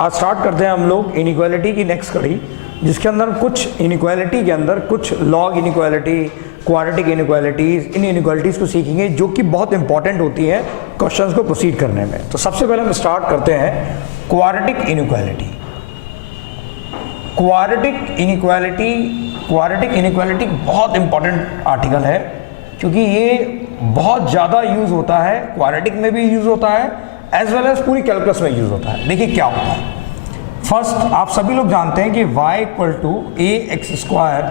आज स्टार्ट करते हैं हम लोग इनइक्वालिटी की नेक्स्ट कड़ी, जिसके अंदर कुछ इनइक्वालिटी के अंदर कुछ लॉग इनइक्वालिटी, क्वाड्रेटिक इनइक्वालिटीज़, इन इनइक्वालिटीज़ को सीखेंगे जो कि बहुत इंपॉर्टेंट होती हैं क्वेश्चंस को प्रोसीड करने में। तो सबसे पहले हम स्टार्ट करते हैं क्वाड्रेटिक इनइक्वालिटी। क्वाड्रेटिक इनइक्वालिटी बहुत इंपॉर्टेंट आर्टिकल है, क्योंकि ये बहुत ज़्यादा यूज़ होता है, क्वाड्रेटिक में भी यूज़ होता है एज वेल एज पूरी कैलकुलस में यूज़ होता है। देखिए क्या होता है। फर्स्ट, आप सभी लोग जानते हैं कि y equal to a x square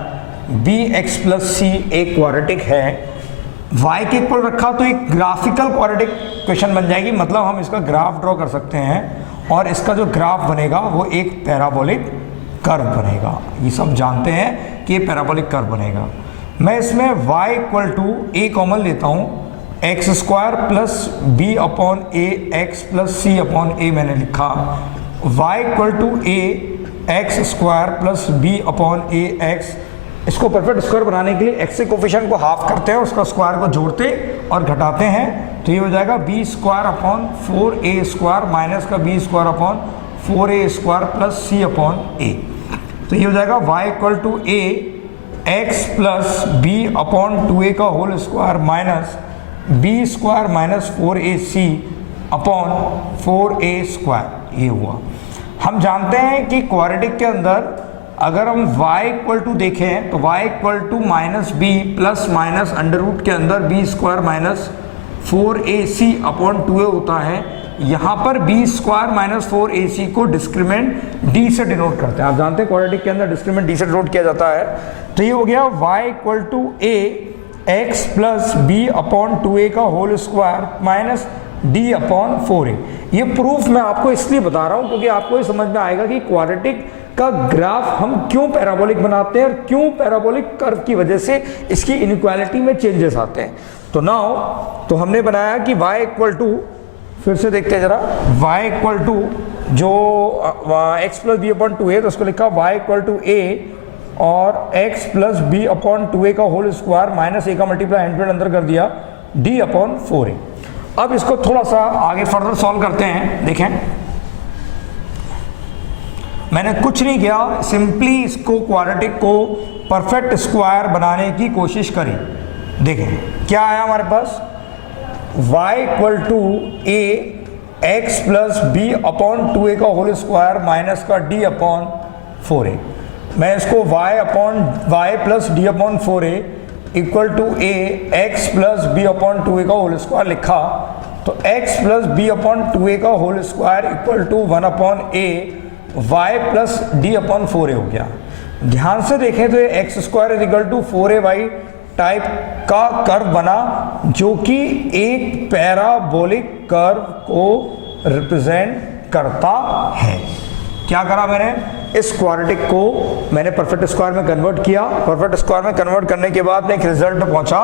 b x plus c एक क्वाड्रेटिक है। y के इक्वल रखा तो एक ग्राफिकल क्वाड्रेटिक क्वेश्चन बन जाएगी, मतलब हम इसका ग्राफ ड्रॉ कर सकते हैं और इसका जो ग्राफ बनेगा वो एक पैराबोलिक कर्व बनेगा। ये सब जानते हैं कि ये पैराबोलिक कर्व बनेगा। मैं इसमें y equal to a common लेता हूँ, x square plus B upon a x plus c upon a मैंने लिखा। y equal to a x square plus B upon a x. इसको परफेक्ट स्क्वायर बनाने के लिए एक्स के कोफिशिएंट को हाफ करते हैं, उसका स्क्वायर को जोड़ते और घटाते हैं, तो ये हो जाएगा b square upon 4a square minus का b square upon 4a square plus c upon a. तो ये हो जाएगा y equal to a x plus B upon 2a का whole square minus b square minus 4ac upon 4a square. ये हुआ। हम जानते हैं कि क्वाड्रेटिक के अंदर अगर हम y इक्वल टू देखें तो y equal to minus B plus minus under root के अंदर B square minus 4ac upon 2a होता है। यहाँ पर बी स्क्वायर माइनस 4ac को डिस्क्रिमिनेंट d से डिनोट करते हैं। आप जानते हैं क्वाड्रेटिक के अंदर डिस्क्रिमिनेंट d से डिनोट किया जाता है। तो ये हो गया y equal to a X plus B upon 2a का whole square minus D upon 4a। ये प्रूफ मैं आपको इसलिए बता रहा हूँ क्योंकि आपको ये समझ में आएगा कि क्वाड्रेटिक का ग्राफ हम क्यों पैराबोलिक बनाते हैं और क्यों पैराबोलिक कर्व की वजह से इसकी इनइक्वालिटी में चेंजेस आते हैं। तो नाउ तो हमने बनाया कि y इक्वल टू, फिर से देखते हैं जरा, y इक्वल टू जो x plus B upon 2a, तो उसको लिखा y इक्वल टू a और x plus B upon 2a का होल स्क्वायर माइनस a का मल्टीप्लाई हैंड अंदर कर दिया d अपॉन 4a। अब इसको थोड़ा सा आगे फर्दर सॉल्व करते हैं। देखें, मैंने कुछ नहीं किया, सिंपली इसको क्वाड्रेटिक को परफेक्ट स्क्वायर बनाने की कोशिश करी। देखें क्या आया हमारे पास, y equal to a X plus B upon 2a का होल स्क्वायर माइनस का d अपॉन 4a। मैं इसको y plus D upon 4a equal to a X plus B upon 2a का होल स्क्वायर लिखा। तो x plus B upon 2a का whole square equal to 1 upon a y plus D upon 4a हो गया। ध्यान से देखें तो ये x square is equal to 4ay type का कर्व बना, जो कि एक पैराबोलिक कर्व को रिप्रेजेंट करता है। क्या करा मैंने, इस क्वाड्रेटिक को मैंने परफेक्ट स्क्वायर में कन्वर्ट किया। परफेक्ट स्क्वायर में कन्वर्ट करने के बाद मैं एक रिजल्ट पे पहुंचा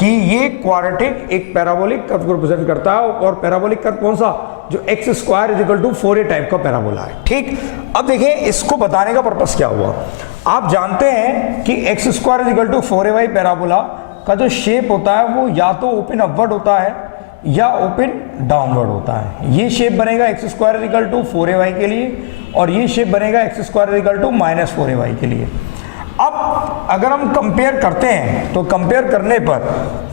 कि ये क्वाड्रेटिक एक पैराबोलिक कर्व को रिप्रेजेंट करता है। और पैराबोलिक कर्व कौन सा, जो x square is equal to 4a type का पैराबोला है। ठीक, अब देखिए इसको बताने का पर्पस क्या हुआ। आप जानते हैं कि x square is equal to 4ay parabola का जो शेप होता है वो या तो ओपन अपवर्ड होता है या ओपन डाउनवर्ड होता है। ये शेप बनेगा x square equal to 4ay के लिए और ये शेप बनेगा x square equal to minus 4ay के लिए। अब अगर हम कंपेयर करते हैं तो कंपेयर करने पर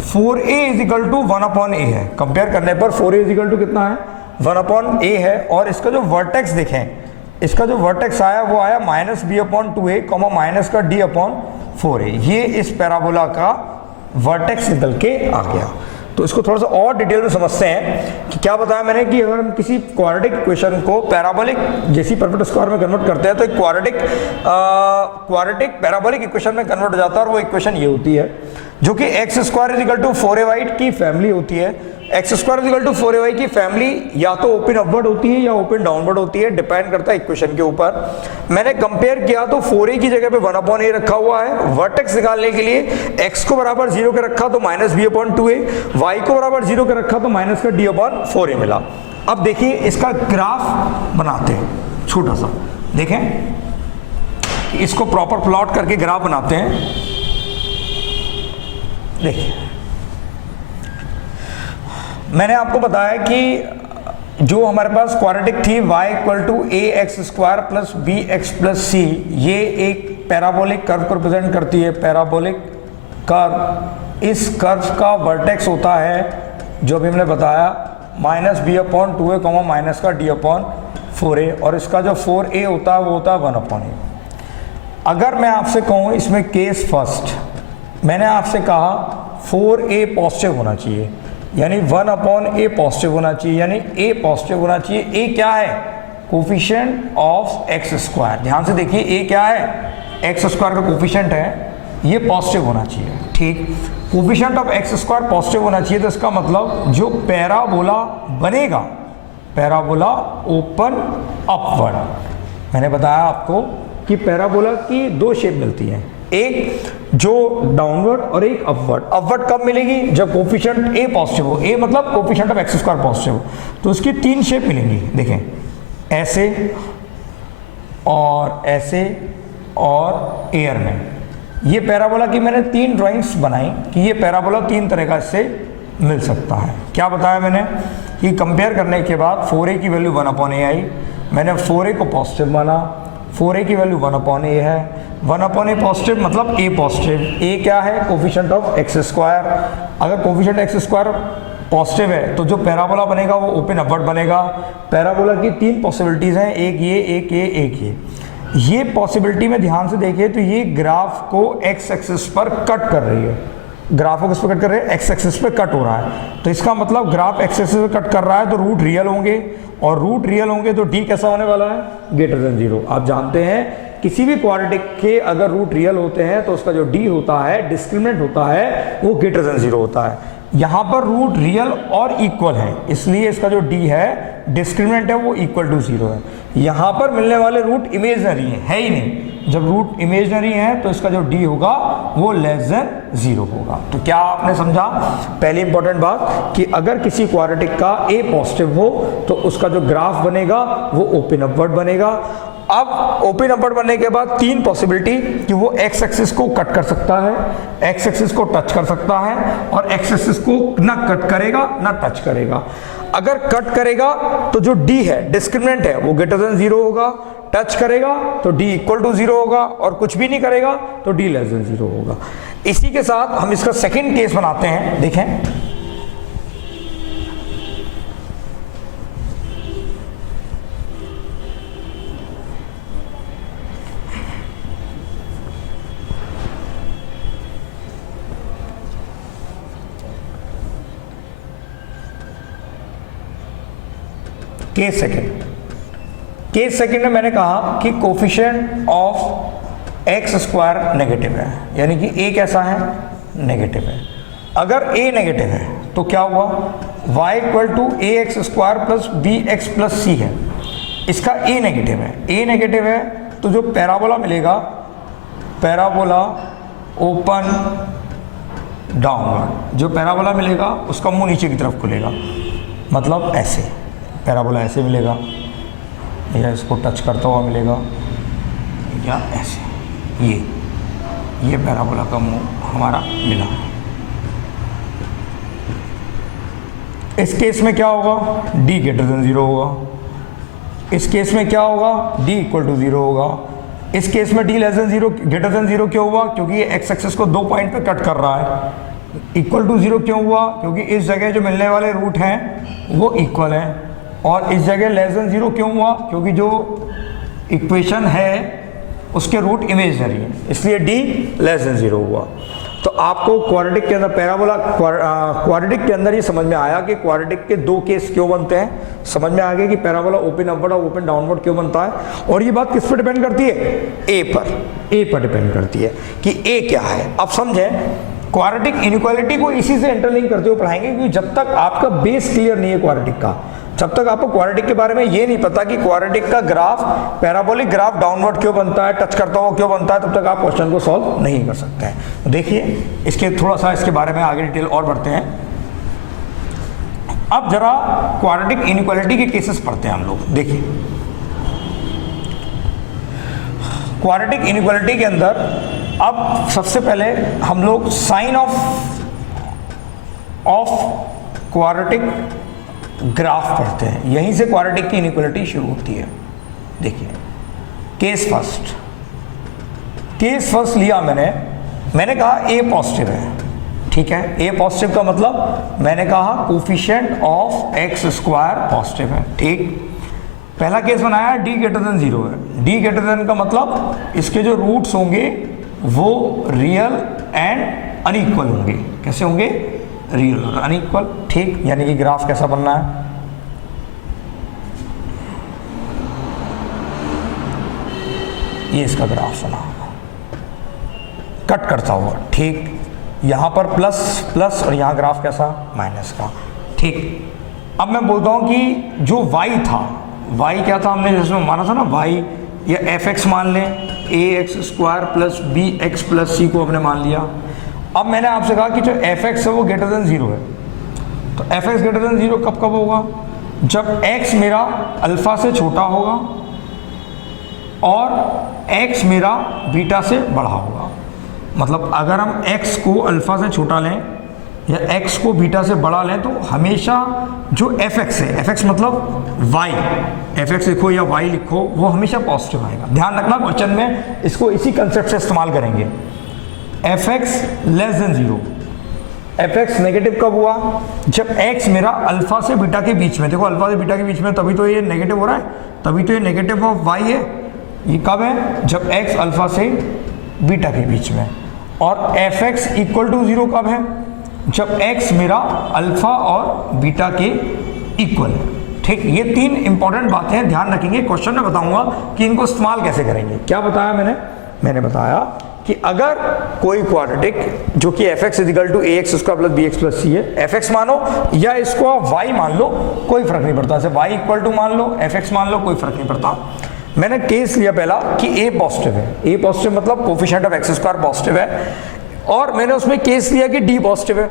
4a is equal to 1 upon a है। कंपेयर करने पर 4a इज इक्वल टू कितना है, 1 अपॉन a है। और इसका जो वर्टेक्स देखें, इसका जो वर्टेक्स आया वो आया minus b upon 2a comma minus का d अपॉन 4a। ये इस पैराबोला का वर्टेक्स निकल के आ गया। तो इसको थोड़ा सा और डिटेल में समझते हैं कि क्या बताया मैंने कि अगर हम किसी क्वाड्रेटिक इक्वेशन को पैराबोलिक जैसी परफेक्ट स्क्वायर में कन्वर्ट करते हैं तो एक क्वाड्रेटिक पैराबोलिक इक्वेशन में कन्वर्ट हो जाता है। और वो इक्वेशन ये होती है जो कि x square is equal to 4ay की फैमिली होती है। X square is equal to 4ay की फैमिली या तो ओपन अपवर्ड होती है या ओपन डाउनवर्ड होती है, डिपेंड करता है इक्वेशन के ऊपर। मैंने कंपेयर किया तो 4a की जगह पे 1 अपॉन a रखा हुआ है। वर्टेक्स निकालने के लिए x को बराबर 0 के रखा तो minus b upon 2a, y को बराबर 0 के रखा तो माइनस का d अपॉन 4a मिला। अब देखिए इसका ग्राफ बनाते हैं छोटा सा। देखें इसको प्रॉपर प्लॉट करके ग्राफ बनाते हैं। देखिए मैंने आपको बताया कि जो हमारे पास क्वाड्रेटिक थी y equal to a x square plus b x plus c, ये एक पैराबोलिक कर्व को रिप्रेजेंट करती है। पैराबोलिक कर्व, इस कर्व का वर्टेक्स होता है जो भी हमने बताया minus b upon 2a comma minus का d अपॉन 4a, और इसका जो 4a होता है वो होता है 1 अपॉन a। अगर मैं आपसे कहूँ इसमें केस फर्स्ट, मैंने आपसे कहा 4a पॉजिटिव होना चाहिए, यानी 1 अपॉन a पॉजिटिव होना चाहिए, यानी a पॉजिटिव होना चाहिए। a क्या है? Coefficient of x square. ध्यान से देखिए a क्या है? एक्स स्क्वायर का कोफिशिएंट है, ये पॉजिटिव होना चाहिए। ठीक, coefficient of x square positive होना चाहिए, तो इसका मतलब जो पैराबोला बनेगा, पैराबोला ओपन अपवर्ड। मैंने बताया आपको कि पैराबोला की दो शेप मिलती हैं, एक जो डाउनवर्ड और एक अपवर्ड। अपवर्ड कब मिलेगी? जब कोफिशिएंट a पॉजिटिव हो, a मतलब coefficient of x square positive हो। तो इसकी तीन शेप मिलेंगी, देखें, ऐसे और ऐसे और एयर में। ये पैराबोला की मैंने तीन ड्राइंग्स बनाई कि ये पैराबोला तीन तरह का इससे मिल सकता है। क्या बताया मैंने कि कंपेयर करने के बाद 4a की वैल्यू 1 अपॉन a आई, मैंने 4a को पॉजिटिव माना, 4a की वैल्यू 1 अपॉन a है, 1 अपॉन a पॉजिटिव मतलब a पॉजिटिव। a क्या है? Coefficient of x square. अगर कोफिशिएंट एक्स स्क्वायर पॉजिटिव है तो जो पैराबोला बनेगा वो ओपन अपवर्ड बनेगा। पैराबोला की तीन पॉसिबिलिटीज़ हैं, एक ये, एक ये, एक ये पॉसिबिलिटी में ध्यान से देखिए तो ये ग्राफ को एक्स एक्सिस पर कट कर रही है, ग्राफ को किस पर कट कर रहे हैं? एक्स एक्सिस पे कट हो रहा है। तो इसका मतलब ग्राफ एक्स एक्सिस पे कट कर रहा है तो रूट रियल होंगे, और रूट रियल होंगे तो डी कैसा होने वाला है? Greater than 0। आप जानते हैं किसी भी क्वाड्रेटिक के अगर रूट रियल होते हैं तो उसका जो डी होता है, डिस्क्रिमिनेंट होता है, वो ग्रेटर देन 0 होता है। यहाँ पर रूट रियल और इक्वल है, इसलिए इसका जो डी है, डिस्क्रिमिनेंट है, वो इक्वल टू 0 है। यहाँ पर मिलने वाले रूट इमेजनरी है ही नहीं। जब रूट इमेजनरी है तो इसका जो डी होगा वो लेस देन 0 होगा। तो क्या आपने समझा? पहली इंपॉर्टेंट बात कि अगर किसी क्वाड्रेटिक का a पॉजिटिव हो तो उसका जो ग्राफ बनेगा वो ओपन अपवर्ड बनेगा। अब ओपन अपवर्ड बनने के बाद तीन पॉसिबिलिटी कि वो एक्स एक्सिस को कट कर सकता है, एक्स एक्सिस को टच कर सकता है, और एक्स एक्सिस को ना कट करेगा ना टच करेगा। अगर कट करेगा तो जो डी है, डिस्क्रिमिनेंट है, वो ग्रेटर देन 0 होगा, टच करेगा तो डी इक्वल टू 0 होगा, और कुछ भी नहीं करेगा तो डी लेस देन 0 होगा। इसी के साथ हम इसका सेकंड केस बनाते हैं। देखें, केस सेकंड। केस सेकंड में मैंने कहा कि coefficient of x square negative है, यानी कि a कैसा है? नेगेटिव है। अगर a नेगेटिव है तो क्या हुआ? y equal to a x square plus b x plus c है। इसका a नेगेटिव है, a नेगेटिव है तो जो पैराबोला मिलेगा, पैराबोला ओपन डाउनवर्ड, जो पैराबोला मिलेगा उसका मुंह नीचे की तरफ खुलेगा, मतलब ऐसे पैराबोला ऐसे मिलेगा, या इसको टच करता हुआ मिलेगा, या ऐसे। ये पैराबोला का मुंह हमारा मिला। इस केस में क्या होगा? d ग्रेटर देन 0 होगा। इस केस में क्या होगा? d इक्वल टू 0 होगा। इस केस में d less than 0, greater than 0 क्यों हुआ? क्योंकि ये एक्स एक्सिस को 2 पॉइंट पे कट कर रहा है। इक्वल टू 0 क्यों हुआ? क्योंकि इस जगह जो मिलने वाले रूट हैं वो इक्वल हैं। और इस जगह लेस देन 0 क्यों हुआ? क्योंकि जो इक्वेशन है उसके रूट इमेजनरी है, इसलिए d लेस देन 0 हुआ। तो आपको क्वाड्रेटिक के अंदर पैराबोला, क्वाड्रेटिक के अंदर ये समझ में आया कि क्वाड्रेटिक के दो केस क्यों बनते हैं। समझ में आ गया कि पैराबोला ओपन अपवर्ड और ओपन डाउनवर्ड क्यों बनता है। और ये बात किस पर डिपेंड करती है? a पर डिपेंड करती है कि a क्या है। अब समझें, क्वाड्रेटिक इनइक्वालिटी को इसी से इंटरलिंक करते हुए पढ़ाएंगे, क्योंकि जब तक आपका बेस क्लियर नहीं है क्वाड्रेटिक का, जब तक आपको क्वाड्रेटिक के बारे में ये नहीं पता कि क्वाड्रेटिक का ग्राफ, पैराबोलिक ग्राफ डाउनवर्ड क्यों बनता है, टच करता हुआ क्यों बनता है, तब तक आप क्वेश्चन को सॉल्व नहीं कर सकते हैं। तो देखिए, इसके थोड़ा सा इसके बारे में आगे डिटेल और बढ़ते हैं। अब जरा क्वाड्रेटिक इनइक्वालिटी के केसेस पढ़ते हैं हम लोग। देखिए, क्वाड्रेटिक इनइक्वालिटी के अंदर अब सबसे पहले हम लोग साइन ऑफ क्वाड्रेटिक ग्राफ पढ़ते हैं, यहीं से क्वाड्रेटिक की इनइक्वालिटी शुरू होती है। देखिए केस फर्स्ट लिया मैंने कहा ए पॉजिटिव है, ठीक है। ए पॉजिटिव का मतलब मैंने कहा coefficient of x square positive है, ठीक। पहला केस बनाया डी ग्रेटर देन 0 है। डी ग्रेटर देन का मतलब इसके जो रूट्स होंगे वो रियल एंड अनइक्वल होंगे। कैसे होंगे? रियल और अनइक्वल, ठीक। यानी कि ग्राफ कैसा बनना है? ये इसका ग्राफ बना कट करता हुआ, ठीक। यहां पर प्लस प्लस और यहां ग्राफ कैसा? माइनस का, ठीक। अब मैं बोलता हूं कि जो y था, y क्या था? हमने जिसमें माना था ना y, या fx मान लें, ax² plus bx plus c को हमने मान लिया। अब मैंने आपसे कहा कि जो fx है वो ग्रेटर देन 0 है, तो fx ग्रेटर देन 0 कब कब होगा? जब x मेरा अल्फा से छोटा होगा और x मेरा बीटा से बड़ा होगा। मतलब अगर हम x को अल्फा से छोटा लें या x को बीटा से बड़ा लें तो हमेशा जो fx है, fx मतलब y, fx लिखो या y लिखो, वो हमेशा पॉजिटिव आएगा। ध्यान रखना क्वेश्चन में इसको इसी कंसेप्ट से इस्तेमाल करेंगे। fx less than 0, fx negative कब हुआ? जब x मेरा अल्फा से बीटा के बीच में, देखो अल्फा से बीटा के बीच में, तभी तो ये नेगेटिव हो रहा है, तभी तो ये नेगेटिव ऑफ y है। ये कब है? जब x अल्फा से बीटा के बीच में। और fx इक्वल टू 0 कब है? जब x मेरा अल्फा और बीटा के इक्वल है, ठीक। ये तीन इंपॉर्टेंट बातें हैं, ध्यान रखेंगे। क्वेश्चन में बताऊंगा कि इनको इस्तेमाल कैसे करेंगे। क्या बताया मैंने बताया कि अगर कोई क्वाड्रेटिक जो कि fx equal to ax² plus bx plus c है, fx मानो या इसको आप y मान लो, कोई फर्क नहीं पड़ता। जैसे y इक्वल टू मान लो, fx मान लो, कोई फर्क नहीं पड़ता। मैंने केस लिया पहला कि a पॉजिटिव है, a पॉजिटिव मतलब कोफिशिएंट ऑफ x² पॉजिटिव है, और मैंने उसमें केस लिया कि d पॉजिटिव है।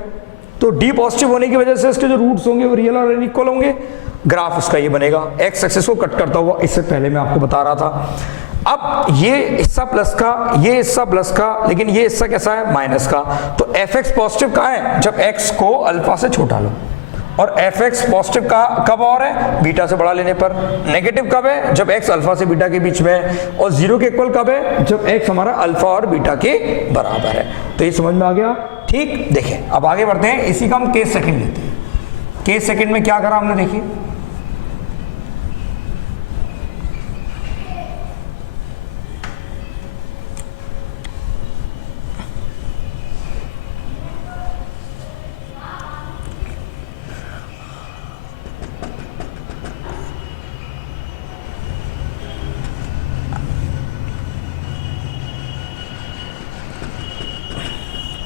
तो d पॉजिटिव होने की वजह से इसके जो रूट्स होंगे वो रियल और अनइक्वल होंगे। ग्राफ इसका ये बनेगा, x एक्सिस को कट करता हुआ। इससे पहले मैं आपको बता रहा था। अब ये हिस्सा प्लस का, ये हिस्सा प्लस का, लेकिन ये हिस्सा कैसा है? माइनस का। तो fx पॉजिटिव कहाँ है? जब x को अल्फा से छोटा लो। और fx पॉजिटिव का कब और है? बीटा से बड़ा लेने पर। नेगेटिव कब है? जब x अल्फा से बीटा के बीच में। और 0 के इक्वल कब है? जब x हमारा अल्फा और बीटा के बराबर है। तो ये समझ में आ गया, ठीक। देखें अब आगे बढ़ते हैं, इसी का हम केस सेकंड लेते हैं। केस सेकंड में क्या करा हमने? देखिए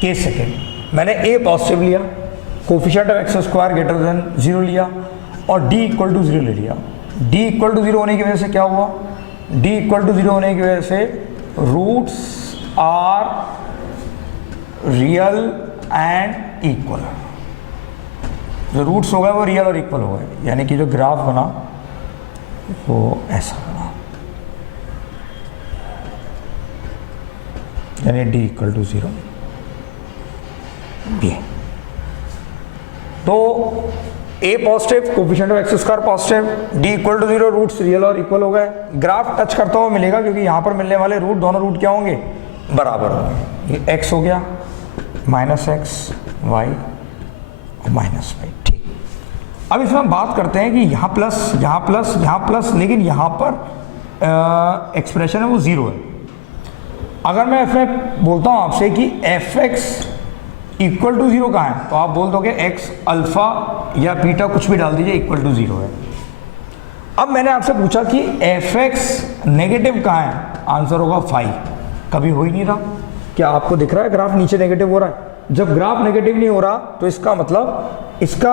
केस सेकेंड, मैंने a पॉजिटिव लिया, coefficient of x² greater than 0 लिया और d इक्वल टू 0 ले लिया। d इक्वल टू 0 होने की वजह से क्या हुआ? d इक्वल टू 0 होने की वजह से roots are real and equal. जो रूट्स हो गए वो रियल और इक्वल हो गए, यानी कि जो ग्राफ बना वो ऐसा बना, यानी d इक्वल टू 0 ये। तो a positive, coefficient of x² positive, d equal to 0, roots real और इक्वल हो गए। ग्राफ टच करता हुआ मिलेगा क्योंकि यहाँ पर मिलने वाले रूट, दोनों रूट क्या होंगे? बराबर होंगे। ये x हो गया, -x y और -y, ठीक। अब इसमें हम बात करते हैं कि यहाँ प्लस, यहाँ प्लस, यहाँ प्लस, लेकिन यहाँ पर एक्सप्रेशन है वो 0 है। अगर मैं इसमें बोलता हूँ आपसे कि fx इक्वल टू 0 कहाँ है, तो आप बोल दोगे x अल्फा या बीटा कुछ भी डाल दीजिए, इक्वल टू 0 है। अब मैंने आपसे पूछा कि fx नेगेटिव कहाँ है, आंसर होगा 5। कभी हो ही नहीं रहा। क्या आपको दिख रहा है ग्राफ नीचे नेगेटिव हो रहा है? जब ग्राफ नेगेटिव नहीं हो रहा तो इसका मतलब इसका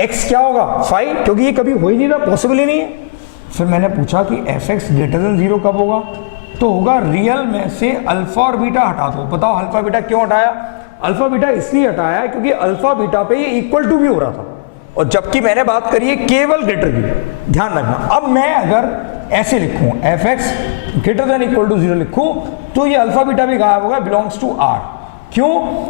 x क्या होगा? 5, क्योंकि ये कभी हो ही नहीं रहा, पॉसिबल ही नहीं है। फिर मैंने पूछा कि fx ग्रेटर देन 0 कब होगा, तो होगा रियल में से अल्फा और बीटा हटा दो। बताओ अल्फा बीटा क्यों हटाया? अल्फा बीटा इसलिए हटाया क्योंकि अल्फा बीटा पे ये इक्वल टू भी हो रहा था, और जबकि मैंने बात करी है केवल ग्रेटर की। ध्यान रखना, अब मैं अगर ऐसे लिखूं fx greater than equal to 0 लिखूं तो ये अल्फा बीटा भी गायब होगा, बिलोंग्स टू r। क्यों?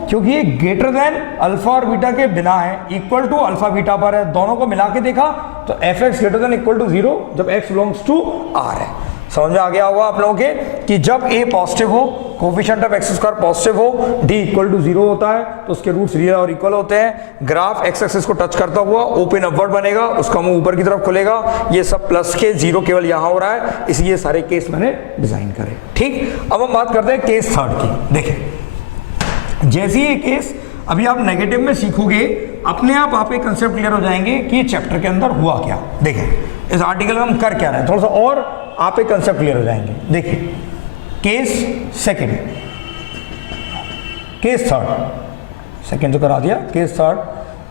क्योंकि ये ग्रेटर देन अल्फा और बीटा के बिना है, इक्वल टू अल्फा बीटा पर है, दोनों को मिला के देखा तो f x greater than equal to 0 जब एक्स बिलोंग्स टू आर है। समझ में आ गया होगा आप लोगों के कि जब ए पॉजिटिव हो, coefficient of x square positive हो, डी इक्वल टू 0 होता है तो उसके रूट्स रियल और इक्वल होते हैं, ग्राफ एक्स एक्सिस को टच करता हुआ ओपन अपवर्ड बनेगा, उसका मुंह ऊपर की तरफ खुलेगा, ये सब प्लस के, 0 केवल यहां हो रहा है, इसलिए सारे केस मैंने डिजाइन करे। ठीक, अब हम बात करते हैं केस थर्ड की। देखें, जैसे ही ये केस अभी आप नेगेटिव में सीखोगे, अपने आप एक कंसेप्ट क्लियर हो जाएंगे कि ये चैप्टर के अंदर हुआ क्या। देखें इस आर्टिकल में हम कर क्या रहे हैं, थोड़ा सा और आप एक कंसेप्ट क्लियर हो जाएंगे। देखिए case second, case third, second जो करा दिया, केस थर्ड,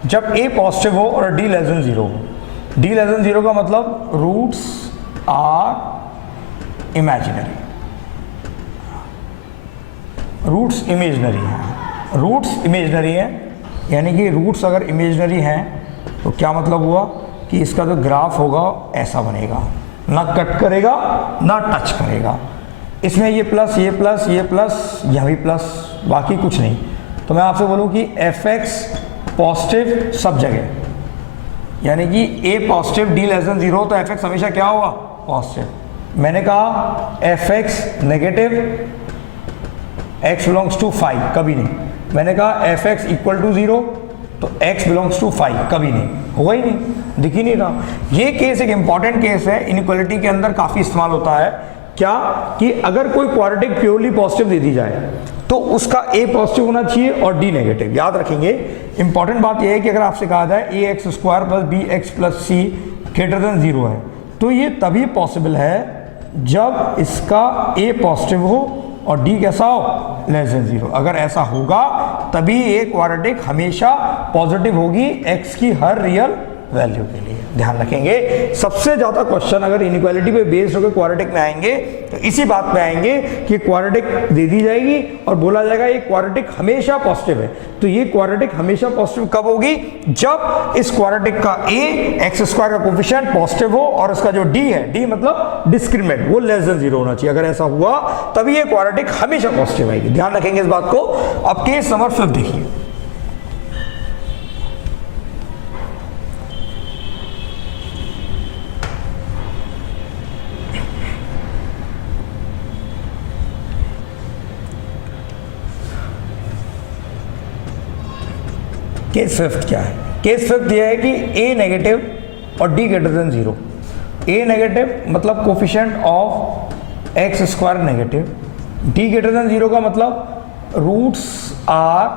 जब ए पॉजिटिव हो और डी लेस देन 0 हो। डी लेस देन 0 का मतलब roots are imaginary, roots imaginary हैं, रूट्स इमेजनरी हैं, यानी कि रूट्स अगर इमेजनरी हैं तो क्या मतलब हुआ कि इसका जो ग्राफ होगा ऐसा बनेगा, ना कट करेगा ना टच करेगा, इसमें ये प्लस ये प्लस ये प्लस यहाँ भी प्लस, बाकी कुछ नहीं। तो मैं आपसे बोलूँ कि एफ एक्स पॉजिटिव सब जगह, यानी कि ए पॉजिटिव डी लेस देन 0 तो एफ एक्स हमेशा क्या होगा, पॉजिटिव। मैंने कहा f x negative x belongs to 5, कभी नहीं। मैंने कहा एफ एक्स इक्वल टू 0 तो x बिलोंग्स टू 5, कभी नहीं, होगा ही नहीं, दिख ही नहीं रहा। ये केस एक इंपॉर्टेंट केस है, इनइक्वालिटी के अंदर काफ़ी इस्तेमाल होता है। क्या कि अगर कोई क्वाड्रेटिक प्योरली पॉजिटिव दे दी जाए तो उसका a पॉजिटिव होना चाहिए और d नेगेटिव। याद रखेंगे, इंपॉर्टेंट बात यह है कि अगर आपसे कहा जाए a x square plus b x plus c greater than 0 है, तो ये तभी पॉसिबल है जब इसका a पॉजिटिव हो और d कैसा हो, लेस देन 0। अगर ऐसा होगा तभी ये क्वाड्रेटिक हमेशा पॉजिटिव होगी x की हर रियल वैल्यू के लिए। ध्यान रखेंगे, सबसे ज्यादा क्वेश्चन अगर इनइक्वालिटी पे बेस्ड होकर क्वाड्रेटिक में आएंगे तो इसी बात पे आएंगे कि क्वाड्रेटिक दे दी जाएगी और बोला जाएगा ये क्वाड्रेटिक हमेशा पॉजिटिव है। तो ये क्वाड्रेटिक हमेशा पॉजिटिव कब होगी, जब इस क्वाड्रेटिक का a एक्स स्क्वायर का कोफिशिएंट पॉजिटिव हो और उसका जो d है, d मतलब डिस्क्रिमिनेंट, वो लेस देन 0 होना चाहिए। अगर ऐसा हुआ तभी ये क्वाड्रेटिक हमेशा पॉजिटिव आएगी। ध्यान रखेंगे इस बात को। अब केस नंबर 5 देखिए, केस 5 क्या है। केस 5 यह है कि a नेगेटिव और d greater than 0। a negative मतलब coefficient of x square negative, d greater than 0 का मतलब roots are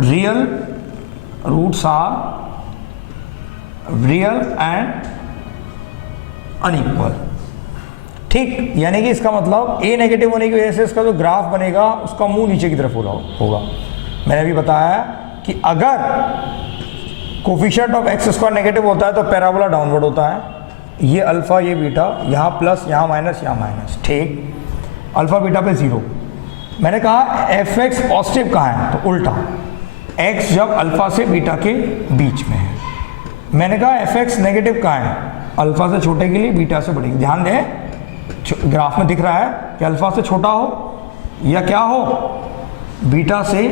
real, roots are real and unequal. ठीक, यानी कि इसका मतलब a नेगेटिव होने की वजह से इसका जो ग्राफ बनेगा उसका मुंह नीचे की तरफ होगा। मैंने अभी बताया कि अगर coefficient of x square negative होता है तो पैराबोला डाउनवर्ड होता है। ये अल्फा ये बीटा, यहाँ प्लस यहाँ माइनस। ठीक, अल्फा बीटा पे 0। मैंने कहा एफ एक्स पॉजिटिव कहाँ है, तो उल्टा, एक्स जब अल्फा से बीटा के बीच में है। मैंने कहा एफ एक्स नेगेटिव कहाँ है, अल्फा से छोटे के लिए बीटा से बड़ी। ध्यान दें, ग्राफ में दिख रहा है कि अल्फा से छोटा हो या क्या हो, बीटा से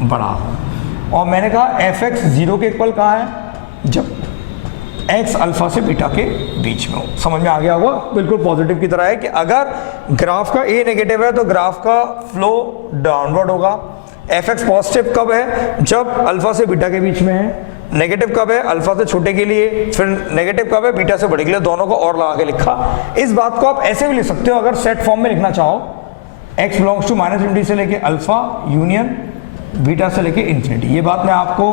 बड़ा हो। और मैंने कहा एफ एक्स 0 के इक्वल कहाँ है, जब एक्स अल्फा से बीटा के बीच में हो। समझ में आ गया होगा, बिल्कुल पॉजिटिव की तरह है कि अगर ग्राफ का a नेगेटिव है तो ग्राफ का फ्लो डाउनवर्ड होगा। एफ एक्स पॉजिटिव कब है, जब अल्फा से बीटा के बीच में है। नेगेटिव कब है, अल्फा से छोटे के लिए, फिर नेगेटिव कब है, बीटा से बड़े के लिए। दोनों को और लगा के लिखा। इस बात को आप ऐसे भी लिख सकते हो अगर सेट फॉर्म में लिखना चाहो, x belongs to minus infinity से लेके अल्फा यूनियन बीटा से लेके इन्फिनिटी। ये बात मैं आपको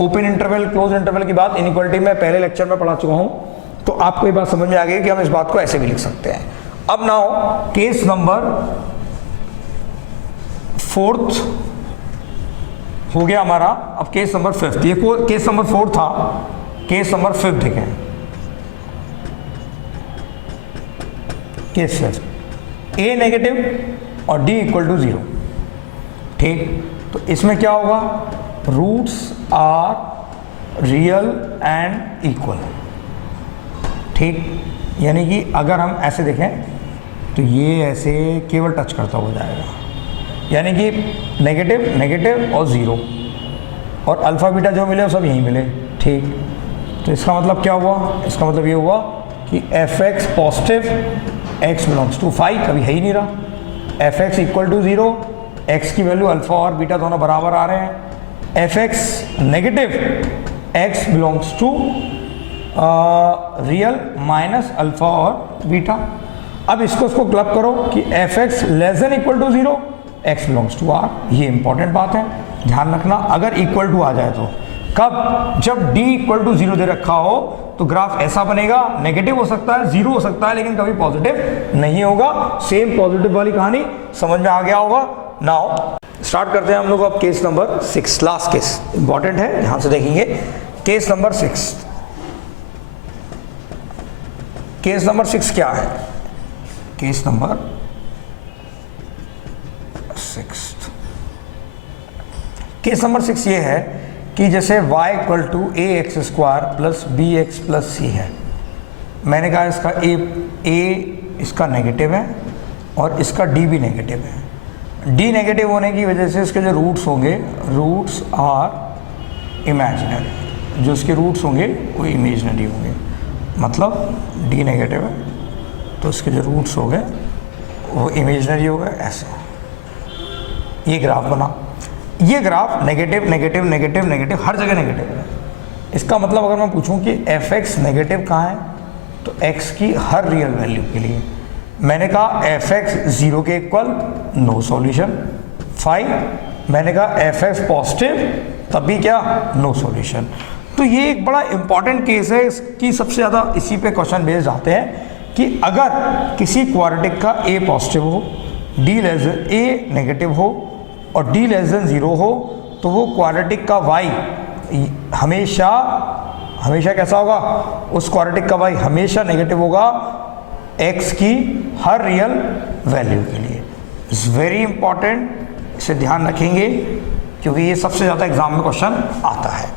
ओपन इंटरवल क्लोज इंटरवल की बात इनइक्वालिटी में पहले लेक्चर में पढ़ा चुका हूं, तो आपको ये बात समझ में आ गई कि हम इस बात को ऐसे भी लिख सकते हैं। अब नाउ केस नंबर 4 हो गया हमारा। अब केस नंबर 5, ये केस नंबर 4 था, केस नंबर 5 देखें। केस 5, a नेगेटिव और d इक्वल टू 0। ठीक, तो इसमें क्या होगा, roots are real and equal. ठीक, यानी कि अगर हम ऐसे देखें तो ये ऐसे केवल टच करता हो जाएगा, यानी कि नेगेटिव नेगेटिव और ज़ीरो, और अल्फ़ा बीटा जो मिले वो सब यहीं मिले, ठीक। तो इसका मतलब क्या हुआ, इसका मतलब ये हुआ कि f x positive, x belongs to phi, कभी है ही नहीं रहा। F x equal to zero, x की वैल्यू अल्फ़ा और बीटा दोनों बराबर आ रहे हैं। F x negative, x belongs to real minus alpha और बीटा। अब इसको क्लब करो कि f x less than equal to zero, x belongs to R. ये इंपॉर्टेंट बात है, ध्यान रखना। अगर इक्वल टू आ जाए तो कब, जब d इक्वल टू जीरो दे रखा हो तो ग्राफ ऐसा बनेगा, नेगेटिव हो सकता है, जीरो हो सकता है, लेकिन कभी पॉजिटिव नहीं होगा। सेम पॉजिटिव वाली कहानी समझ में आ गया होगा। नाउ स्टार्ट करते हैं हम लोग अब case number 6, last case important है, ध्यान से देखेंगे। केस नंबर 6, केस नंबर 6 क्या है? केस नंबर 6, केस नंबर 6 ये है कि जैसे y equal to a x square plus b x plus c है। मैंने कहा इसका a इसका नेगेटिव है और इसका d भी नेगेटिव है। d नेगेटिव होने की वजह से इसके जो रूट्स होंगे, रूट्स आर इमेजिनरी, जो इसके रूट्स होंगे वो इमेजिनरी होंगे। मतलब d नेगेटिव है तो इसके जो रूट्स हो गए वो इमेजिनरी हो गए। ऐसे ये ग्राफ बना। ये graph negative negative negative negative हर जगह नेगेटिव है। इसका मतलब अगर मैं पूछूं कि एफ एक्स नेगेटिव कहाँ है, तो x की हर रियल वैल्यू के लिए। मैंने कहा एफ एक्स ज़ीरो के इक्वल, नो सॉल्यूशन। फाइव मैंने कहा एफ एक्स पॉजिटिव, तब भी क्या, नो सॉल्यूशन। तो ये एक बड़ा इंपॉर्टेंट केस है कि सबसे ज़्यादा इसी पे क्वेश्चन बेस्ड आते हैं कि अगर किसी क्वाड्रेटिक का a पॉजिटिव हो, d less than a negative हो और d लेस देन ज़ीरो हो, तो वो क्वाड्रेटिक का y हमेशा हमेशा कैसा होगा, उस क्वाड्रेटिक का y हमेशा नेगेटिव होगा x की हर रियल वैल्यू के लिए। इट्स वेरी इंपॉर्टेंट, इसे ध्यान रखेंगे क्योंकि ये सबसे ज़्यादा एग्जाम में क्वेश्चन आता है।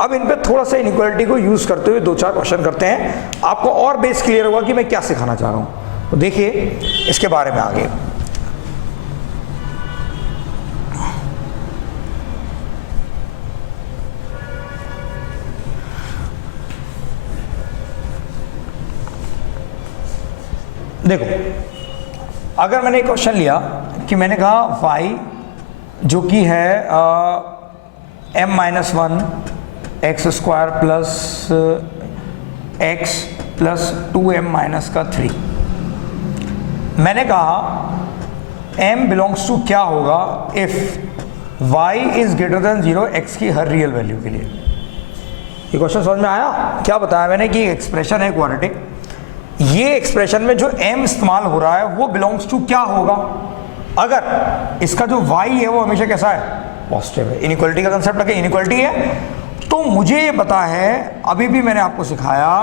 अब इन पे थोड़ा सा इनइक्वालिटी को यूज़ करते हुए 2-4 क्वेश्चन करते हैं, आपको और बेस क्लियर होगा कि मैं क्या सिखाना चाह रहा हूँ। तो देखिए इसके बारे में आगे। देखो, अगर मैंने एक क्वेश्चन लिया कि मैंने कहा y जो कि है m minus 1 x square plus x plus 2m minus का 3। मैंने कहा m बिलोंग्स टू क्या होगा if y is greater than 0 x की हर रियल वैल्यू के लिए। ये क्वेश्चन समझ में आया? क्या बताया मैंने कि एक्सप्रेशन है क्वाड्रेटिक, ये एक्सप्रेशन में जो m इस्तेमाल हो रहा है वो बिलोंग्स टू क्या होगा अगर इसका जो y है वो हमेशा कैसा है, पॉजिटिव है। इनइक्वालिटी का कंसेप्ट है, इनइक्वालिटी है। तो मुझे ये पता है, अभी भी मैंने आपको सिखाया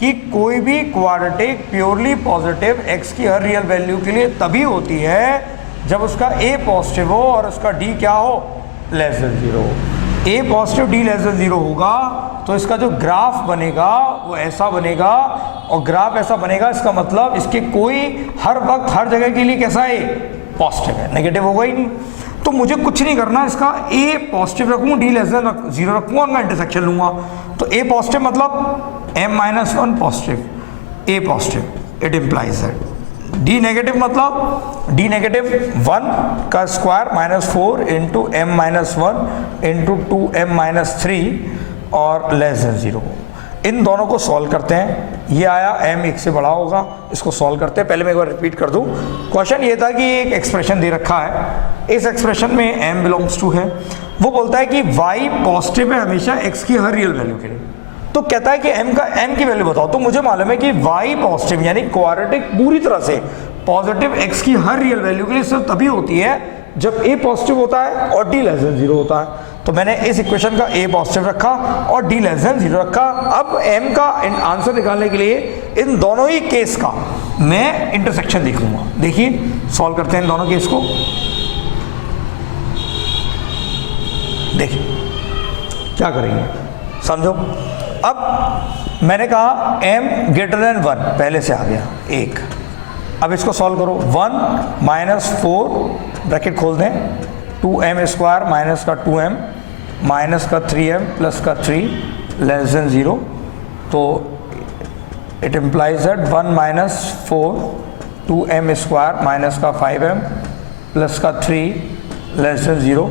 कि कोई भी क्वाड्रेटिक प्योरली पॉजिटिव x की हर रियल वैल्यू के लिए तभी होती है जब उसका a पॉजिटिव हो और उसका d क्या हो, less than 0। a positive d less than 0 होगा तो इसका जो ग्राफ बनेगा वो ऐसा बनेगा, और ग्राफ ऐसा बनेगा इसका मतलब इसके कोई हर वक्त हर जगह के लिए कैसा है, पॉजिटिव है, नेगेटिव होगा ही नहीं। तो मुझे कुछ नहीं करना, इसका a पॉजिटिव रखूँ, d लेस देन 0 रखूँगा और मैं इंटरसेक्शन लूँगा। तो a पॉजिटिव मतलब m minus 1 positive, a positive, it implies that. d negative मतलब d नेगेटिव 1 का square minus 4 into m minus 1 into 2m minus 3 और लेस देन 0। इन दोनों को सॉल्व करते हैं। ये आया m 1 से बड़ा होगा, इसको सॉल्व करते हैं। पहले मैं एक बार रिपीट कर दूं, क्वेश्चन ये था कि एक एक्सप्रेशन दे रखा है, इस एक्सप्रेशन में m बिलोंग्स टू है, वो बोलता है कि y पॉजिटिव है हमेशा x की हर रियल वैल्यू के लिए। तो कहता है कि m की वैल्यू बताओ। तो मुझे मालूम है कि y पॉजिटिव यानी क्वाड्रेटिक पूरी तरह से पॉजिटिव x की हर रियल वैल्यू के लिए सिर्फ तभी होती है जब a पॉजिटिव होता है और d लेस देन 0 होता है। तो मैंने इस इक्वेशन का a पॉजिटिव रखा और d लेस देन 0 रखा। अब m का आंसर निकालने के लिए इन दोनों ही केस का मैं इंटरसेक्शन देखूंगा। देखिए सॉल्व करते हैं इन दोनों केस को। देखिए क्या करेंगे, समझो। अब मैंने कहा m ग्रेटर देन 1 पहले से आ गया 1, अब इसको सॉल्व करो। 1 माइनस 4 ब्रैकेट खोल दें, 2m स्क्वायर माइनस का 2m माइनस का 3m प्लस का 3 लेस देन 0। तो it implies that 1 minus 4 2m square minus का 5m प्लस का 3 less than 0।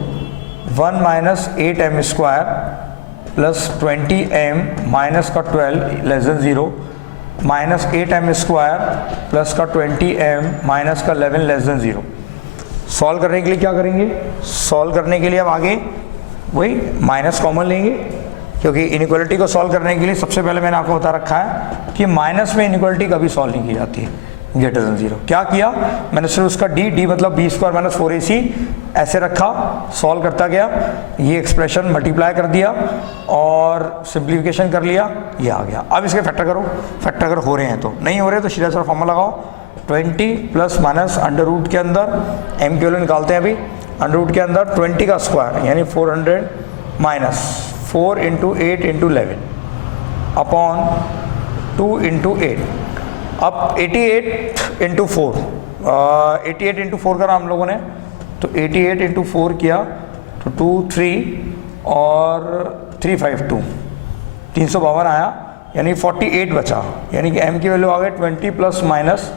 1 minus 8m square plus 20m minus का 12 less than 0 minus 8m square plus का 20m minus का 11 less than 0। Solve करने के लिए क्या करेंगे? सॉल्व करने के लिए अब आगे वही माइनस कॉमन लेंगे, क्योंकि इनइक्वालिटी को सॉल्व करने के लिए सबसे पहले मैंने आपको बता रखा है कि माइनस में इनइक्वालिटी कभी सॉल्व नहीं की जाती है ग्रेटर देन 0। क्या किया मैंने? सिर्फ उसका डी मतलब बी स्क्वायर माइनस 4ac ऐसे रखा, सॉल्व करता गया, ये एक्सप्रेशन मल्टीप्लाई कर दिया और सिंप्लीफिकेशन कर लिया, ये आ गया। अब इसके फैक्टर करो, फैक्टर अगर हो रहे हैं तो, नहीं हो रहे तो सीधा सा फॉर्मूला लगाओ, 20 प्लस माइनस अंडर रूट के अंदर m की वैल्यू निकालते हैं अभी, अंडर रूट के अंदर 20 का स्क्वायर यानी 400 minus 4 into 8 into 11 upon 2 into 8। अब 88 इंटू 4, 88 इंटू 4 करा हम लोगों ने, तो 88 इंटू 4 किया तो 2 3 और 3 5 2 352 आया, यानी 48 बचा, यानी कि m की वैल्यू आ गई 20 प्लस माइनस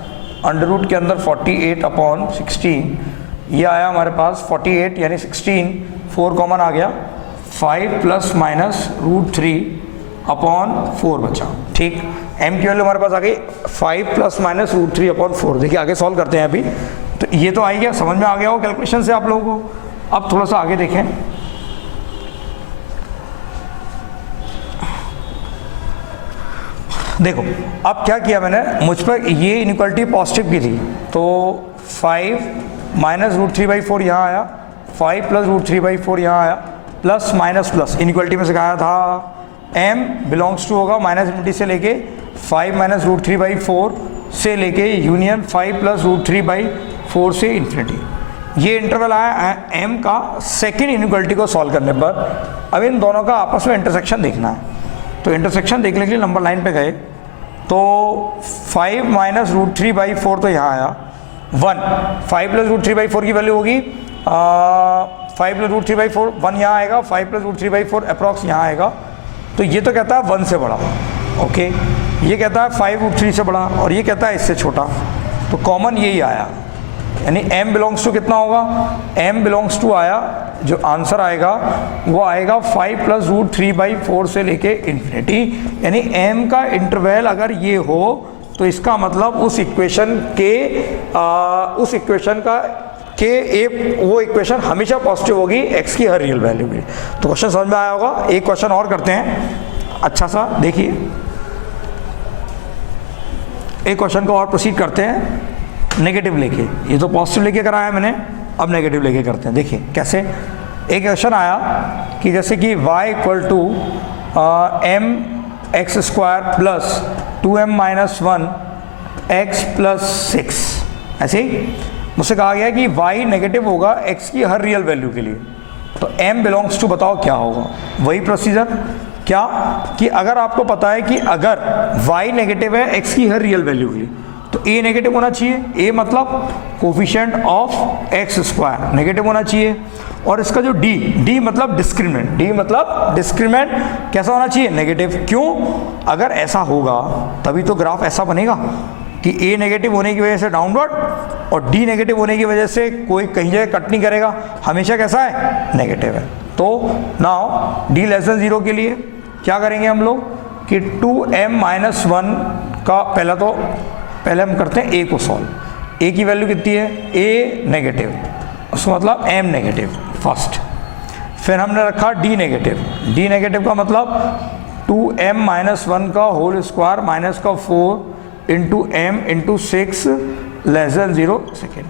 अंडर रूट के अंदर 48 अपॉन 16, ये आया हमारे पास 48 यानी 16, 4 कॉमन आ गया, 5 प्लस माइनस रूट 3 अपॉन 4 बचा। ठीक, m की वैल्यू हमारे पास आ गई 5 प्लस माइनस रूट 3 अपॉन 4। देखिए आगे सॉल्व करते हैं अभी, तो ये तो आ गया, समझ में आ गया हो कैलकुलेशन से आप लोगों को। अब थोड़ा सा आगे देखें, देखो अब क्या किया मैंने, मुझ पर ये इनइक्वालिटी पॉजिटिव की थी, तो 5 माइनस रूट 3/4 यहाँ आया, 5 प्लस रूट 3/4 यहाँ आया, प्लस माइनस प्लस इनइक्वालिटी में सिखाया था m बिलोंग्स टू होगा माइनस इन्फिनिटी से लेके 5 माइनस रूट 3/4 से लेके यूनियन 5 प्लस रूट 3/4 से इन्फिनिटी। ये इंटरवल आया m का सेकेंड इनइक्वालिटी को सॉल्व करने पर। अब इन दोनों का आपस में इंटरसेक्शन देखना है, तो इंटरसेक्शन देखने के लिए नंबर लाइन पे गए, तो 5 माइनस रूट 3/4 तो यहाँ आया 1, 5 प्लस रूट 3/4 की वैल्यू होगी 5 प्लस रूट 3/4 1 यहाँ आएगा, 5 प्लस रूट 3/4 अप्रॉक्स यहाँ आएगा, तो ये तो कहता है 1 से बड़ा, ओके, ये कहता है 5 रूट 3 से बड़ा, और ये कहता है इससे छोटा, तो कॉमन यही आया, यानी m बिलोंग्स टू कितना होगा, m बिलोंग्स टू आया, जो आंसर आएगा वो आएगा 5 प्लस रूट 3/4 से लेके इन्फिनिटी, यानी m का इंटरवल अगर ये हो तो इसका मतलब उस इक्वेशन का वो इक्वेशन हमेशा पॉजिटिव होगी x की हर रियल वैल्यू के लिए। तो क्वेश्चन समझ में आया होगा। एक क्वेश्चन और करते हैं, अच्छा सा देखिए, एक क्वेश्चन को और प्रोसीड करते हैं नेगेटिव लेके, ये तो पॉजिटिव लेके कराया मैंने, अब नेगेटिव लेके करते हैं। देखिए कैसे, एक क्वेश्चन आया कि जैसे कि y equal to mx square plus 2m minus 1 x plus 6, ऐसे ही मुझसे कहा गया कि y नेगेटिव होगा x की हर रियल वैल्यू के लिए, तो m बिलोंग्स टू बताओ क्या होगा। वही प्रोसीजर, क्या कि अगर आपको पता है कि अगर y नेगेटिव है x की हर रियल वैल्यू के लिए, तो a नेगेटिव होना चाहिए, a मतलब coefficient of x square negative होना चाहिए, और इसका जो d मतलब डिस्क्रिमिनेंट, d मतलब डिस्क्रिमिनेंट कैसा होना चाहिए, नेगेटिव। क्यों? अगर ऐसा होगा तभी तो ग्राफ ऐसा बनेगा कि a नेगेटिव होने की वजह से डाउनवर्ड और d नेगेटिव होने की वजह से कोई कहीं जगह कट नहीं करेगा, हमेशा कैसा है, नेगेटिव है। तो नाउ d लेस देन 0 के लिए क्या करेंगे हम लोग कि 2m माइनस 1 का पहले हम करते हैं a को सॉल्व। a की वैल्यू कितनी है, a नेगेटिव, उसका मतलब m नेगेटिव फर्स्ट, फिर हमने रखा d नेगेटिव का मतलब 2m माइनस 1 का होल स्क्वायर माइनस का 4 into m into 6 less than 0 second.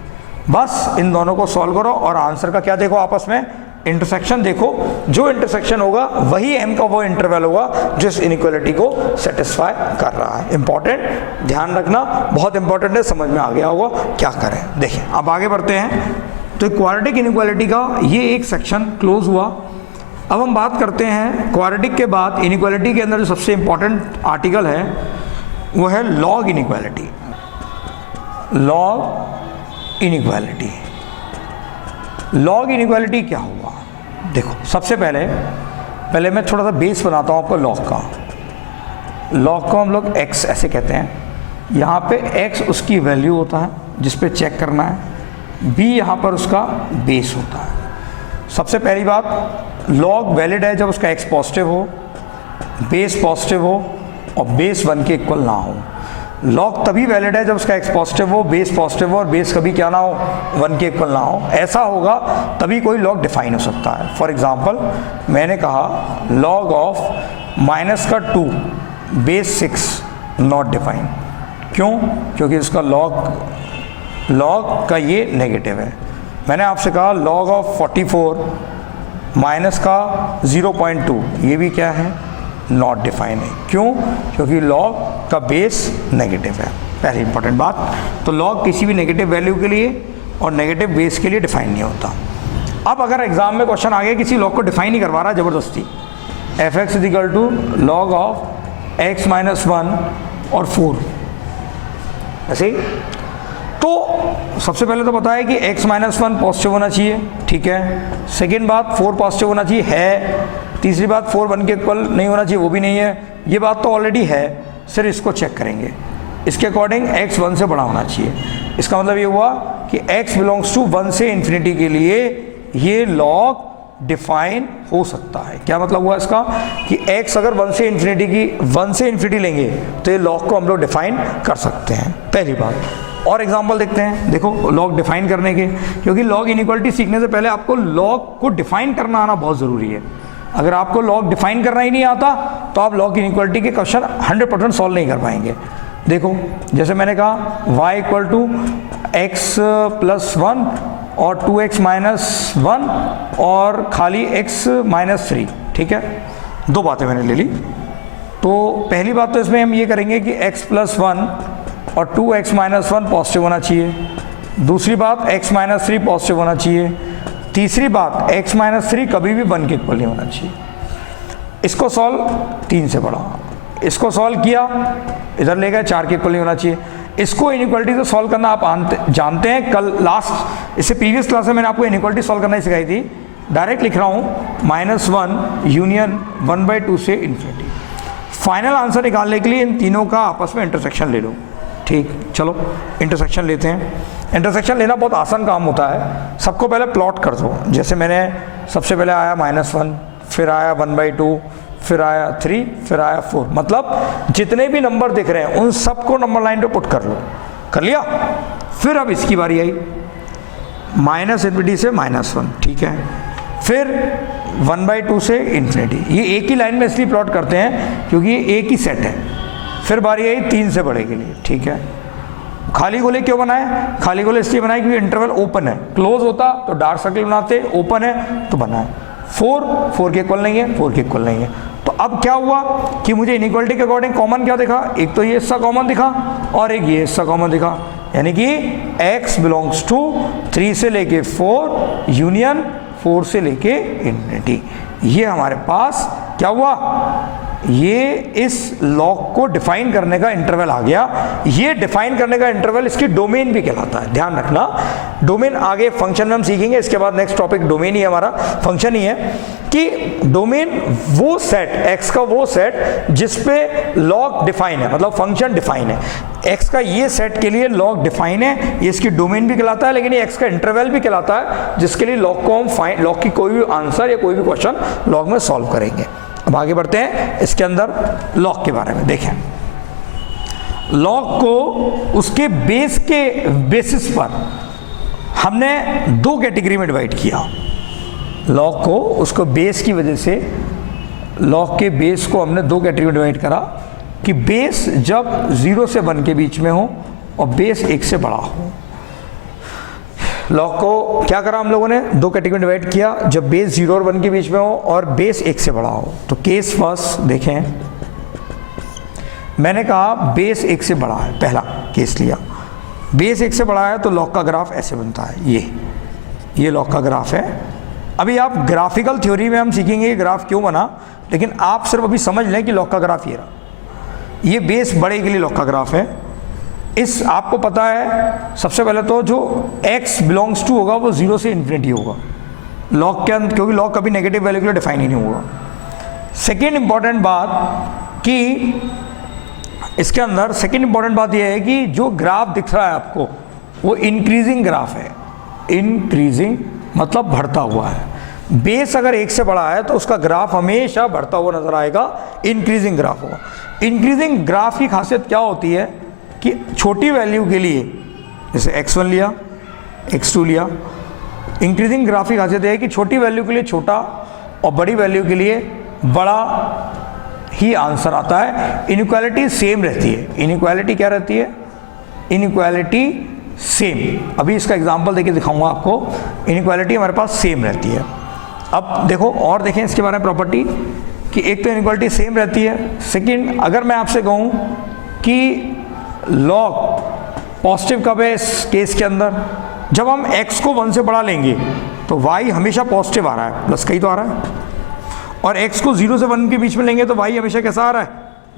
बस इन दोनों को सॉल्व करो और आंसर का क्या देखो, आपस में इंटरसेक्शन देखो, जो इंटरसेक्शन होगा वही m का वो इंटरवल होगा जो इस इनइक्वालिटी को सेटिस्फाई कर रहा है। इंपॉर्टेंट, ध्यान रखना, बहुत इंपॉर्टेंट है, समझ में आ गया होगा क्या करें। देखिए अब आगे बढ़ते हैं, तो क्वाड्रेटिक इनइक्वालिटी का ये एक सेक्शन क्लोज हुआ। अब हम बात करते हैं क्वाड्रेटिक के बाद इनइक्वालिटी के अंदर जो सबसे इंपॉर्टेंट आर्टिकल है वो है log inequality. Log inequality. Log inequality क्या हुआ, देखो सबसे पहले मैं थोड़ा सा बेस बनाता हूँ आपको लॉग का। लॉग को हम लोग x ऐसे कहते हैं, यहाँ पे x उसकी वैल्यू होता है जिस पे चेक करना है, b यहाँ पर उसका बेस होता है। सबसे पहली बात, लॉग वैलिड है जब उसका x पॉजिटिव हो, बेस पॉजिटिव हो और बेस 1 के इक्वल ना हो। लॉग तभी वैलिड है जब उसका x पॉजिटिव हो, बेस पॉजिटिव हो और बेस कभी क्या ना हो, 1 के इक्वल ना हो। ऐसा होगा तभी कोई लॉग डिफाइन हो सकता है। फॉर एग्जांपल मैंने कहा लॉग ऑफ माइनस का 2 बेस 6 नॉट डिफाइन। क्यों? क्योंकि इसका लॉग का ये नेगेटिव है। मैंने आपसे कहा लॉग ऑफ 44 माइनस का 0.2, ये भी क्या है, नॉट डिफाइन है। क्यों? क्योंकि लॉग का बेस नेगेटिव है। पहली इंपॉर्टेंट बात, तो लॉग किसी भी नेगेटिव वैल्यू के लिए और नेगेटिव बेस के लिए डिफाइन नहीं होता। अब अगर एग्जाम में क्वेश्चन आ गया किसी लॉग को डिफाइन नहीं करवा रहा ज़बरदस्ती, f x is equal to log of x minus 1 और 4, ऐसे ही, तो सबसे पहले तो पता है कि x माइनस 1 पॉजिटिव होना चाहिए, ठीक है। सेकेंड बात 4 पॉजिटिव होना चाहिए, है। तीसरी बात 4 1 के इक्वल नहीं होना चाहिए, वो भी नहीं है। ये बात तो ऑलरेडी है, सिर्फ इसको चेक करेंगे। इसके अकॉर्डिंग x 1 से बड़ा होना चाहिए। इसका मतलब ये हुआ कि x बिलोंग्स टू 1 से इन्फिनिटी के लिए ये लॉग डिफाइन हो सकता है। क्या मतलब हुआ इसका कि x अगर 1 से इन्फिनिटी लेंगे तो ये लॉग को हम लोग डिफाइन कर सकते हैं। पहली बात। और एग्जांपल देखते हैं, देखो लॉग डिफाइन करने के, क्योंकि लॉग इनइक्वालिटी सीखने से पहले आपको लॉग को डिफाइन करना आना बहुत ज़रूरी है। अगर आपको लॉग डिफाइन करना ही नहीं आता तो आप लॉग इनइक्वालिटी के क्वेश्चन 100% सॉल्व नहीं कर पाएंगे। देखो जैसे मैंने कहा y equal to x plus 1 और 2x माइनस 1 और खाली x माइनस 3, ठीक है। दो बातें मैंने ले ली। तो पहली बात तो इसमें हम ये करेंगे कि x प्लस 1 और 2x माइनस 1 पॉजिटिव होना चाहिए। दूसरी बात x माइनस 3 पॉजिटिव होना चाहिए। तीसरी बात x माइनस 3 कभी भी 1 के इक्वल नहीं होना चाहिए। इसको सॉल्व 3 से बड़ा, इसको सॉल्व किया, इधर ले गए 4 के इक्वल नहीं होना चाहिए। इसको इनइक्वालिटी से सॉल्व करना आप जानते हैं। कल लास्ट इससे प्रीवियस क्लास में मैंने आपको इनइक्वालिटी सॉल्व करना ही सिखाई थी। डायरेक्ट लिख रहा हूँ -1 यूनियन 1/2 से इन्फिनिटी। फाइनल आंसर निकालने के लिए इन तीनों का आपस में इंटरसेक्शन ले लो, ठीक। चलो इंटरसेक्शन लेते हैं। इंटरसेक्शन लेना बहुत आसान काम होता है। सबको पहले प्लॉट कर दो। जैसे मैंने सबसे पहले आया -1, फिर आया 1/2, फिर आया 3, फिर आया 4। मतलब जितने भी नंबर दिख रहे हैं उन सबको नंबर लाइन पे पुट कर लो। कर लिया? फिर अब इसकी बारी आई -इन्फिनिटी से -1, ठीक है। फिर 1/2 से इन्फिनिटी। ये एक ही लाइन में इसलिए प्लॉट करते हैं क्योंकि ये एक ही सेट है। फिर बारी आई 3 से बड़े के लिए, ठीक है। खाली गोले क्यों बनाए? खाली गोले इसलिए बनाए क्योंकि इंटरवल ओपन है। क्लोज होता तो डार्क सर्कल बनाते, ओपन है तो बनाए। 4 के इक्वल नहीं है, 4 के इक्वल नहीं है। तो अब क्या हुआ कि मुझे इनइक्वालिटी के अकॉर्डिंग कॉमन क्या दिखा? एक तो ये हिस्सा कॉमन दिखा और एक ये हिस्सा कॉमन दिखा, यानी कि x बिलोंग्स टू 3 से लेके 4 यूनियन 4 से लेके इन्फिनिटी। ये हमारे पास क्या हुआ? ये इस लॉग को डिफाइन करने का इंटरवल आ गया। ये डिफाइन करने का इंटरवल इसकी डोमेन भी कहलाता है। ध्यान रखना, डोमेन आगे फंक्शन में हम सीखेंगे। इसके बाद नेक्स्ट टॉपिक डोमेन ही हमारा, फंक्शन ही है कि डोमेन वो सेट, x का वो सेट जिस पे लॉग डिफाइन है, मतलब फंक्शन डिफाइन है। x का ये सेट के लिए लॉग डिफाइन है, ये इसकी डोमेन भी कहलाता है, लेकिन ये x का इंटरवल भी कहलाता है जिसके लिए लॉग को हम लॉग की कोई भी आंसर या कोई भी क्वेश्चन लॉग में सॉल्व करेंगे। अब आगे बढ़ते हैं इसके अंदर लॉग के बारे में। देखें, लॉग को उसके बेस के बेसिस पर हमने 2 कैटेगरी में डिवाइड किया। लॉग को उसको बेस की वजह से, लॉग के बेस को हमने 2 कैटेगरी में डिवाइड करा कि बेस जब 0 से 1 के बीच में हो और बेस 1 से बड़ा हो। लॉग को क्या करा हम लोगों ने? 2 कैटेगरी में डिवाइड किया, जब बेस 0 और 1 के बीच में हो और बेस 1 से बड़ा हो। तो केस फर्स्ट देखें, मैंने कहा बेस 1 से बड़ा है, पहला केस लिया। बेस 1 से बड़ा है तो लॉग का ग्राफ ऐसे बनता है, ये लॉग का ग्राफ है। अभी आप ग्राफिकल थ्योरी में हम सीखेंगे ये ग्राफ क्यों बना, लेकिन आप सिर्फ अभी समझ लें कि लॉग का ग्राफ ये रहा। ये बेस बड़े के लिए लॉग का ग्राफ है, इस आपको पता है सबसे पहले तो जो x बिलोंग्स टू होगा वो 0 से इन्फिनिटी होगा लॉग के अंदर, क्योंकि लॉग कभी नेगेटिव वैल्यू के लिए डिफाइन ही नहीं होगा। सेकेंड इंपॉर्टेंट बात कि इसके अंदर सेकेंड इंपॉर्टेंट बात यह है कि जो ग्राफ दिख रहा है आपको वो इंक्रीजिंग ग्राफ है। इंक्रीजिंग मतलब बढ़ता हुआ है। बेस अगर 1 से बड़ा है तो उसका ग्राफ हमेशा बढ़ता हुआ नजर आएगा, इंक्रीजिंग ग्राफ होगा। इंक्रीजिंग ग्राफ की खासियत क्या होती है कि छोटी वैल्यू के लिए, जैसे x1 लिया, x2 लिया, इंक्रीजिंग ग्राफ की खासियत है कि छोटी वैल्यू के लिए छोटा और बड़ी वैल्यू के लिए बड़ा ही आंसर आता है। इनइक्वालिटी सेम रहती है। इनइक्वालिटी क्या रहती है? Inequality same. अभी इसका एग्जांपल देके दिखाऊंगा आपको। इनइक्वालिटी हमारे पास सेम रहती है। अब देखो और देखें इसके बारे में प्रॉपर्टी कि एक तो इनइक्वालिटी सेम रहती है। सेकंड, अगर मैं आपसे कहूँ कि लॉग पॉजिटिव कब है इस केस के अंदर, जब हम x को 1 से बढ़ा लेंगे तो y हमेशा पॉजिटिव आ रहा है, प्लस का ही तो आ रहा है, और x को 0 से 1 के बीच में लेंगे तो y हमेशा कैसा आ रहा है?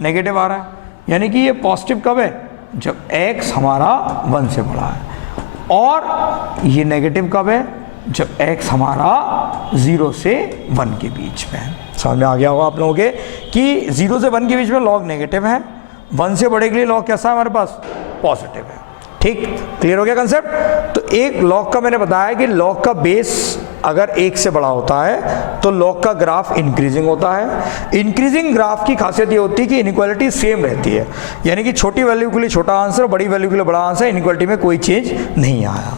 नेगेटिव आ रहा है। यानी कि ये पॉजिटिव कब है? जब x हमारा 1 से बड़ा है। और ये नेगेटिव कब है? जब x हमारा 0 से 1 के बीच में है। समझ में आ गया होगा आप लोगों के कि 0 से 1 के बीच में लॉग नेगेटिव है, 1 से बड़े के लिए लॉग कैसा है हमारे पास? पॉजिटिव है। ठीक, क्लियर हो गया कंसेप्ट? तो एक लॉग का मैंने बताया कि लॉग का बेस अगर 1 से बड़ा होता है तो लॉग का ग्राफ इंक्रीजिंग होता है। इंक्रीजिंग ग्राफ की खासियत ये होती है कि इनइक्वालिटी सेम रहती है, यानी कि छोटी वैल्यू के लिए छोटा आंसर, बड़ी वैल्यू के लिए बड़ा आंसर, इनइक्वालिटी में कोई चेंज नहीं आया।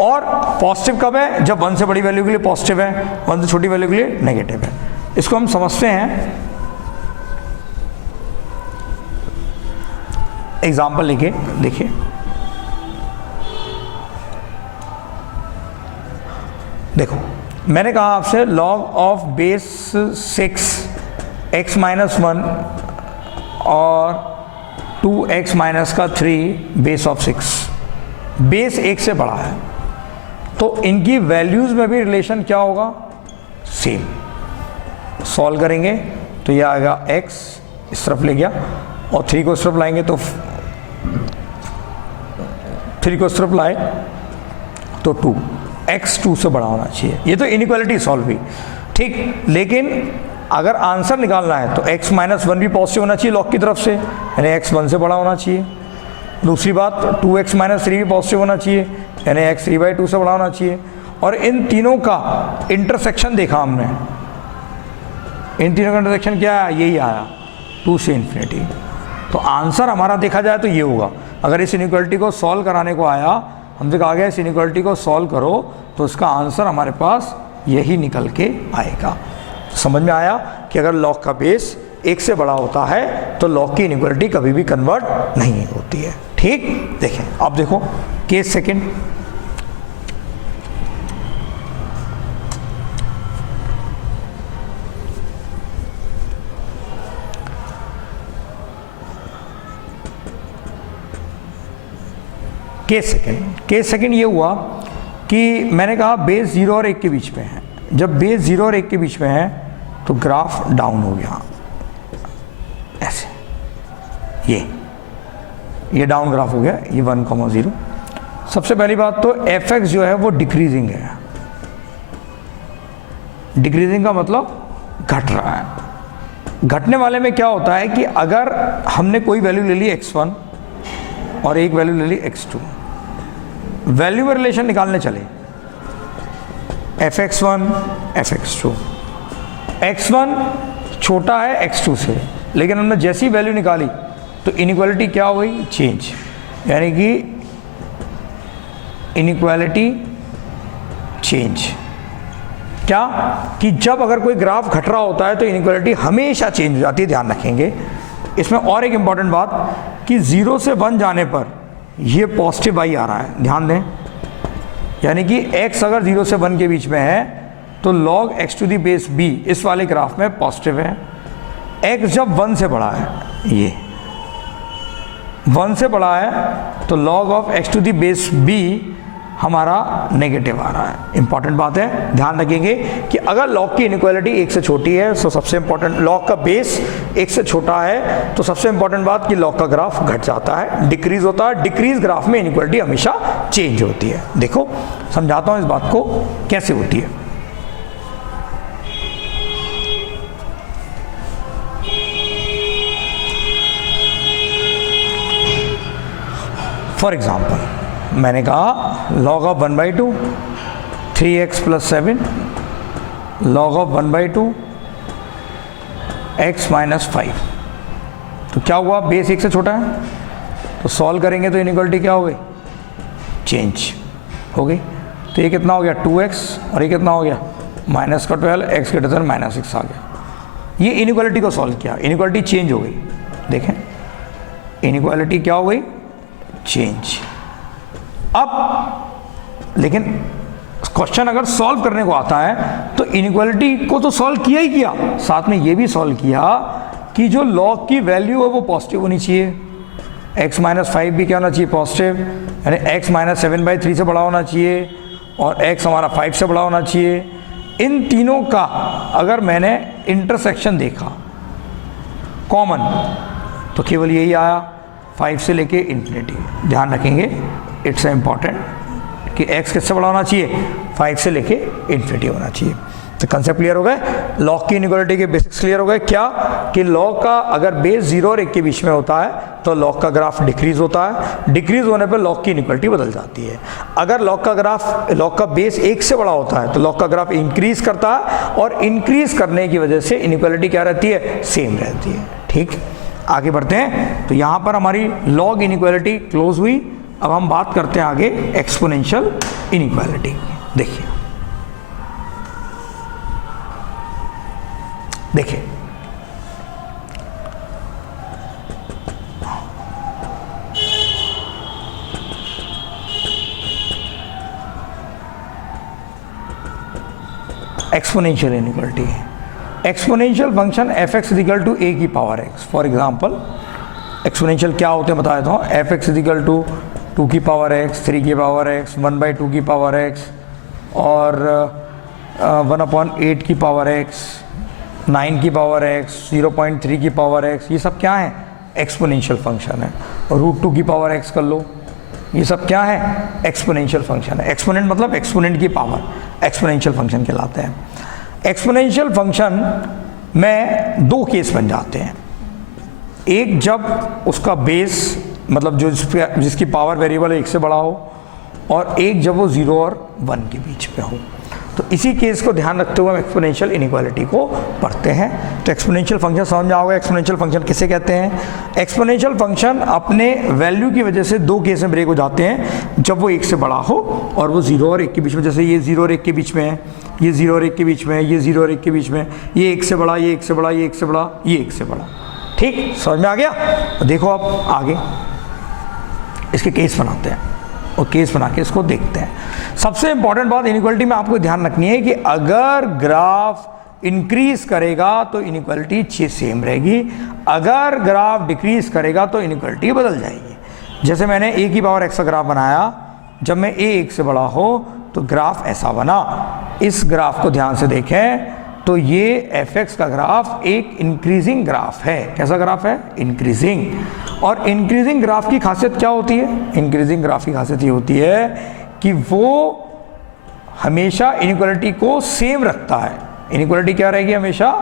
और पॉजिटिव कब है? जब 1 से बड़ी वैल्यू के लिए पॉजिटिव है, 1 से छोटी वैल्यू के लिए नेगेटिव है। इसको हम समझते हैं एग्जाम्पल लेके। देखिए, देखो मैंने कहा आपसे log of base 6 x minus 1 और 2x माइनस का 3 बेस ऑफ 6, बेस 1 से बड़ा है तो इनकी वैल्यूज में भी रिलेशन क्या होगा? सेम। सॉल्व करेंगे तो ये आएगा x, इस तरफ ले गया, और 3 को इस तरफ लाएंगे तो 3 को इस तरफ लाए तो 2, x 2 से बड़ा होना चाहिए। ये तो इनइक्वालिटी सॉल्व हुई, ठीक। लेकिन अगर आंसर निकालना है तो x माइनस 1 भी पॉजिटिव होना चाहिए लॉग की तरफ से, यानी x 1 से बड़ा होना चाहिए। दूसरी बात, 2x माइनस 3 भी पॉजिटिव होना चाहिए, यानी x 3/2 से बड़ा होना चाहिए। और इन तीनों का इंटरसेक्शन देखा हमने, इन तीनों का इंटरसेक्शन क्या है? यही आया, 2 से इन्फिनिटी। तो आंसर हमारा देखा जाए तो ये होगा। अगर इस इनइक्वालिटी को सॉल्व कराने को आया, हमसे कहा गया इस इनइक्वालिटी को सॉल्व करो, तो इसका आंसर हमारे पास यही निकल के आएगा। समझ में आया कि अगर लॉग का बेस 1 से बड़ा होता है तो लॉग की इनइक्वालिटी कभी भी कन्वर्ट नहीं होती है। ठीक, देखें अब देखो केस सेकंड। केस सेकंड ये हुआ कि मैंने कहा बेस 0 और 1 के बीच में है। जब बेस 0 और 1 के बीच में है तो ग्राफ डाउन हो गया, ऐसे ये डाउन ग्राफ हो गया, ये 1,0। सबसे पहली बात तो fx जो है वो डिक्रीजिंग है। डिक्रीजिंग का मतलब घट रहा है। घटने वाले में क्या होता है कि अगर हमने कोई वैल्यू ले ली x1 और एक वैल्यू ले ली x2, वैल्यू में रिलेशन निकालने चले, fx1 fx2, x1 छोटा है x2 से, लेकिन हमने जैसी वैल्यू निकाली तो इनइक्वालिटी क्या हो गई? चेंज। यानी कि इनइक्वालिटी चेंज क्या कि जब अगर कोई ग्राफ घट रहा होता है तो इनइक्वालिटी हमेशा चेंज हो जाती है, ध्यान रखेंगे। इसमें और एक इंपॉर्टेंट बात कि 0 से 1 जाने पर ये पॉजिटिव y आ रहा है, ध्यान दें। यानी कि x अगर 0 से 1 के बीच में है तो log x to the base b इस वाले ग्राफ में पॉजिटिव है। x जब 1 से बड़ा है, ये 1 से बड़ा है तो log of x to the base b हमारा नेगेटिव आ रहा है। इंपॉर्टेंट बात है, ध्यान रखेंगे कि अगर लॉग की इनइक्वालिटी 1 से छोटी है तो सबसे इंपॉर्टेंट, लॉग का बेस 1 से छोटा है तो सबसे इंपॉर्टेंट बात कि लॉग का ग्राफ घट जाता है, डिक्रीज होता है। डिक्रीज ग्राफ में इनइक्वालिटी हमेशा चेंज होती है। देखो समझाता हूं इस बात को कैसे होती है। फॉर एग्जाम्पल मैंने कहा log of 1/2 3x + 7, log of 1/2 x - 5। तो क्या हुआ, बेस 1 से छोटा है तो सॉल्व करेंगे तो इनइक्वालिटी क्या हो गई, चेंज हो गई। तो ये कितना हो गया 2x और ये कितना हो गया -12, x > -6 आ गया। ये इनइक्वालिटी को सॉल्व किया, इनइक्वालिटी चेंज हो गई। देखें इनइक्वालिटी क्या हो गई, चेंज। अब लेकिन क्वेश्चन अगर सॉल्व करने को आता है तो इनइक्वालिटी को तो सॉल्व किया ही किया, साथ में ये भी सॉल्व किया कि जो लॉग की वैल्यू है वो पॉजिटिव होनी चाहिए, x - 5 भी क्या होना चाहिए, पॉजिटिव, यानी x - 7/3 से बड़ा होना चाहिए और x हमारा 5 से बड़ा होना चाहिए। इन तीनों का अगर मैंने इंटरसेक्शन देखा कॉमन तो केवल यही आया 5 से लेके इन्फिनिटी। ध्यान रखेंगे, इट्स इम्पॉर्टेंट कि x किससे बड़ा होना चाहिए, 5 से लेके इन्फिनिटी होना चाहिए। तो कंसेप्ट क्लियर हो गए, लॉग की इनइक्वालिटी के बेसिक्स क्लियर हो गए। क्या कि लॉग का अगर बेस 0 और 1 के बीच में होता है तो लॉग का ग्राफ डिक्रीज होता है, डिक्रीज होने पर लॉग की इनइक्वालिटी बदल जाती है। अगर लॉग का बेस 1 से बड़ा होता है तो लॉग का ग्राफ इंक्रीज करता है और इंक्रीज करने की वजह से इनइक्वालिटी क्या रहती है, सेम रहती है। ठीक, आगे बढ़ते हैं। तो यहाँ पर हमारी लॉग इनइक्वालिटी क्लोज हुई। अब हम बात करते हैं आगे एक्सपोनेंशियल इनइक्वालिटी। देखिए exponential inequality, exponential function f(x) = a की power x। For example exponential क्या होते हैं बताया था, f(x) = 2 की पावर x, 3 की पावर x, 1/2 की पावर x और 1/8 की पावर x, 9 की पावर x, 0.3 की पावर x। ये सब क्या है, एक्सपोनेंशियल फंक्शन है। √2 की पावर x कर लो, ये सब क्या है, एक्सपोनेंशियल फंक्शन है। एक्सपोनेंट मतलब एक्सपोनेंट की पावर, एक्सपोनेंशियल फंक्शन कहलाते हैं। एक्सपोनेंशियल फंक्शन में 2 केस बन जाते हैं। एक जब उसका बेस मतलब जो जिसकी पावर वेरिएबल 1 से बड़ा हो, और एक जब वो 0 और 1 के बीच में हो। तो इसी केस को ध्यान रखते हुए हम एक्सपोनेंशियल इनइक्वालिटी को पढ़ते हैं। तो एक्सपोनेंशियल फंक्शन समझ में आओगे, एक्सपोनेंशियल फंक्शन किसे कहते हैं। एक्सपोनेंशियल फंक्शन अपने वैल्यू की वजह से 2 केस में ब्रेक हो जाते हैं, जब वो 1 से बड़ा हो और वो 0 और 1 के बीच में, जैसे ये 0 और 1 के बीच में है, ये 0 और 1 के बीच में है, ये 0 और 1 के बीच में, ये 1 से बड़ा, ये 1 से बड़ा, ये 1 से बड़ा, ये 1 से बड़ा। ठीक, समझ में आ गया। देखो अब आगे इसके केस बनाते हैं और केस बना के इसको देखते हैं। सबसे इंपॉर्टेंट बात इनइक्वालिटी में आपको ध्यान रखनी है कि अगर ग्राफ इंक्रीज करेगा तो इनइक्वालिटी सेम रहेगी, अगर ग्राफ डिक्रीज करेगा तो इनइक्वालिटी बदल जाएगी। जैसे मैंने a की पावर x का ग्राफ बनाया, जब मैं a 1 से बड़ा हो तो ग्राफ ऐसा बना। इस ग्राफ को ध्यान से देखें तो ये fx का ग्राफ एक इंक्रीजिंग ग्राफ है। कैसा ग्राफ है, इंक्रीजिंग। और इंक्रीजिंग ग्राफ की खासियत क्या होती है, इंक्रीजिंग ग्राफ की खासियत ये होती है कि वो हमेशा इनइक्वालिटी को सेम रखता है। इनइक्वालिटी क्या रहेगी, हमेशा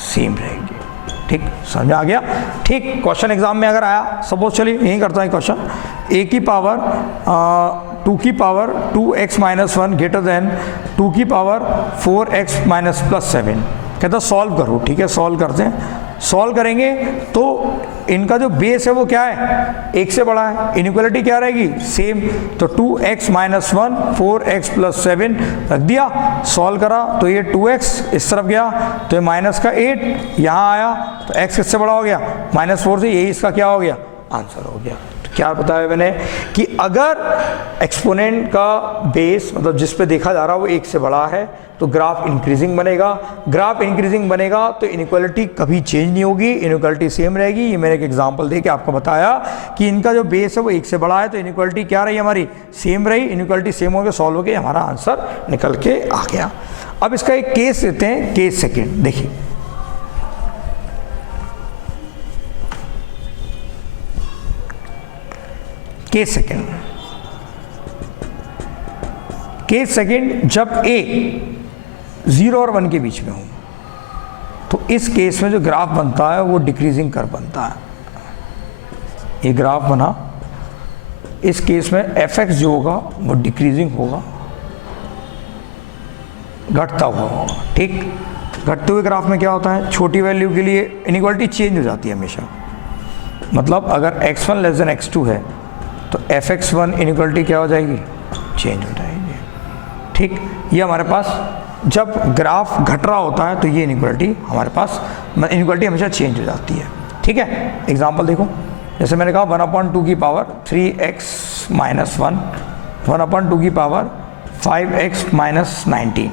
सेम रहेगी। ठीक, समझ आ गया। ठीक, क्वेश्चन एग्जाम में अगर आया, सपोज चलिए यही करता है क्वेश्चन, a की पावर 2 की पावर 2x - 1 ग्रेटर देन 2 की पावर 4x - +7, कहता सॉल्व करो। ठीक है, सॉल्व करते हैं। सॉल्व करेंगे तो इनका जो बेस है वो क्या है, 1 से बड़ा है, इनइक्वालिटी क्या रहेगी, सेम। तो 2x - 1 4x + 7 रख दिया, सॉल्व करा तो ये 2x इस तरफ गया तो ये -8 यहाँ आया तो x किससे बड़ा हो गया, -4 से, यही इसका क्या हो गया, आंसर हो गया। क्या बताया मैंने कि अगर एक्सपोनेंट का बेस मतलब जिस पे देखा जा रहा है वो 1 से बड़ा है तो ग्राफ इंक्रीजिंग बनेगा। ग्राफ इंक्रीजिंग बनेगा तो इनइक्वालिटी कभी चेंज नहीं होगी, इनइक्वालिटी सेम रहेगी। ये मैंने एक एग्जांपल दे के आपको बताया कि इनका जो बेस है वो 1 से बड़ा है तो इनइक्वालिटी क्या रही हमारी, सेम रही। इनइक्वालिटी सेम हो गया, सॉल्व हो गया, हमारा आंसर निकल के आ गया। अब इसका एक केस लेते हैं, केस सेकेंड। देखिए केस सेकेंड, केस सेकेंड जब a 0 और 1 के बीच में हो तो इस केस में जो ग्राफ बनता है वो डिक्रीजिंग कर्व बनता है। ये ग्राफ बना, इस केस में fx जो होगा वो डिक्रीजिंग होगा, घटता हुआ होगा। ठीक, घटते हुए ग्राफ में क्या होता है, छोटी वैल्यू के लिए इनइक्वालिटी चेंज हो जाती है हमेशा। मतलब अगर x1 लेस देन x2 है तो fx1 इनइक्वालिटी क्या हो जाएगी, चेंज हो जाएगी। ठीक, ये हमारे पास जब ग्राफ घट रहा होता है तो ये इनइक्वालिटी हमारे पास, इनइक्वालिटी हमेशा चेंज हो जाती है। ठीक है, एग्जांपल देखो, जैसे मैंने कहा 1/2 की पावर 3x माइनस 1, 1/2 की पावर 5x माइनस 19।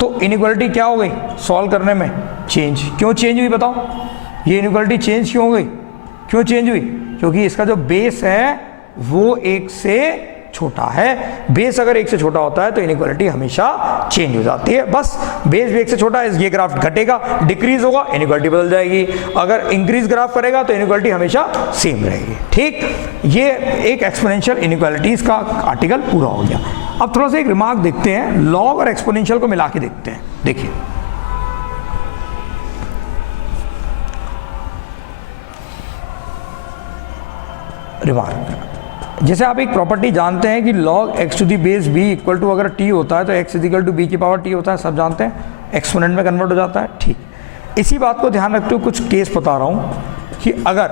तो इनइक्वालिटी क्या हो गई सॉल्व करने में, चेंज। क्यों चेंज हुई बताओ, ये इनइक्वालिटी चेंज क्यों हो गई, क्यों चेंज हुई, क्योंकि इसका जो बेस है वो 1 से छोटा है। बेस अगर 1 से छोटा होता है तो इनइक्वालिटी हमेशा चेंज हो जाती है। बस बेस भी 1 से छोटा है, ये ग्राफ घटेगा, डिक्रीज होगा, इनइक्वालिटी बदल जाएगी। अगर इंक्रीज ग्राफ करेगा तो इनइक्वालिटी हमेशा सेम रहेगी। ठीक, ये एक एक्सपोनेंशियल इनइक्वालिटीज का आर्टिकल पूरा हो गया। अब थोड़ा सा एक रिमार्क देखते हैं, लॉग और एक्सपोनेंशियल को मिला के देखते हैं। देखिए रिमार्क, जैसे आप एक प्रॉपर्टी जानते हैं कि log x to the base b equal to अगर t होता है तो x is equal to b की पावर t होता है, सब जानते हैं, एक्सपोनेंट में कन्वर्ट हो जाता है। ठीक, इसी बात को ध्यान रखते हुए कुछ केस बता रहा हूँ कि अगर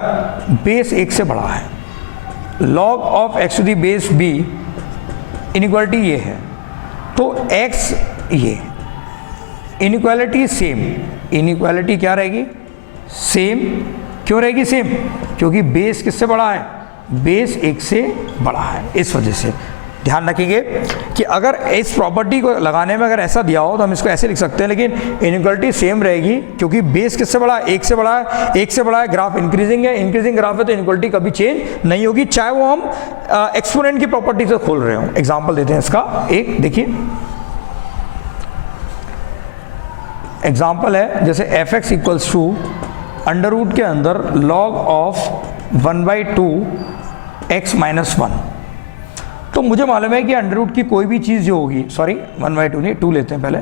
बेस 1 से बड़ा है, log of x to the base b inequality ये है तो x ये इनइक्वालिटी सेम, इनइक्वालिटी क्या रहेगी, सेम। क्यों रहेगी सेम, क्योंकि बेस किससे बड़ा है, बेस 1 से बड़ा है। इस वजह से ध्यान रखेंगे कि अगर इस प्रॉपर्टी को लगाने में अगर ऐसा दिया हो तो हम इसको ऐसे लिख सकते हैं, लेकिन इनइक्वालिटी सेम रहेगी क्योंकि बेस किससे बड़ा है, 1 से बड़ा है। 1 से बड़ा है, ग्राफ इंक्रीजिंग है, इंक्रीजिंग ग्राफ है तो इनइक्वालिटी कभी चेंज नहीं होगी, चाहे वो हम एक्सपोनेंट की प्रॉपर्टी से खोल रहे हो। एग्जाम्पल देते हैं इसका एक, देखिए एग्जाम्पल है, जैसे fx equals to under root के अंदर log ऑफ 1/2 x माइनस 1। तो मुझे मालूम है कि अंडर रूट की कोई भी चीज़ जो होगी, सॉरी 1/2 नहीं 2 लेते हैं पहले,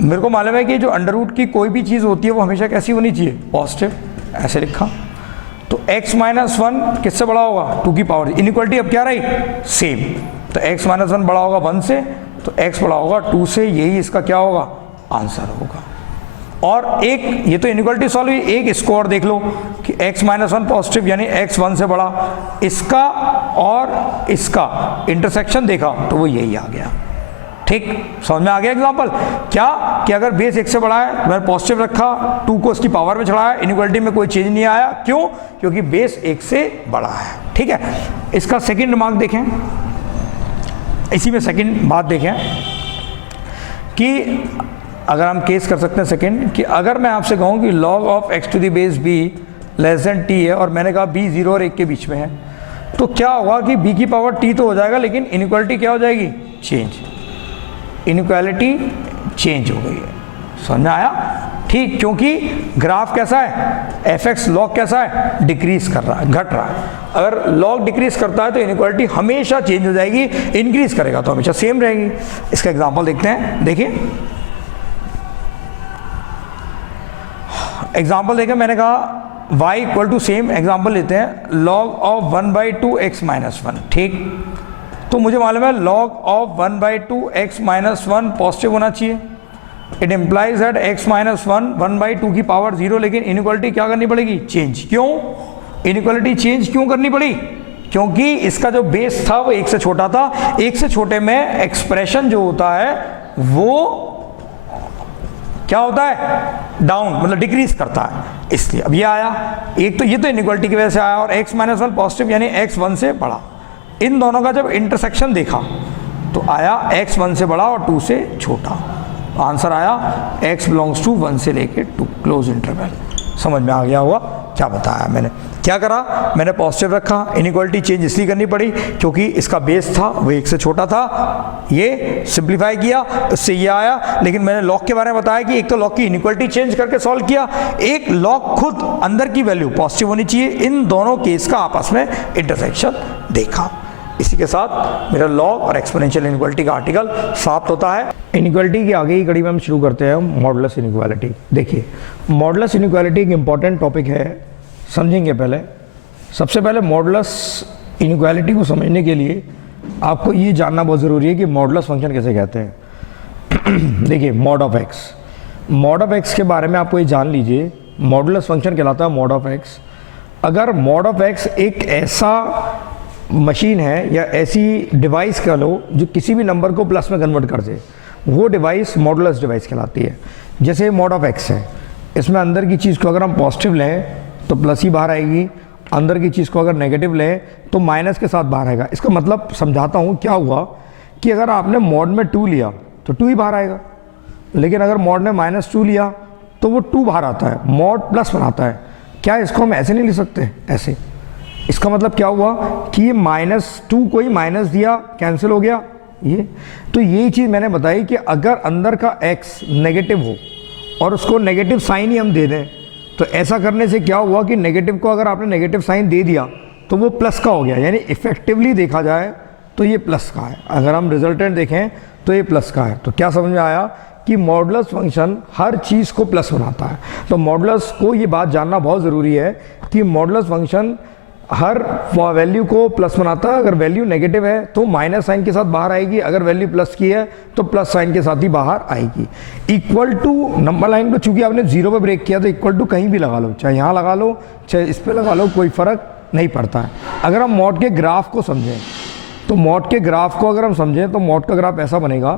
मेरे को मालूम है कि जो अंडर रूट की कोई भी चीज़ होती है वो हमेशा कैसी होनी चाहिए, पॉजिटिव, ऐसे लिखा। तो x माइनस 1 किससे बड़ा होगा, 2 की पावर। इनइक्वालिटी अब क्या रही, सेम। तो x माइनस 1 बड़ा होगा 1 से तो x बड़ा होगा 2 से, यही इसका क्या होगा, आंसर होगा। और एक ये तो इनइक्वालिटी सॉल्व हुई, एक इसको और देख लो कि x माइनस 1 पॉजिटिव यानी x 1 से बड़ा, इसका और इसका इंटरसेक्शन देखा तो वो यही आ गया। ठीक, समझ में आ गया एग्जांपल, क्या कि अगर बेस 1 से बड़ा है मैंने पॉजिटिव रखा, 2 को उसकी पावर में चढ़ाया, इनइक्वालिटी में कोई चेंज नहीं आया। क्यों, क्योंकि बेस 1 से बड़ा है। ठीक है, इसका सेकेंड रिमार्क देखें, इसी में सेकेंड बात देखें कि अगर हम केस कर सकते हैं सेकंड, कि अगर मैं आपसे कहूं कि log of x to the base b less than t है और मैंने कहा b 0 और 1 के बीच में है, तो क्या होगा कि b की पावर t तो हो जाएगा लेकिन इनइक्वालिटी क्या हो जाएगी, चेंज। इनइक्वालिटी चेंज हो गई है, समझ में आया। ठीक, क्योंकि ग्राफ कैसा है, fx log कैसा है, डिक्रीज कर रहा है, घट रहा है। अगर log डिक्रीज करता है तो इनइक्वालिटी हमेशा चेंज हो जाएगी, इंक्रीज करेगा तो हमेशा सेम रहेगी। इसका एग्जाम्पल देखते हैं, देखिए एग्जाम्पल देखें, मैंने कहा y equal to same example लेते हैं, log ऑफ 1/2 x माइनस 1। ठीक, तो मुझे मालूम है log of 1/2 x minus 1 positive होना चाहिए। It implies that x minus 1 1/2 की पावर 0, लेकिन इनइक्वालिटी क्या करनी पड़ेगी, चेंज। क्यों, इनइक्वालिटी चेंज क्यों करनी पड़ी, क्योंकि इसका जो बेस था वो 1 से छोटा था। 1 से छोटे में एक्सप्रेशन जो होता है वो क्या होता है, डाउन, मतलब डिक्रीज करता है। इसलिए अब ये आया, एक तो ये तो इनइक्वालिटी की वजह से आया, और x माइनस वन पॉजिटिव यानी x 1 से बड़ा। इन दोनों का जब इंटरसेक्शन देखा तो आया x 1 से बड़ा और 2 से छोटा। आंसर आया x बिलोंग्स टू 1 से लेके 2, क्लोज इंटरवल। समझ में आ गया होगा क्या बताया मैंने। क्या करा, मैंने पॉजिटिव रखा, इनइक्वालिटी चेंज इसलिए करनी पड़ी क्योंकि इसका बेस था वो 1 से छोटा था, ये सिंप्लीफाई किया, उससे ये आया। लेकिन मैंने लॉग के बारे में बताया कि एक तो लॉग की इनइक्वालिटी चेंज करके सॉल्व किया, एक लॉग खुद अंदर की वैल्यू पॉजिटिव होनी चाहिए। इन दोनों केस का आपस में इंटरसेक्शन देखा। इसी के साथ मेरा लॉग और एक्सपोनेंशियल इनइक्वालिटी का आर्टिकल समाप्त होता है। इनइक्वालिटी की आगे की कड़ी में हम शुरू करते हैं मॉडुलस इनइक्वालिटी। देखिए, मॉडुलस इनइक्वालिटी एक इंपॉर्टेंट टॉपिक है, समझेंगे पहले। सबसे पहले मॉडुलस इनइक्वालिटी को समझने के लिए आपको ये जानना बहुत ज़रूरी है कि मॉडुलस फंक्शन कैसे कहते हैं। देखिए, मॉड ऑफ एक्स के बारे में आपको ये जान लीजिए, मॉडुलस फंक्शन कहलाता है मॉड ऑफ एक्स। अगर मॉड ऑफ एक्स एक ऐसा मशीन है या ऐसी डिवाइस कह लो जो किसी भी नंबर को प्लस में कन्वर्ट कर दे, वो डिवाइस मॉडुलस डिवाइस कहलाती है। जैसे मॉड ऑफ एक्स है, इसमें अंदर की चीज़ को अगर हम पॉजिटिव लें तो प्लस ही बाहर आएगी, अंदर की चीज़ को अगर नेगेटिव लें तो माइनस के साथ बाहर आएगा। इसका मतलब समझाता हूँ, क्या हुआ कि अगर आपने मॉड में 2 लिया तो 2 ही बाहर आएगा, लेकिन अगर मॉड में -2 लिया तो वो 2 बाहर आता है, मॉड प्लस बनाता है। क्या इसको हम ऐसे नहीं लिख सकते, ऐसे? इसका मतलब क्या हुआ कि ये -2 को ही माइनस दिया, कैंसिल हो गया ये। तो यही चीज़ मैंने बताई कि अगर अंदर का x नेगेटिव हो और उसको नेगेटिव साइन ही हम दे दें, तो ऐसा करने से क्या हुआ कि नेगेटिव को अगर आपने नेगेटिव साइन दे दिया तो वो प्लस का हो गया, यानी इफेक्टिवली देखा जाए तो ये प्लस का है। अगर हम रिजल्टेंट देखें तो ये प्लस का है। तो क्या समझ में आया कि मॉडुलस फंक्शन हर चीज़ को प्लस बनाता है। तो मॉडुलस को ये बात जानना बहुत ज़रूरी है कि मॉडुलस फंक्शन हर वैल्यू को प्लस बनाता है। अगर वैल्यू नेगेटिव है तो माइनस साइन के साथ बाहर आएगी, अगर वैल्यू प्लस की है तो प्लस साइन के साथ ही बाहर आएगी। इक्वल टू नंबर लाइन को चूंकि आपने 0 पे ब्रेक किया तो इक्वल टू कहीं भी लगा लो, चाहे यहाँ लगा लो चाहे इस पे लगा लो, कोई फ़र्क नहीं पड़ता है। अगर हम मॉड के ग्राफ को समझें तो मॉड के ग्राफ को अगर हम समझें तो मॉड का ग्राफ ऐसा बनेगा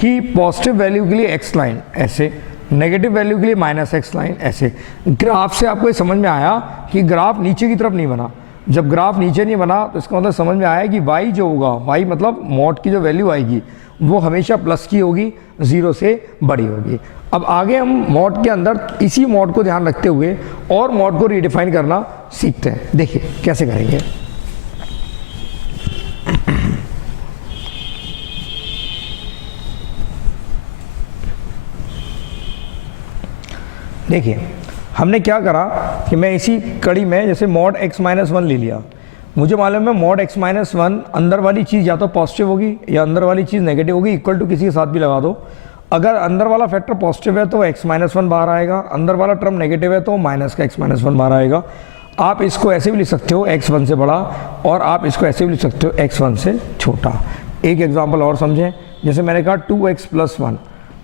कि पॉजिटिव वैल्यू के लिए एक्स लाइन ऐसे, नेगेटिव वैल्यू के लिए -x लाइन ऐसे। ग्राफ से आपको ये समझ में आया कि ग्राफ नीचे की तरफ नहीं बना। जब ग्राफ नीचे नहीं बना तो इसका मतलब समझ में आया कि y जो होगा, y मतलब मॉड की जो वैल्यू आएगी वो हमेशा प्लस की होगी, 0 से बड़ी होगी। अब आगे हम मॉड के अंदर इसी मॉड को ध्यान रखते हुए और मॉड को रीडिफाइन करना सीखते हैं। देखिए कैसे करेंगे। देखिए हमने क्या करा कि मैं इसी कड़ी में जैसे मॉड x माइनस 1 ले लिया। मुझे मालूम है मॉड x माइनस 1 अंदर वाली चीज़ या तो पॉजिटिव होगी या अंदर वाली चीज़ नेगेटिव होगी, इक्वल टू किसी के साथ भी लगा दो। अगर अंदर वाला फैक्टर पॉजिटिव है तो x माइनस 1 बाहर आएगा, अंदर वाला टर्म नेगेटिव है तो माइनस का x माइनस 1 बाहर आएगा। आप इसको ऐसे भी लिख सकते हो x 1 से बड़ा, और आप इसको ऐसे भी लिख सकते हो x 1 से छोटा। एक एग्जाम्पल और समझें, जैसे मैंने कहा 2x प्लस 1,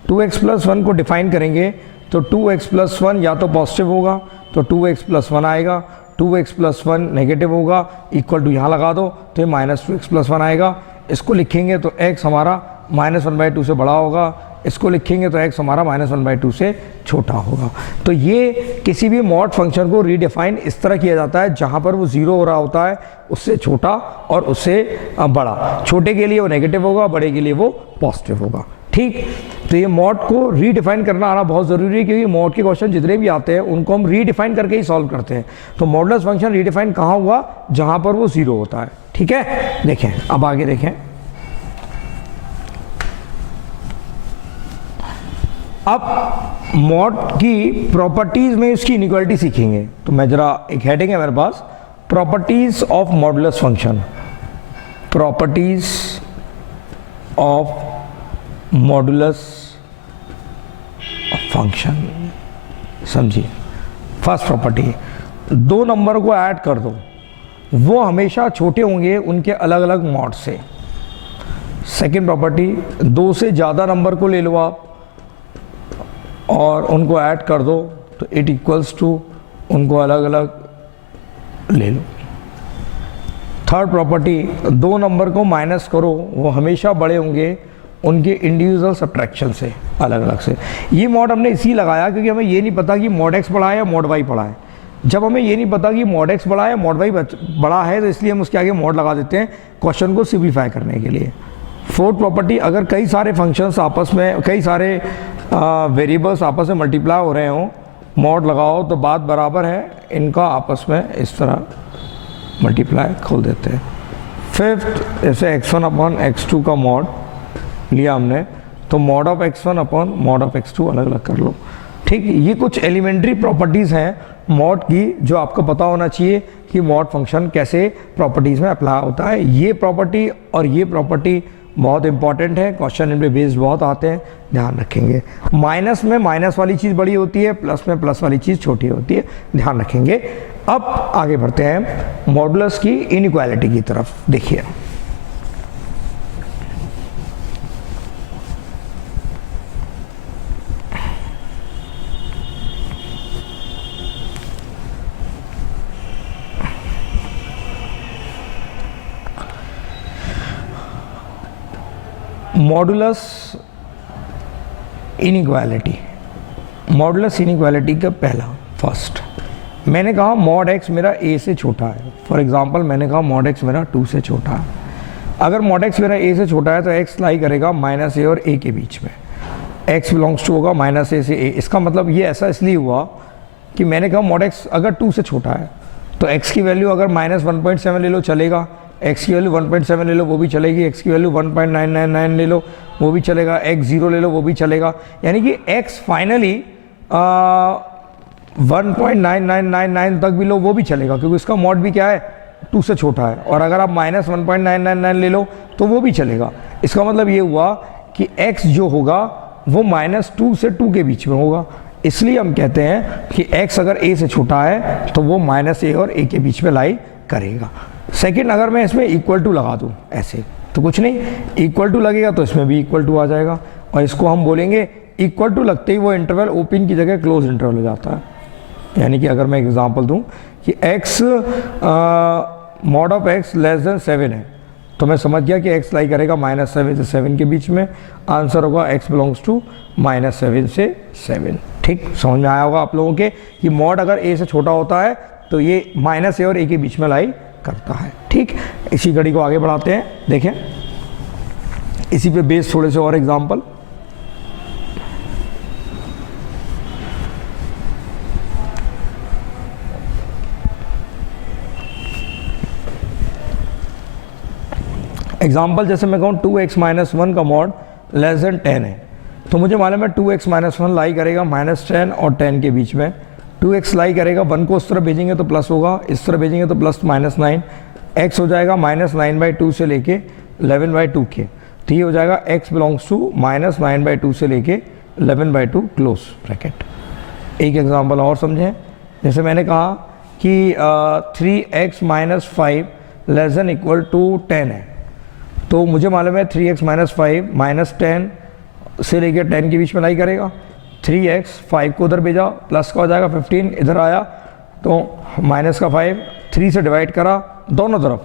2x प्लस 1 को डिफाइन करेंगे तो 2x प्लस 1 या तो पॉजिटिव होगा तो 2x प्लस 1 आएगा, 2x प्लस 1 नेगेटिव होगा, इक्वल टू यहाँ लगा दो तो ये -2x प्लस 1 आएगा। इसको लिखेंगे तो x हमारा -1/2 से बड़ा होगा, इसको लिखेंगे तो x हमारा -1/2 से छोटा होगा। तो ये किसी भी मॉड फंक्शन को रीडिफाइन इस तरह किया जाता है जहाँ पर वो 0 हो रहा होता है, उससे छोटा और उससे बड़ा। छोटे के लिए वो नेगेटिव होगा, बड़े के लिए वो पॉजिटिव होगा। ठीक, तो ये मॉड को रीडिफाइन करना आना बहुत ज़रूरी है, क्योंकि मॉड के क्वेश्चन जितने भी आते हैं उनको हम रीडिफाइन करके ही सॉल्व करते हैं। तो मॉडुलस फंक्शन रीडिफाइन कहाँ हुआ, जहाँ पर वो 0 होता है। ठीक है, देखें अब आगे देखें। अब मॉड की प्रॉपर्टीज में उसकी इनइक्वालिटी सीखेंगे। तो मैं जरा, एक हेडिंग है मेरे पास, properties of modulus function, properties of modulus function. समझिए, फर्स्ट प्रॉपर्टी, 2 नंबर को ऐड कर दो, वो हमेशा छोटे होंगे उनके अलग अलग मॉड से। सेकंड प्रॉपर्टी, 2 से ज़्यादा नंबर को ले लो आप और उनको ऐड कर दो तो इट इक्वल्स टू उनको अलग अलग ले लो। थर्ड प्रॉपर्टी, 2 नंबर को माइनस करो, वो हमेशा बड़े होंगे उनके इंडिविजुअल सब्ट्रैक्शन से, अलग अलग से। ये मॉड हमने इसी लगाया क्योंकि हमें ये नहीं पता कि मॉड एक्स बड़ा है या मॉड वाई बड़ा है। जब हमें ये नहीं पता कि मॉड एक्स बड़ा है या मॉड वाई बड़ा है, तो इसलिए हम उसके आगे मॉड लगा देते हैं क्वेश्चन को सिंप्लीफाई करने के लिए। फोर्थ प्रॉपर्टी, अगर कई सारे फंक्शंस आपस में, कई सारे वेरिएबल्स आपस में मल्टीप्लाई हो रहे हों, मॉड लगाओ तो बात बराबर है, इनका आपस में इस तरह मल्टीप्लाई खोल देते हैं। फिफ्थ, जैसे x1 अपॉन x2 का मॉड लिया हमने, तो mod of x1 upon mod of x2 अलग अलग कर लो। ठीक, ये कुछ एलिमेंट्री प्रॉपर्टीज़ हैं मॉड की जो आपको पता होना चाहिए कि मॉड फंक्शन कैसे प्रॉपर्टीज़ में अप्लाई होता है। ये प्रॉपर्टी और ये प्रॉपर्टी बहुत इंपॉर्टेंट है, क्वेश्चन इन पे बेस्ड बहुत आते हैं, ध्यान रखेंगे। माइनस में माइनस वाली चीज़ बड़ी होती है, प्लस में प्लस वाली चीज़ छोटी होती है, ध्यान रखेंगे। अब आगे बढ़ते हैं मॉडुलस की इनइक्वालिटी की तरफ। देखिए, मॉडुलस इनइक्वालिटी। मॉडुलस इनइक्वालिटी का पहला, फर्स्ट, मैंने कहा मॉड एक्स मेरा ए से छोटा है। फॉर एग्जांपल मैंने कहा मॉड एक्स मेरा 2 से छोटा है। अगर मॉड एक्स मेरा ए से छोटा है तो एक्स लाई करेगा माइनस ए और ए के बीच में, एक्स बिलोंग्स टू होगा माइनस ए से ए। इसका मतलब ये ऐसा इसलिए हुआ कि मैंने कहा मॉड एक्स अगर 2 से छोटा है तो एक्स की वैल्यू अगर माइनस 1.7 ले लो चलेगा, एक्स की वैल्यू 1.7 ले लो वो भी चलेगी, एक्स की वैल्यू 1.999 ले लो वो भी चलेगा, एक्स 0 ले लो वो भी चलेगा। यानी कि एक्स फाइनली 1.9999 तक भी लो वो भी चलेगा, क्योंकि उसका मॉड भी क्या है, 2 से छोटा है। और अगर आप माइनस 1.999 ले लो तो वो भी चलेगा। इसका मतलब ये हुआ कि x जो होगा वो -2 से 2 के बीच में होगा। इसलिए हम कहते हैं कि x अगर a से छोटा है तो वो -a और a के बीच में लाई करेगा। सेकंड, अगर मैं इसमें इक्वल टू लगा दूं ऐसे तो कुछ नहीं, इक्वल टू लगेगा तो इसमें भी इक्वल टू आ जाएगा, और इसको हम बोलेंगे इक्वल टू लगते ही वो इंटरवल ओपन की जगह क्लोज इंटरवल हो जाता है। यानी कि अगर मैं एग्जांपल दूं कि x mod of x less than 7 है तो मैं समझ गया कि x लाई करेगा -7 से 7 के बीच में, आंसर होगा x बिलोंग्स टू -7 से 7। ठीक, समझ में आया होगा आप लोगों के कि मॉड अगर a से छोटा होता है तो ये -a और a के बीच में लाई करता है। ठीक, इसी घड़ी को आगे बढ़ाते हैं। देखें इसी पे बेस थोड़े से और एग्जांपल। एग्जाम्पल जैसे मैं कहूँ 2x - 1 का मॉड लेस देन 10 है, तो मुझे मालूम है 2x - 1 लाई करेगा -10 और 10 के बीच में। 2x लाई करेगा 1 को उस तरफ भेजेंगे तो प्लस होगा, इस तरफ भेजेंगे तो प्लस -9, x हो जाएगा -9/2 से लेके 11/2 के। तो ये हो जाएगा x बिलोंग्स टू -9/2 से लेके 11/2 क्लोज ब्रैकेट। एक एग्जांपल और समझें, जैसे मैंने कहा कि 3x - 5 लेस देन इक्वल टू 10 है, तो मुझे मालूम है 3x - 5 -10 से लेकर 10 के बीच में लाई करेगा। 3x 5 को उधर भेजा, प्लस का हो जाएगा 15, इधर आया तो माइनस का 5, 3 से डिवाइड करा दोनों तरफ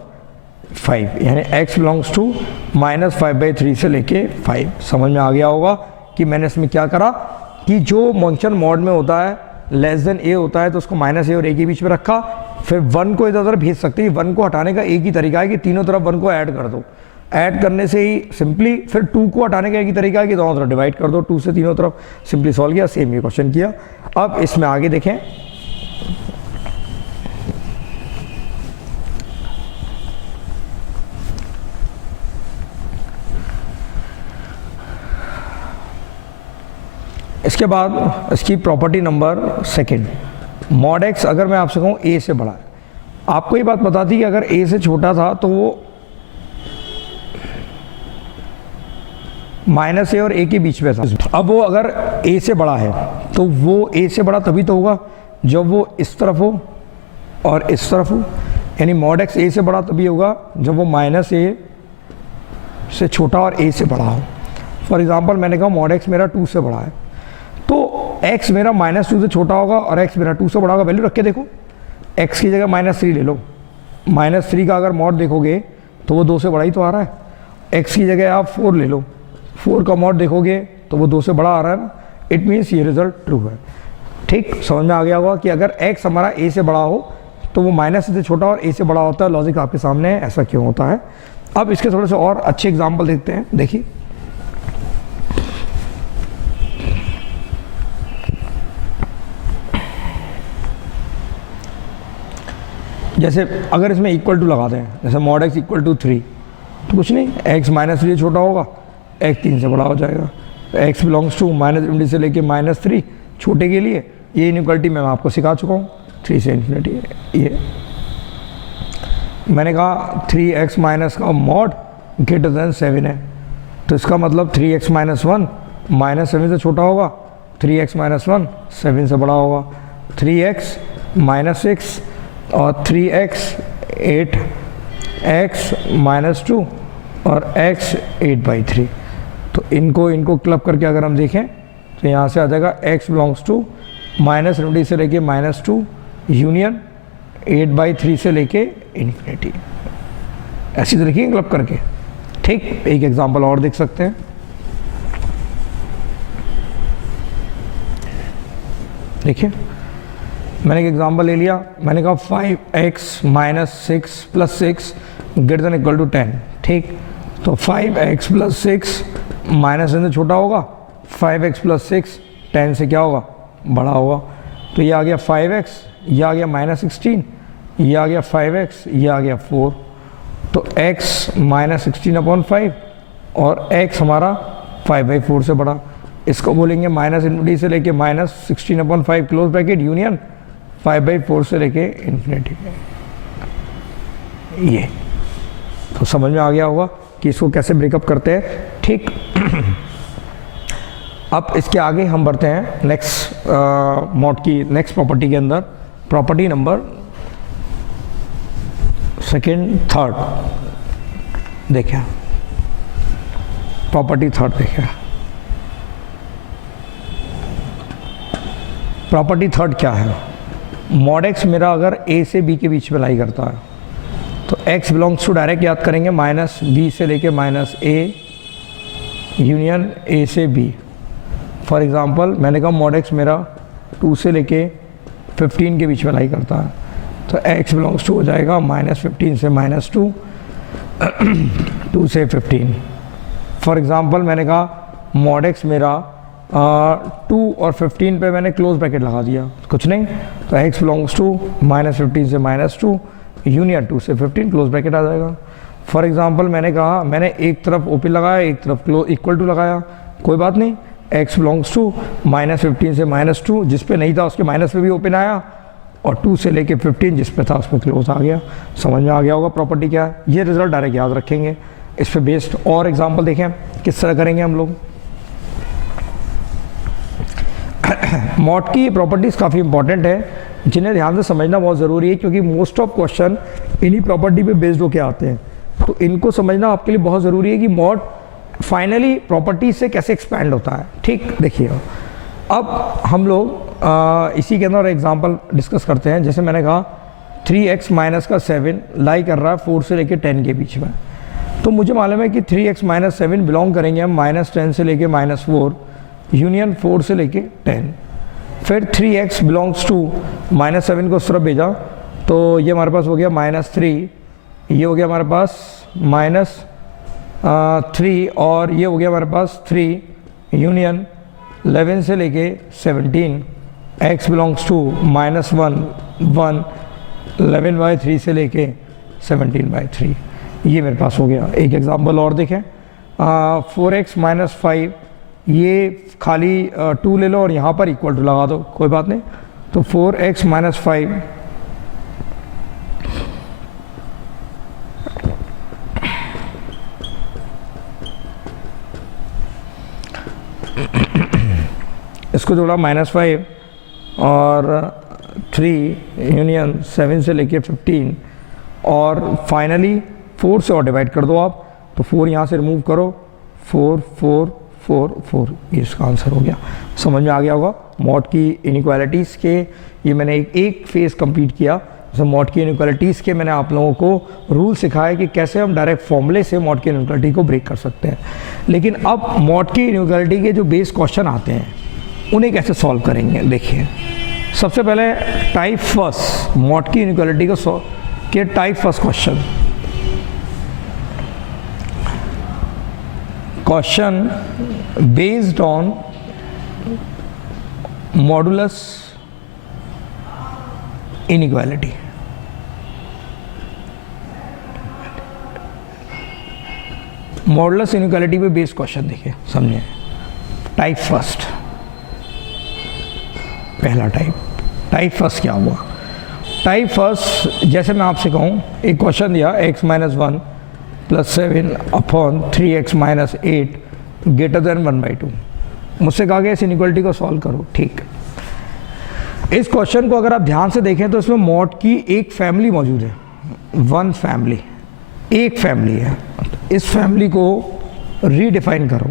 5, यानी x बिलोंग्स टू -5/3 से लेके 5। समझ में आ गया होगा कि मैंने इसमें क्या करा कि जो फंक्शन मॉड में होता है लेस देन a होता है तो उसको -a और a के बीच में रखा, फिर 1 को इधर उधर भेज सकते हैं। 1 को हटाने का एक ही तरीका है कि तीनों तरफ 1 को ऐड कर दो, ऐड करने से ही सिंपली, फिर 2 को हटाने का एक ही तरीका है कि दोनों तरफ डिवाइड कर दो, 2 से तीनों तरफ, सिंपली सॉल्व किया। सेम ये क्वेश्चन किया। अब इसमें आगे देखें, इसके बाद इसकी property number second, mod x अगर मैं आपसे कहूँ a से बड़ा है, आपको ये बात पता थी कि अगर a से छोटा था तो वो -a और a के बीच में था। अब वो अगर a से बड़ा है तो वो a से बड़ा तभी तो होगा जब वो इस तरफ हो और इस तरफ हो, यानी मॉड एक्स a से बड़ा तभी होगा जब वो -a से छोटा और a से बड़ा हो। फॉर एग्जांपल मैंने कहा मॉड एक्स मेरा 2 से बड़ा है, तो x मेरा -2 से छोटा होगा और x मेरा 2 से बड़ा होगा। वैल्यू रख के देखो, x की जगह -3 ले लो, -3 का अगर मॉड देखोगे तो वो 2 से बड़ा ही तो आ रहा है। x की जगह आप 4 ले लो 4 का मॉड देखोगे तो वो 2 से बड़ा आ रहा है ना, इट मीन्स ये रिजल्ट ट्रू है। ठीक, समझ में आ गया होगा कि अगर x हमारा a से बड़ा हो तो वो माइनस से छोटा और a से बड़ा होता है। लॉजिक आपके सामने है, ऐसा क्यों होता है। अब इसके थोड़े से और अच्छे एग्जाम्पल देखते हैं। देखिए, जैसे अगर इसमें इक्वल टू लगाते हैं, जैसे मॉड x इक्वल टू 3, तो कुछ नहीं, x माइनस 3 छोटा होगा, x 3 से बड़ा हो जाएगा। तो x बिलोंग्स टू -∞ से लेके -3 छोटे के लिए, ये इनइक्वालिटी मैं आपको सिखा चुका हूँ, 3 से इन्फिनिटी। ये मैंने कहा 3x माइनस का मॉड ग्रेटर देन 7 है, तो इसका मतलब 3x माइनस 1 -7 से छोटा होगा, 3x माइनस 1 7 से बड़ा होगा, 3x माइनस 6 और 3x 8, x माइनस 2 और x 8/3। तो इनको क्लब करके अगर हम देखें तो यहाँ से आ जाएगा x बिलोंग्स टू -∞ से लेके -2 यूनियन 8/3 से लेके इन्फिनिटी। ऐसी तो लिखिए क्लब करके। ठीक, एक एग्जांपल और देख सकते हैं। देखिए, मैंने एक एग्जांपल ले लिया, मैंने कहा 5x minus 6 plus 6 greater than equal to 10। ठीक, तो 5x प्लस 6 माइनस 10 से छोटा होगा, 5x प्लस 6 10 से क्या होगा, बड़ा होगा। तो ये आ गया 5x, ये आ गया -16, ये आ गया 5x, ये आ गया 4। तो x माइनस 16/5 और x हमारा 5/4 से बड़ा। इसको बोलेंगे -∞ से लेके -16/5 क्लोज ब्रैकेट यूनियन 5/4 से लेके इन्फिनिटी। ये तो समझ में आ गया होगा कि इसको कैसे ब्रेकअप करते हैं। ठीक, अब इसके आगे हम बढ़ते हैं नेक्स्ट मॉड की नेक्स्ट प्रॉपर्टी के अंदर, प्रॉपर्टी नंबर 3rd। देखिए, प्रॉपर्टी 3rd देखिए। प्रॉपर्टी 3rd क्या है, मॉड x मेरा अगर a से b के बीच में लाई करता है तो x बिलोंग्स टू, डायरेक्ट याद करेंगे, -b से लेके -a यूनियन a से b। फॉर एग्जांपल मैंने कहा मॉड x मेरा 2 से लेके 15 के बीच में लाई करता है, तो x बिलोंग्स टू हो जाएगा -15 से -2 2 से 15। फॉर एग्जांपल मैंने कहा मॉड x मेरा 2 और 15 पे मैंने क्लोज ब्रैकेट लगा दिया, कुछ नहीं, तो x बिलोंग्स टू -15 से -2 यूनियन 2 से 15 क्लोज ब्रैकेट आ जाएगा। फॉर एग्जांपल मैंने कहा, मैंने एक तरफ ओपन लगाया, एक तरफ इक्वल टू लगाया, कोई बात नहीं, x बिलोंग्स टू -15 से -2, जिस पे नहीं था उसके माइनस पे भी ओपन आया, और 2 से लेके 15 जिस पे था उसमें क्लोज आ गया। समझ में आ गया होगा प्रॉपर्टी क्या है। ये रिजल्ट डायरेक्ट याद रखेंगे। इस पे बेस्ड और एग्जांपल देखें किस तरह करेंगे हम लोग। मॉड की प्रॉपर्टीज़ काफ़ी इंपॉर्टेंट है, जिन्हें ध्यान से समझना बहुत ज़रूरी है, क्योंकि मोस्ट ऑफ क्वेश्चन इन्हीं प्रॉपर्टी पे बेस्ड होके आते हैं। तो इनको समझना आपके लिए बहुत ज़रूरी है कि मॉड फाइनली प्रॉपर्टी से कैसे एक्सपैंड होता है। ठीक, देखिए अब हम लोग इसी के अंदर एग्जांपल डिस्कस करते हैं। जैसे मैंने कहा 3x माइनस का 7 लाई कर रहा है 4 से लेके 10 के बीच में, तो मुझे मालूम है कि 3x माइनस 7 बिलोंग करेंगे हम -10 से लेके -4 यूनियन 4 से लेके 10। फिर 3x बिलोंग्स टू -7 को उस तरफ भेजा, तो ये हमारे पास हो गया -3, ये हो गया हमारे पास -3 और ये हो गया हमारे पास 3 यूनियन 11 से लेके 17। x बिलोंग्स टू -1 1 11/3 से लेके 17/3। ये मेरे पास हो गया। एक एग्जांपल और देखें, 4x माइनस 5, ये खाली 2 ले लो और यहाँ पर इक्वल टू लगा दो, कोई बात नहीं। तो 4x माइनस 5 इसको जोड़ा -5 और 3 यूनियन 7 से लेके 15 और फाइनली 4 से और डिवाइड कर दो आप, तो 4 यहाँ से रिमूव करो, 4 4 4 4, ये इसका आंसर हो गया। समझ में आ गया होगा मॉड की इनइक्वालिटीज़ के। ये मैंने एक फेज़ कंप्लीट किया जैसे मॉड की इनइक्वालिटीज़ के मैंने आप लोगों को रूल सिखाया कि कैसे हम डायरेक्ट फॉर्मूले से मॉड की इनइक्वालिटी को ब्रेक कर सकते हैं। लेकिन अब मॉड की इनइक्वालिटी के जो बेस क्वेश्चन आते हैं उन्हें कैसे सॉल्व करेंगे। देखिए, सबसे पहले टाइप फर्स्ट मॉड की इनइक्वालिटी को सॉल्व किया। Type first question based on modulus inequality. Modulus inequality पे बेस्ड क्वेश्चन देखिए, समझिए। टाइप फर्स्ट, पहला टाइप फर्स्ट क्या हुआ। टाइप फर्स्ट जैसे मैं आपसे कहूँ, एक क्वेश्चन दिया x - 1 + 7 upon 3x - 8 greater than 1/2। मुझसे कहा गया इस इनइक्वालिटी को सॉल्व करो। ठीक, इस क्वेश्चन को अगर आप ध्यान से देखें तो इसमें मॉड की एक फैमिली मौजूद है, वन फैमिली, एक फैमिली है। इस फैमिली को रीडिफाइन करो।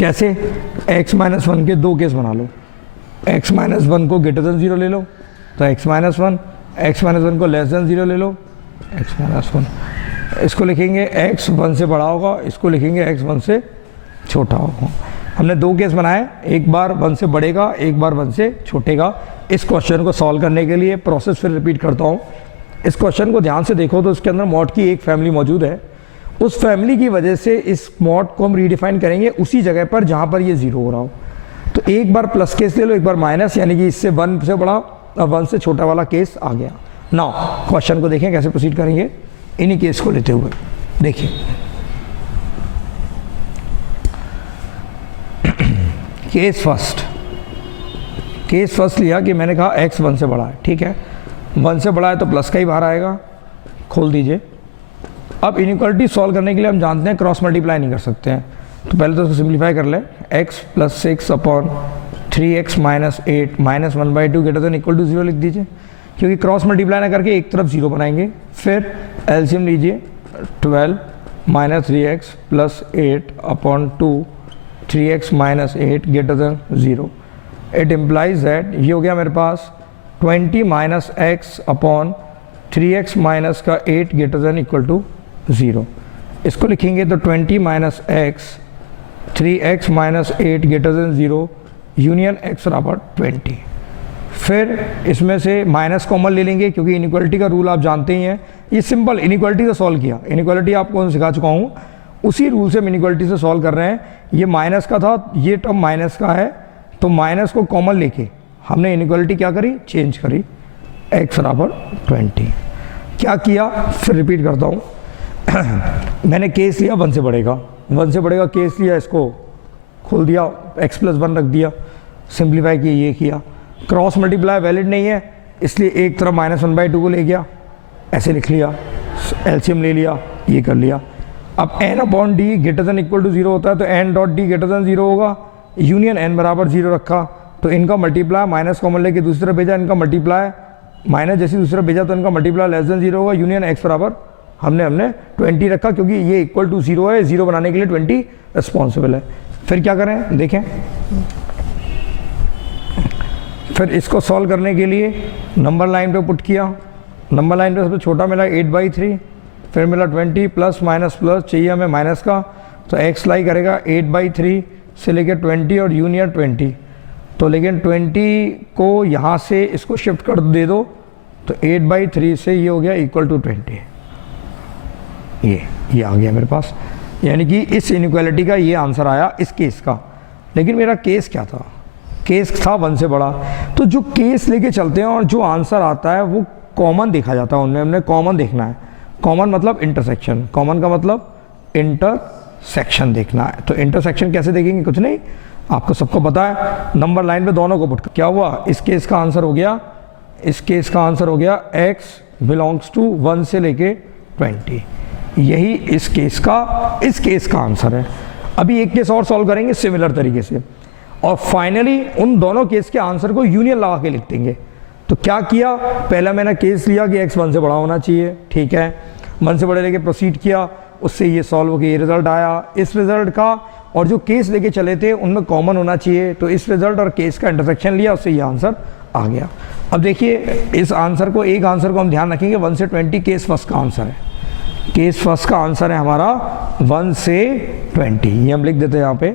कैसे? x - 1 के दो केस बना लो। x - 1 को ग्रेटर देन 0 ले लो तो x - 1, x - 1 को लेस देन 0 ले लो, x - 1। इसको लिखेंगे x 1 से बड़ा होगा, इसको लिखेंगे x 1 से छोटा होगा। हमने दो केस बनाए, एक बार 1 से बढ़ेगा, एक बार 1 से छोटेगा। इस क्वेश्चन को सॉल्व करने के लिए प्रोसेस फिर रिपीट करता हूँ। इस क्वेश्चन को ध्यान से देखो तो इसके अंदर मॉड की एक फैमिली मौजूद है। उस फैमिली की वजह से इस मॉड को हम रीडिफाइन करेंगे उसी जगह पर जहाँ पर ये 0 हो रहा हो। तो एक बार प्लस केस ले लो, एक बार माइनस, यानी कि इससे 1 से बड़ा और 1 से छोटा वाला केस आ गया। नाउ क्वेश्चन को देखें कैसे प्रोसीड करेंगे इन्हीं केस को लेते हुए। देखिए, केस फर्स्ट लिया कि मैंने कहा x 1 से बड़ा है। ठीक है, 1 से बड़ा है तो प्लस का ही बाहर आएगा। खोल दीजिए। अब इनइक्वालिटी सॉल्व करने के लिए हम जानते हैं क्रॉस मल्टीप्लाई नहीं कर सकते हैं, तो पहले तो उसको सिंप्लीफाई कर लें। x + 6 upon 3x - 8 - 1/2 greater than equal to 0 लिख दीजिए, क्योंकि क्रॉस मल्टीप्लाई ना करके एक तरफ 0 बनाएंगे। फिर एलसीएम लीजिए, 12 - 3x + 8 upon 2 3x - 8 greater than 0। It implies that ये हो गया मेरे पास 20 - x अपॉन 3x - का 8 ग्रेटर देन इक्वल टू 0। इसको लिखेंगे तो 20 - x 3x - 8 greater than 0 union x बराबर 20। फिर इसमें से माइनस कॉमन ले लेंगे, क्योंकि इनइक्वालिटी का रूल आप जानते ही हैं। ये सिंपल इनइक्वालिटी से सॉल्व किया, इनइक्वालिटी आपको सिखा चुका हूँ, उसी रूल से हम इनइक्वालिटी से सॉल्व कर रहे हैं। ये माइनस का था, ये टर्म माइनस का है, तो माइनस को कॉमन लेके हमने इनइक्वालिटी क्या करी, चेंज करी, x बराबर 20। क्या किया, फिर रिपीट करता हूँ। मैंने केस लिया 1 से बढ़ेगा, 1 से बढ़ेगा केस लिया, इसको खोल दिया, x + 1 रख दिया, सिंप्लीफाई किया, ये किया। क्रॉस मल्टीप्लाई वैलिड नहीं है, इसलिए एक तरफ -1/2 को ले गया, ऐसे लिख लिया, एलसीएम ले लिया, ये कर लिया। अब n/d greater than equal to 0 होता है, तो n.d ग्रेटर देन 0 होगा, यूनियन n बराबर 0 रखा, तो इनका मल्टीप्लाई माइनस कॉमन लेके दूसरी तरफ भेजा, इनका मल्टीप्लाई माइनस जैसे दूसरी तरफ भेजा तो इनका मल्टीप्लाई लेस देन 0 होगा, यूनियन x बराबर हमने 20 रखा, क्योंकि ये इक्वल टू 0 है, 0 बनाने के लिए 20 रिस्पॉन्सिबल है। फिर क्या करें, देखें। फिर इसको सॉल्व करने के लिए नंबर लाइन पे पुट किया, नंबर लाइन पे सबसे छोटा मिला 8/3, फिर मिला 20 प्लस माइनस प्लस चाहिए हमें माइनस का, तो x लाई करेगा 8/3 से लेकर 20 और यूनियन 20। तो लेकिन 20 को यहाँ से इसको शिफ्ट कर दे दो, तो 8/3 से ये हो गया इक्वल टू 20। ये आ गया मेरे पास, यानी कि इस इनइक्वालिटी का ये आंसर आया इस केस का। लेकिन मेरा केस क्या था, केस था 1 से बड़ा। तो जो केस लेके चलते हैं और जो आंसर आता है वो कॉमन देखा जाता है, उनमें हमने कॉमन देखना है। कॉमन मतलब इंटरसेक्शन, कॉमन का मतलब इंटरसेक्शन देखना है। तो इंटरसेक्शन कैसे देखेंगे, कुछ नहीं, आपको सबको पता है, नंबर लाइन पे दोनों को पुट। क्या हुआ, इस केस का आंसर हो गया, इस केस का आंसर हो गया x बिलोंग्स टू 1 से लेके 20। यही इस केस का आंसर है। अभी एक केस और सॉल्व करेंगे सिमिलर तरीके से, और फाइनली उन दोनों केस के आंसर को यूनियन लगा के लिख देंगे। तो क्या किया, पहला मैंने केस लिया कि x 1 से बड़ा होना चाहिए, ठीक है, 1 से बड़े लेके प्रोसीड किया, उससे ये सॉल्व हो गया, ये रिजल्ट आया। इस रिजल्ट का और जो केस लेके चले थे उनमें कॉमन होना चाहिए, तो इस रिजल्ट और केस का इंटरसेक्शन लिया, उससे ये आंसर आ गया। अब देखिए इस आंसर को, एक आंसर को हम ध्यान रखेंगे 1 से 20 केस फर्स्ट का आंसर है। केस फर्स्ट का आंसर है हमारा 1 से 20, ये हम लिख देते हैं यहाँ पे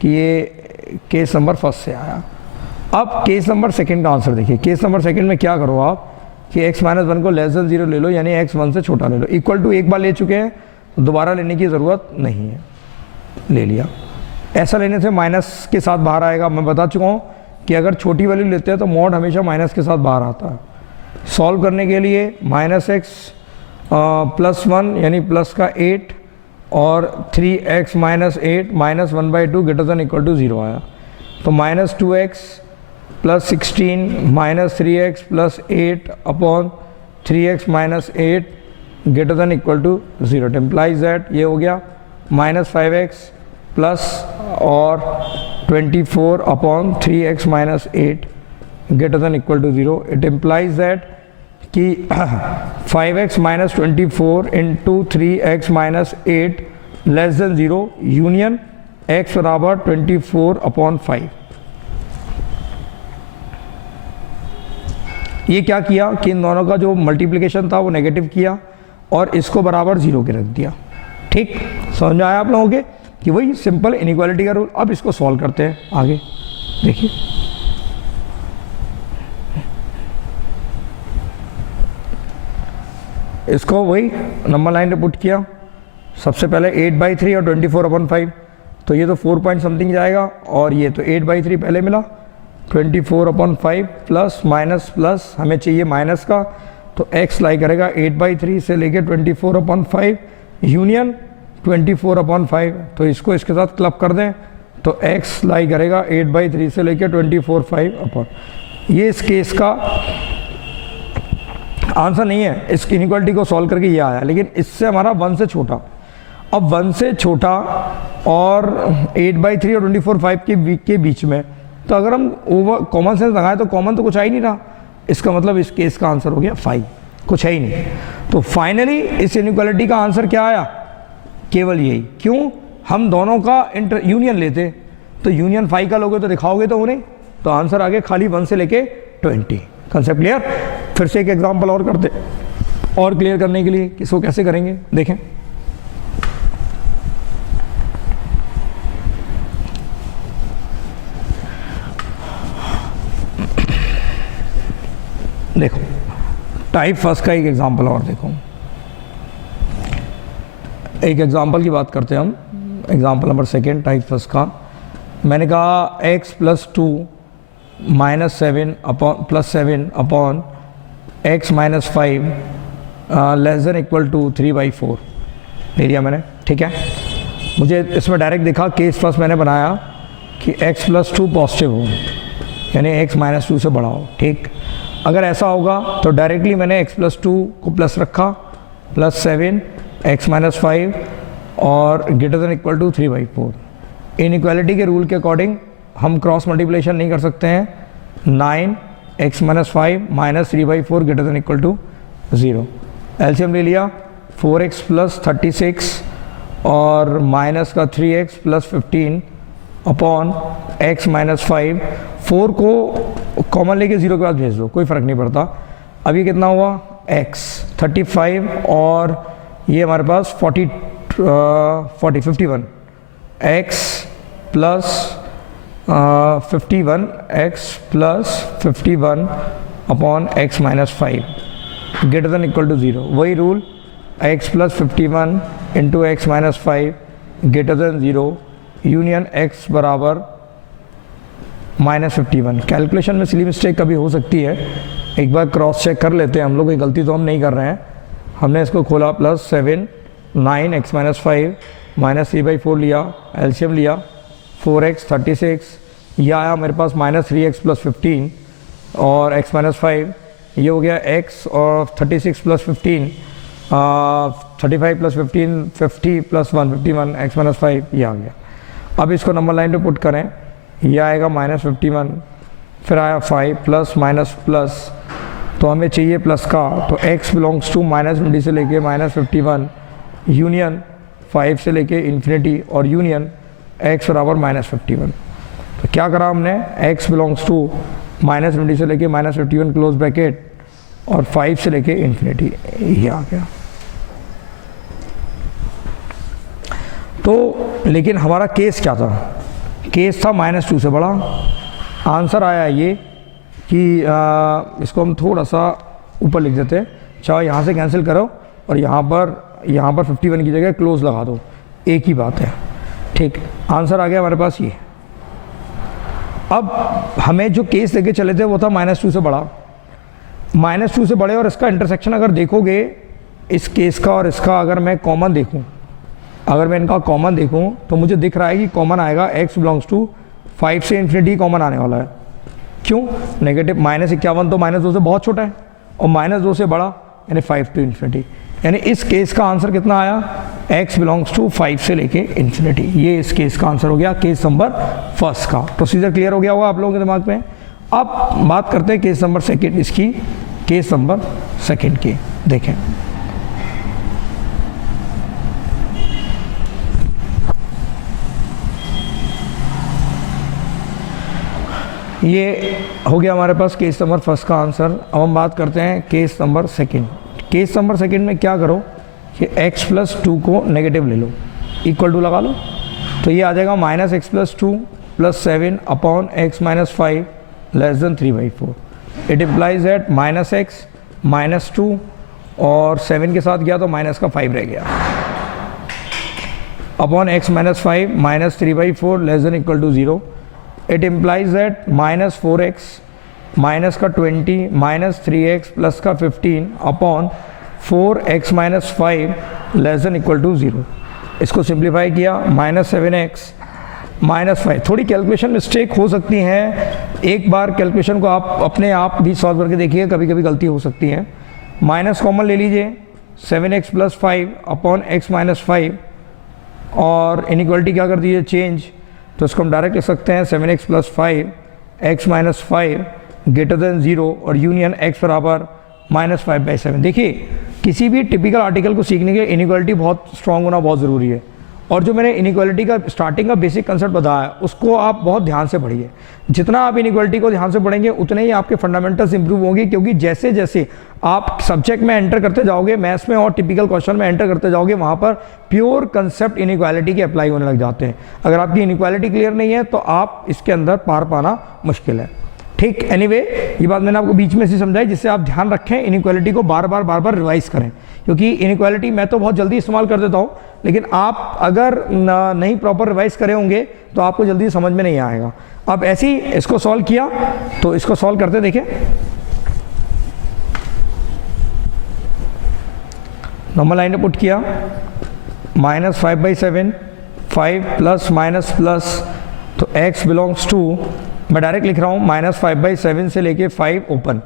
कि ये केस नंबर फर्स्ट से आया। अब केस नंबर सेकंड का आंसर देखिए। केस नंबर सेकंड में क्या करो आप कि x माइनस 1 को लेस देन 0 ले लो, यानी x 1 से छोटा ले लो। इक्वल टू एक बार ले चुके हैं, दोबारा लेने की ज़रूरत नहीं है, ले लिया। ऐसा लेने से माइनस के साथ बाहर आएगा। मैं बता चुका हूँ कि अगर छोटी वैल्यू लेते हैं तो मॉड हमेशा माइनस के साथ बाहर आता है। सॉल्व करने के लिए -x + 1 यानी प्लस का 8 और 3x - 8 -1/2 > 0 आया। तो -2x + 16 -3x + 8 upon 3x - 8 > 0। It implies that ये हो गया -5x प्लस और 24 upon 3x - 8 > 0। It implies that कि 5x - 24 into 3x - 8 less than 0 union x बराबर 24 अपॉन 5। ये क्या किया कि इन दोनों का जो मल्टीप्लिकेशन था वो नेगेटिव किया और इसको बराबर 0 के रख दिया। ठीक, समझ में आया आप लोगों के कि वही सिंपल इनइक्वालिटी का रूल। अब इसको सॉल्व करते हैं आगे, देखिए। इसको वही नंबर लाइन पे पुट किया। सबसे पहले 8/3 और 24/5, तो ये तो 4 पॉइंट समथिंग जाएगा और ये तो 8/3 पहले मिला, 24/5 प्लस माइनस प्लस हमें चाहिए माइनस का, तो x लाई करेगा 8/3 से लेके 24/5 यूनियन 24/5। तो इसको इसके साथ क्लब कर दें तो x लाई करेगा 8/3 से लेके 24/5 अपॉन। ये इस केस का आंसर नहीं है। इस इनइक्वालिटी को सॉल्व करके ये आया, लेकिन इससे हमारा 1 से छोटा। अब 1 से छोटा और 8/3 और 24/5 के बीच में, तो अगर हम ओवर कॉमन सेंस लगाएं तो कॉमन तो कुछ आ ही नहीं रहा। इसका मतलब इस केस का आंसर हो गया 5, कुछ है ही नहीं। तो फाइनली इस इनइक्वालिटी का आंसर क्या आया, केवल यही। क्यों, हम दोनों का यूनियन लेते, तो यूनियन 5 का लोगे तो दिखाओगे तो उन्हें, तो आंसर आ गया खाली 1 से लेके 20। Concept clear. फिर से एक एग्जांपल और करते, और क्लियर करने के लिए इसको कैसे करेंगे देखें। देखो टाइप फर्स्ट का एक एग्जांपल और देखो। एक एग्जांपल की बात करते हैं हम, example number second type first का। मैंने कहा x + 2 - 7 अपॉन x - 5 लेस देन इक्वल टू 3/4 ले लिया मैंने। ठीक है, मुझे इसमें डायरेक्ट दिखा केस फर्स्ट मैंने बनाया कि x + 2 पॉजिटिव हो, यानी x - 2 से बड़ा हो। ठीक, अगर ऐसा होगा तो डायरेक्टली मैंने x + 2 को प्लस रखा, +7 x - 5 और > 3/4। इनइक्वालिटी के रूल के अकॉर्डिंग हम क्रॉस मल्टीप्लिकेशन नहीं कर सकते हैं। 9 x - 5 - 3/4 > 0। एलसीएम ले लिया, 4x + 36 और माइनस का 3x + 15 अपॉन x - 5। 4 को कॉमन लेके 0 के बाद भेज दो, कोई फ़र्क नहीं पड़ता। अभी कितना हुआ x 35 और ये हमारे पास 51 x plus 51 x plus 51 upon x - 5 > 0। वही rule, x + 51 into x - 5 > 0 union x बराबर -51। कैलकुलेशन में सिली मिस्टेक कभी हो सकती है, एक बार क्रॉस चेक कर लेते हैं हम लोग। कोई गलती तो हम नहीं कर रहे हैं। हमने इसको खोला +7 9 x - 5 -3/4 लिया, एलसीएम लिया, 4x 36, यह आया मेरे पास -3x + 15 और x - 5, ये हो गया x और 36 + 15 35 + 15 50 + 1 51 x - 5, ये आ गया। अब इसको नंबर लाइन पे पुट करें, ये आएगा -51, फिर आया 5 प्लस माइनस प्लस, तो हमें चाहिए प्लस का, तो x बिलोंग्स टू -20 से लेके -51 यूनियन 5 से लेके इन्फिनिटी और यूनियन x बराबर -51। तो क्या करा हमने, x बिलोंग्स टू -20 से लेके -51 क्लोज ब्रैकेट और 5 से लेके इन्फिनिटी, ये आ गया। तो लेकिन हमारा केस क्या था? केस था -2 से बड़ा। आंसर आया ये कि इसको हम थोड़ा सा ऊपर लिख देते हैं, चाहे यहाँ से कैंसिल करो और यहाँ पर 51 की जगह क्लोज लगा दो, एक ही बात है। ठीक, आंसर आ गया हमारे पास ये। अब हमें जो केस लेके चले थे वो था -2 से बड़ा, -2 से बड़े, और इसका इंटरसेक्शन अगर देखोगे इस केस का और इसका, अगर मैं कॉमन देखूँ, अगर मैं इनका कॉमन देखूँ तो मुझे दिख रहा है कि कॉमन आएगा x बिलोंग्स टू 5 से इन्फिनिटी कॉमन आने वाला है। क्यों? नेगेटिव -51 तो -2 से बहुत छोटा है और -2 से बड़ा यानी 5 टू इन्फिनिटी, यानी इस केस का आंसर कितना आया? x बिलोंग्स टू 5 से लेके इन्फिनिटी। ये इस केस का आंसर हो गया, केस नंबर फर्स्ट का। प्रोसीजर क्लियर हो गया होगा आप लोगों के दिमाग में। अब बात करते हैं केस नंबर सेकेंड, इसकी केस नंबर सेकेंड की। देखें, ये हो गया हमारे पास केस नंबर फर्स्ट का आंसर। अब हम बात करते हैं case number second. Case number second में क्या करो कि x+2 को नेगेटिव ले लो, इक्वल टू लगा लो, तो ये आ जाएगा -x+2 + 7 अपॉन x - 5 < 3/4। It implies that -x -2 और 7 के साथ गया तो माइनस का 5 रह गया, upon x - 5 -3/4 < 0। It implies that -4x minus का 20 -3x प्लस का 15 अपॉन 4x - 5 < 0। इसको सिंप्लीफाई किया, -7x -5। थोड़ी कैलकुलेशन मिस्टेक हो सकती हैं, एक बार कैलकुलेशन को आप अपने आप भी सॉल्व करके देखिए, कभी कभी गलती हो सकती है। माइनस कॉमन ले लीजिए, 7x + 5 अपॉन x - 5 और इनइक्वालिटी क्या कर दीजिए चेंज, तो इसको हम डायरेक्ट लिख सकते हैं 7x + 5 x - 5 > 0 और यूनियन x बराबर -5/7। देखिए, किसी भी टिपिकल आर्टिकल को सीखने के लिए इनइक्वालिटी बहुत स्ट्रांग होना बहुत ज़रूरी है, और जो मैंने इनइक्वालिटी का स्टार्टिंग का बेसिक कंसेप्ट बताया उसको आप बहुत ध्यान से पढ़िए। जितना आप इनइक्वालिटी को ध्यान से पढ़ेंगे उतने ही आपके फंडामेंटल्स इंप्रूव होंगे, क्योंकि जैसे जैसे आप सब्जेक्ट में एंटर करते जाओगे, मैथ्स में और टिपिकल क्वेश्चन में एंटर करते जाओगे, वहाँ पर प्योर कंसेप्ट इनइक्वालिटी के अप्लाई होने लग जाते हैं। अगर आपकी इनइक्वालिटी क्लियर नहीं है तो आप इसके अंदर पार पाना मुश्किल है। ठीक, एनीवे, ये बात मैंने आपको बीच में से समझाई, जिससे आप ध्यान रखें, इनइक्वालिटी को बार बार रिवाइज करें, क्योंकि इनइक्वालिटी मैं तो बहुत जल्दी इस्तेमाल कर देता हूँ, लेकिन आप अगर नहीं प्रॉपर रिवाइज करे होंगे तो आपको जल्दी समझ में नहीं आएगा। अब ऐसे ही इसको सॉल्व किया, तो इसको सॉल्व करते देखें। नॉर्मल लाइन पुट किया, -5/7 5 प्लस माइनस प्लस, तो x बिलोंग्स टू, मैं डायरेक्ट लिख रहा हूँ -5/7 से लेके 5 ओपन।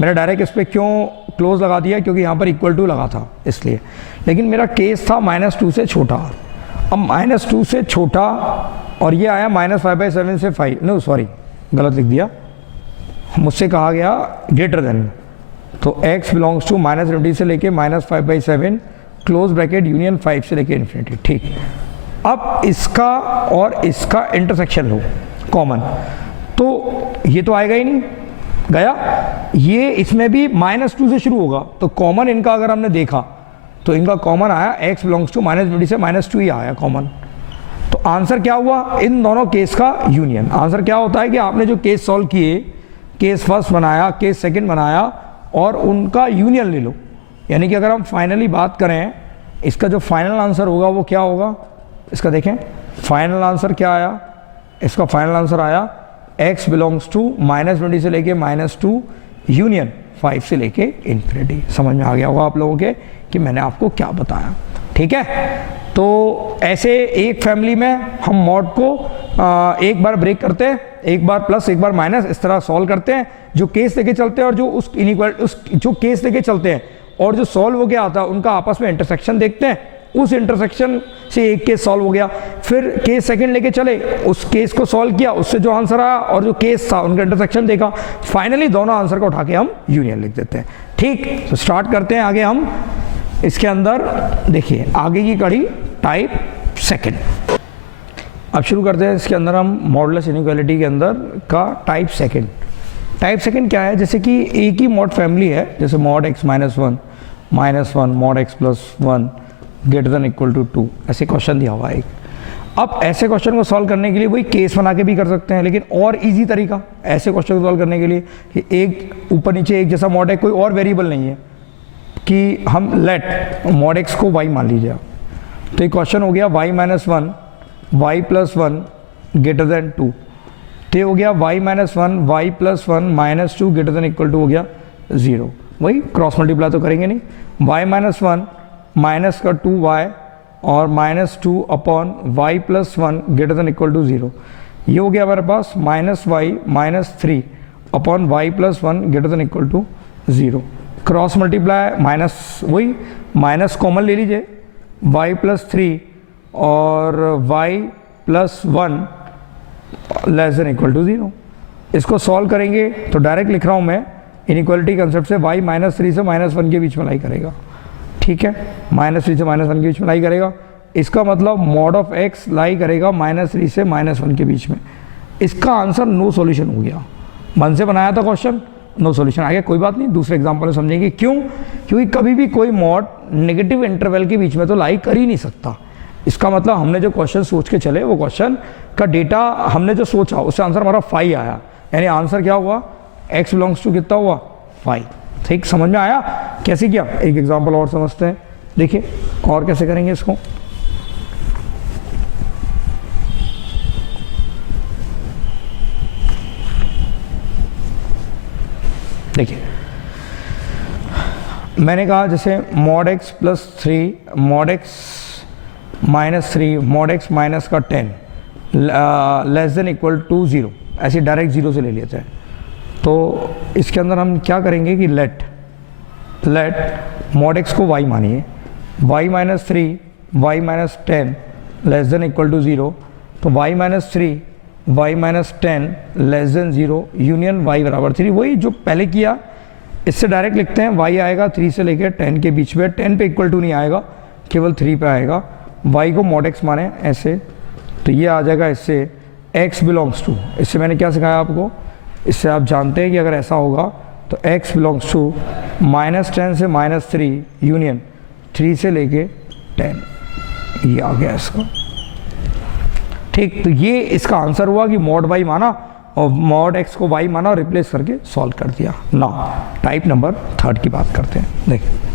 मैंने डायरेक्ट इस पर क्यों क्लोज लगा दिया, क्योंकि यहाँ पर इक्वल टू लगा था इसलिए, लेकिन मेरा केस था -2 से छोटा। अब -2 से छोटा और ये आया -5/7 से 5, नो सॉरी गलत लिख दिया, मुझसे कहा गया ग्रेटर देन, तो x बिलोंग्स टू -20 से लेके -5/7 क्लोज ब्रैकेट यूनियन 5 से लेके इन्फिनिटी। ठीक, अब इसका और इसका इंटरसेक्शन लो कॉमन, तो ये तो आएगा ही नहीं, गया। ये इसमें भी -2 से शुरू होगा, तो कॉमन इनका अगर हमने देखा तो इनका कॉमन आया x बिलोंग्स टू -20 से -2 ही आया कॉमन। तो आंसर क्या हुआ, इन दोनों केस का यूनियन। आंसर क्या होता है कि आपने जो केस सॉल्व किए, केस फर्स्ट बनाया, केस सेकंड बनाया, और उनका यूनियन ले लो। यानी कि अगर हम फाइनली बात करें, इसका जो फाइनल आंसर होगा वो क्या होगा, इसका देखें फाइनल आंसर क्या आया। इसका फाइनल आंसर आया x बिलोंग्स टू -20 से लेके -2 यूनियन 5 से लेके इन्फिनिटी। समझ में आ गया होगा आप लोगों के कि मैंने आपको क्या बताया। ठीक है, तो ऐसे एक फैमिली में हम मॉड को एक बार ब्रेक करते हैं, एक बार प्लस एक बार माइनस, इस तरह सॉल्व करते हैं। जो केस लेके चलते हैं और जो उस जो केस लेके चलते हैं और जो सॉल्व हो गया आता है उनका आपस में इंटरसेक्शन देखते हैं। उस इंटरसेक्शन से एक केस सॉल्व हो गया, फिर केस सेकंड लेके चले, उस केस को सॉल्व किया, उससे जो आंसर आया और जो केस था उनका इंटरसेक्शन देखा, फाइनली दोनों आंसर को उठा के हम यूनियन लिख देते हैं। ठीक, तो स्टार्ट करते हैं आगे हम इसके अंदर। देखिए आगे की कड़ी टाइप सेकंड। अब शुरू करते हैं इसके अंदर हम मॉडुलस इनइक्वालिटी के अंदर का टाइप सेकंड। टाइप सेकंड क्या है, जैसे कि एक ही मॉड फैमिली है, जैसे mod x minus one mod x plus one greater than equal to 2, ऐसे क्वेश्चन दिया हुआ है एक। अब ऐसे क्वेश्चन को सॉल्व करने के लिए वही केस बना के भी कर सकते हैं, लेकिन और इजी तरीका ऐसे क्वेश्चन को सॉल्व करने के लिए कि एक ऊपर नीचे एक जैसा मॉड है, कोई और वेरिएबल नहीं है, कि हम लेट मॉड x को y मान लीजिए। तो एक क्वेश्चन हो गया y minus one y plus one greater than 2, तो ये हो गया y minus one y plus one minus 2 greater than equal to हो गया 0। वही क्रॉस मल्टीप्लाई तो करेंगे नहीं, y माइनस वन माइनस का 2y और minus 2 upon y plus one greater than equal to 0, ये हो गया हमारे पास minus y minus 3 upon y plus one greater than equal to 0। Cross multiply minus, वही माइनस कॉमन ले लीजिए, y प्लस 3 और y plus one less than equal to 0। इसको सॉल्व करेंगे तो डायरेक्ट लिख रहा हूँ मैं इनइक्वालिटी कंसेप्ट से, y माइनस 3 से माइनस 1 के बीच में लाई करेगा, ठीक है, माइनस 3 से माइनस 1 के बीच में लाई करेगा। इसका मतलब मॉड ऑफ x लाई करेगा माइनस 3 से माइनस 1 के बीच में। इसका आंसर नो सॉल्यूशन हो गया, मन से बनाया था क्वेश्चन, नो सॉल्यूशन आ गया। कोई बात नहीं, दूसरे एग्जांपल में समझेंगे क्यों, क्योंकि कभी भी कोई मॉड नेगेटिव इंटरवल के बीच में तो लाई कर ही नहीं सकता। इसका मतलब हमने जो क्वेश्चन सोच के चले, वो क्वेश्चन का डेटा हमने जो सोचा उससे आंसर हमारा 5 आया, यानी आंसर क्या हुआ, x बिलोंग्स टू कितना हुआ 5। ठीक, समझ में आया कैसे किया। एक एग्जांपल और समझते हैं, देखिए और कैसे करेंगे इसको। देखिए मैंने कहा जैसे mod x plus 3 mod x minus 3 mod x minus का 10 लेस देन इक्वल टू 0, ऐसे डायरेक्ट 0 से ले लेते हैं। तो इसके अंदर हम क्या करेंगे कि लेट मॉड x को y मानिए, y minus 3 y minus 10 less than equal to 0, तो y minus 3 y minus 10 less than 0 union y बराबर 3। वही जो पहले किया, इससे डायरेक्ट लिखते हैं, y आएगा 3 से लेकर 10 के बीच में, 10 पे इक्वल टू नहीं आएगा, केवल 3 पे आएगा। y को मॉड x माने ऐसे, तो ये आ जाएगा इससे x बिलोंग्स टू, इससे मैंने क्या सिखाया आपको, इससे आप जानते हैं कि अगर ऐसा होगा तो x बिलोंग्स टू माइनस 10 से माइनस 3 यूनियन 3 से लेके 10, ये आ गया इसका। ठीक, तो ये इसका आंसर हुआ कि मॉड y माना और मॉड x को y माना और रिप्लेस करके सॉल्व कर दिया। ना टाइप नंबर 3 की बात करते हैं। देखिए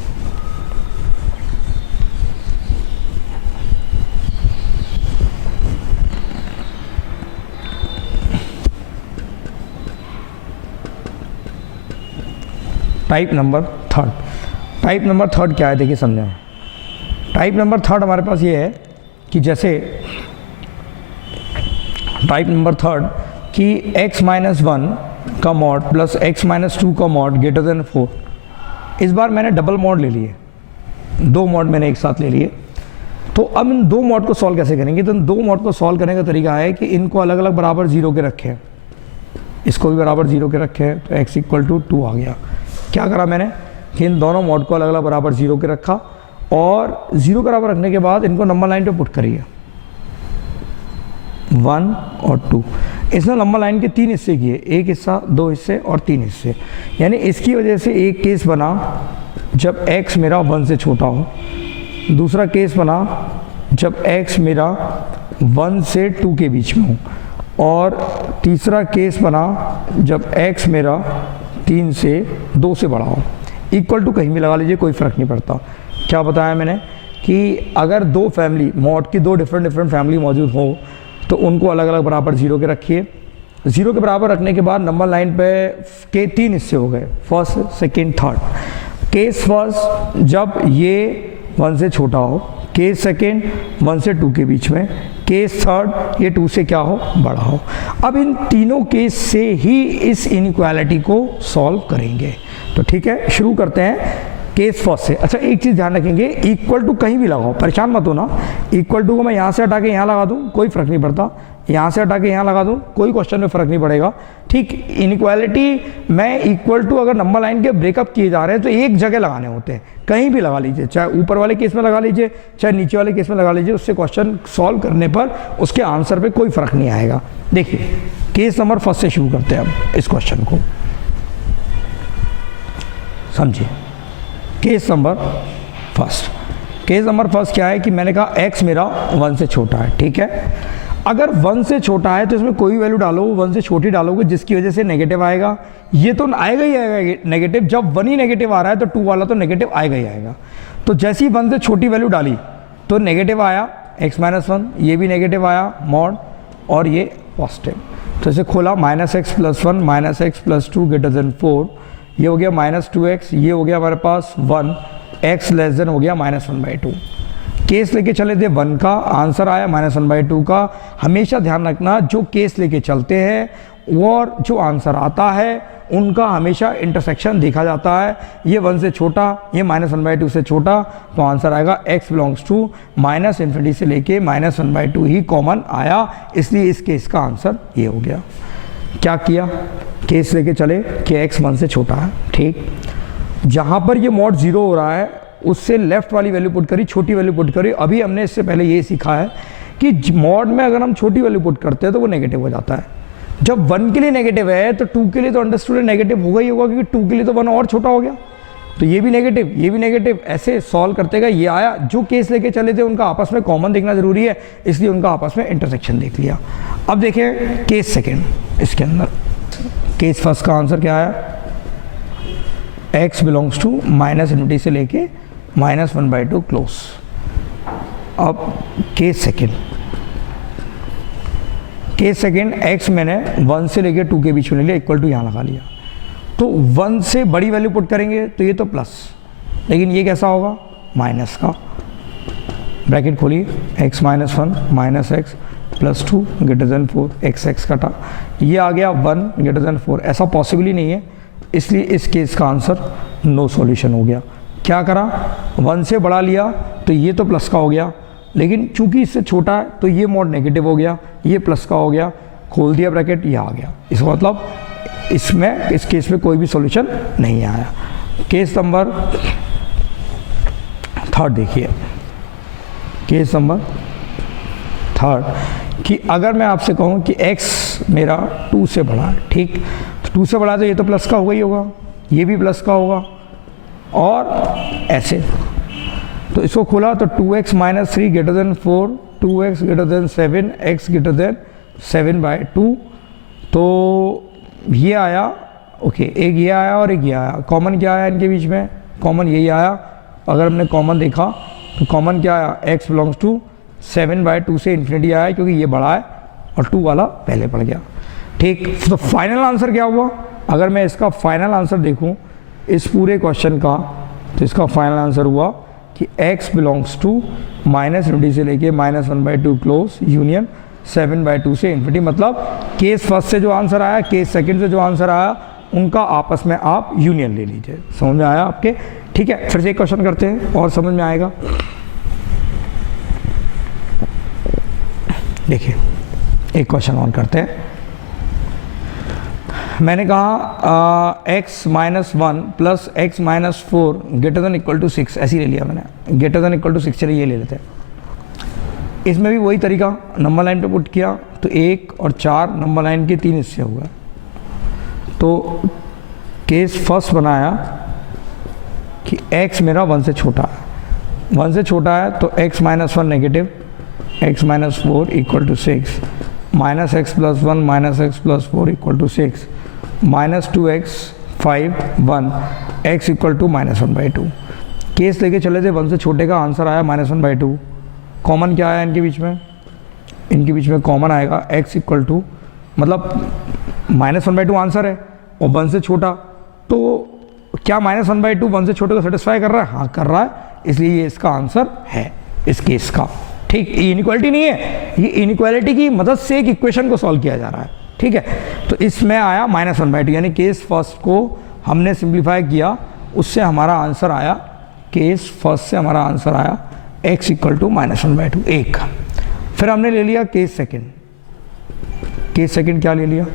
टाइप नंबर 3, टाइप नंबर 3 क्या है, देखिए समझें। टाइप नंबर 3 हमारे पास ये है कि जैसे टाइप नंबर 3 कि x माइनस 1 का मॉड प्लस x माइनस 2 का मॉड ग्रेटर देन 4। इस बार मैंने डबल मॉड ले लिए, 2 मॉड मैंने एक साथ ले लिए। तो अब इन 2 मॉड को सॉल्व कैसे करेंगे, तो इन 2 मॉड को सॉल्व करने का तरीका है कि इनको अलग अलग बराबर 0 के रखे हैं, इसको भी बराबर 0 के रखे हैं, तो x इक्वल टू 2 आ गया। क्या करा मैंने कि इन दोनों मॉड को अलग अलग बराबर 0 के रखा, और 0 के बराबर रखने के बाद इनको नंबर लाइन पे पुट करिए 1 और 2। इसने नंबर लाइन के 3 हिस्से किए, एक हिस्सा, 2 हिस्से और 3 हिस्से। यानी इसकी वजह से एक केस बना जब x मेरा 1 से छोटा हो, दूसरा केस बना जब x मेरा 1 से 2 के बीच में हो, और तीसरा केस बना जब x मेरा 3 से 2 से बड़ा हो। इक्वल टू कहीं भी लगा लीजिए, कोई फ़र्क नहीं पड़ता। क्या बताया मैंने कि अगर 2 फैमिली मॉड की 2 डिफरेंट फैमिली मौजूद हो तो उनको अलग अलग बराबर 0 के रखिए। 0 के बराबर रखने के बाद नंबर लाइन पे के 3 हिस्से हो गए, first, second, third. Case first जब ये 1 से छोटा हो, केस सेकेंड 1 से 2 के बीच में, केस थर्ड ये 2 से क्या हो, बड़ा हो। अब इन तीनों केस से ही इस इनइक्वालिटी को सॉल्व करेंगे। तो ठीक है, शुरू करते हैं केस फर्स्ट से। अच्छा एक चीज़ ध्यान रखेंगे, इक्वल टू कहीं भी लगाओ, परेशान मत हो ना। इक्वल टू को मैं यहाँ से हटा के यहाँ लगा दूँ, कोई फ़र्क नहीं पड़ता, यहाँ से हटा के यहाँ लगा दूँ, कोई क्वेश्चन में फ़र्क नहीं पड़ेगा। ठीक, इनइक्वालिटी में इक्वल टू अगर नंबर लाइन के ब्रेकअप किए जा रहे हैं तो एक जगह लगाने होते हैं, कहीं भी लगा लीजिए, चाहे ऊपर वाले केस में लगा लीजिए चाहे नीचे वाले केस में लगा लीजिए, उससे क्वेश्चन सॉल्व करने पर उसके आंसर पे कोई फ़र्क नहीं आएगा। देखिए केस नंबर फर्स्ट से शुरू करते हैं हम इस क्वेश्चन को। समझिए। Case number first, case number first क्या है कि मैंने कहा x मेरा 1 से छोटा है, ठीक है। अगर 1 से छोटा है तो इसमें कोई भी वैल्यू डालो, 1 से छोटी डालोगे जिसकी वजह से नेगेटिव आएगा। ये तो आएगा ही आएगा नेगेटिव, जब 1 ही नेगेटिव आ रहा है तो 2 वाला तो नेगेटिव आएगा ही आएगा। तो जैसे ही 1 से छोटी वैल्यू डाली तो नेगेटिव आया x-1, ये भी नेगेटिव आया मॉड, और ये पॉजिटिव। तो इसे खोला -x+1 -x+2 > 4, ये हो गया -2x, ये हो गया हमारे पास 1, x < हो गया -1/2। केस लेके चले थे 1 का, आंसर आया -1/2 का। हमेशा ध्यान रखना जो केस लेके चलते हैं और जो आंसर आता है उनका हमेशा इंटरसेक्शन देखा जाता है। ये 1 से छोटा, ये -1/2 से छोटा, तो आंसर आएगा x बिलोंग्स टू -∞ से लेके -1/2 ही कॉमन आया, इसलिए इस केस का आंसर ये हो गया। क्या किया, केस लेके चले कि x 1 से छोटा है, ठीक। जहाँ पर ये मॉड 0 हो रहा है उससे लेफ्ट वाली वैल्यू पुट करी, छोटी वैल्यू पुट करी। अभी हमने इससे पहले ये सीखा है कि मॉड में अगर हम छोटी वैल्यू पुट करते हैं तो वो नेगेटिव हो जाता है। जब 1 के लिए नेगेटिव है तो 2 के लिए तो अंडरस्टूड नेगेटिव होगा ही होगा, क्योंकि 2 के लिए तो 1 और छोटा हो गया। तो ये भी नेगेटिव, ये भी नेगेटिव, ऐसे सॉल्व करते गए ये आया। जो केस लेके चले थे उनका आपस में कॉमन देखना जरूरी है, इसलिए उनका आपस में इंटरसेक्शन देख लिया। अब देखें केस सेकेंड, इसके अंदर केस फर्स्ट का आंसर क्या आया, x बिलोंग्स टू -∞ से लेके -1/2 क्लोज। अब case second, case second x मैंने 1 से लेके 2 के बीच में ले लिया, इक्वल टू यहाँ लगा लिया। तो 1 से बड़ी वैल्यू पुट करेंगे तो ये तो प्लस, लेकिन ये कैसा होगा माइनस का। ब्रैकेट खोलिए, x -1 -x +2 > 4, x कटा, ये आ गया 1 > 4। ऐसा पॉसिबल ही नहीं है, इसलिए इस केस का आंसर नो सॉल्यूशन हो गया। क्या करा, 1 से बड़ा लिया तो ये तो प्लस का हो गया, लेकिन चूंकि इससे छोटा है तो ये मॉड नेगेटिव हो गया, ये प्लस का हो गया, खोल दिया ब्रैकेट, ये आ गया। इसका मतलब इसमें इस केस में कोई भी सॉल्यूशन नहीं आया। केस नंबर थर्ड देखिए, केस नंबर थर्ड कि अगर मैं आपसे कहूँ कि x मेरा 2 से बड़ा है, ठीक, तो 2 से बड़ा तो ये तो प्लस का होगा ही होगा, ये भी प्लस का होगा, और ऐसे। तो इसको खोला तो 2x - 3 > 4, 2x > 7, x > 7/2, तो ये आया, ओके, एक ये आया और एक ये आया। कॉमन क्या आया इनके बीच में, कॉमन यही आया। अगर हमने कॉमन देखा तो कॉमन क्या आया, x बिलोंग्स टू 7/2 से इन्फिनिटी आया, क्योंकि ये बड़ा है और 2 वाला पहले पड़ गया, ठीक। तो फाइनल आंसर क्या हुआ, अगर मैं इसका फाइनल आंसर देखूं इस पूरे क्वेश्चन का, तो इसका फाइनल आंसर हुआ कि x बिलोंग्स टू -∞ से लेके -1/2 क्लोज यूनियन 7/2 से इन्फिनिटी। मतलब केस फर्स्ट से जो आंसर आया, केस सेकंड से जो आंसर आया, उनका आपस में आप यूनियन ले लीजिए। समझ में आया आपके, ठीक है। फिर से एक क्वेश्चन करते हैं और समझ में आएगा। देखिए एक क्वेश्चन और करते हैं। मैंने कहा x - 1 + x - 4 > 6, ऐसी ले लिया मैंने, > 6, चलिए ये ले लेते हैं। इसमें भी वही तरीका, नंबर लाइन पे पुट किया तो 1 और 4 नंबर लाइन के 3 हिस्से हो गए। तो केस फर्स्ट बनाया कि x मेरा 1 से छोटा है, 1 से छोटा है तो x - 1 negative, x - 4 = 6, -x+1 -x+4 = 6, -2x 5 1, x = -1/2। Case लेके चले थे 1 से छोटे का, आंसर आया -1/2। कॉमन क्या आया इनके बीच में, इनके बीच में कॉमन आएगा x = मतलब -1/2 आंसर है और 1 से छोटा, तो क्या -1/2 1 से छोटे को सेटिस्फाई कर रहा है, हाँ कर रहा है, इसलिए ये इसका आंसर है इस केस का, ठीक। ये इनइक्वालिटी नहीं है, ये इनइक्वालिटी की मदद से एक इक्वेशन को सॉल्व किया जा रहा है, ठीक है। तो इसमें आया -1/2, यानी केस फर्स्ट को हमने सिंप्लीफाई किया, उससे हमारा आंसर आया, केस फर्स्ट से हमारा आंसर आया x = -1/2, एक। फिर हमने ले लिया केस सेकंड, केस सेकंड क्या ले लिया,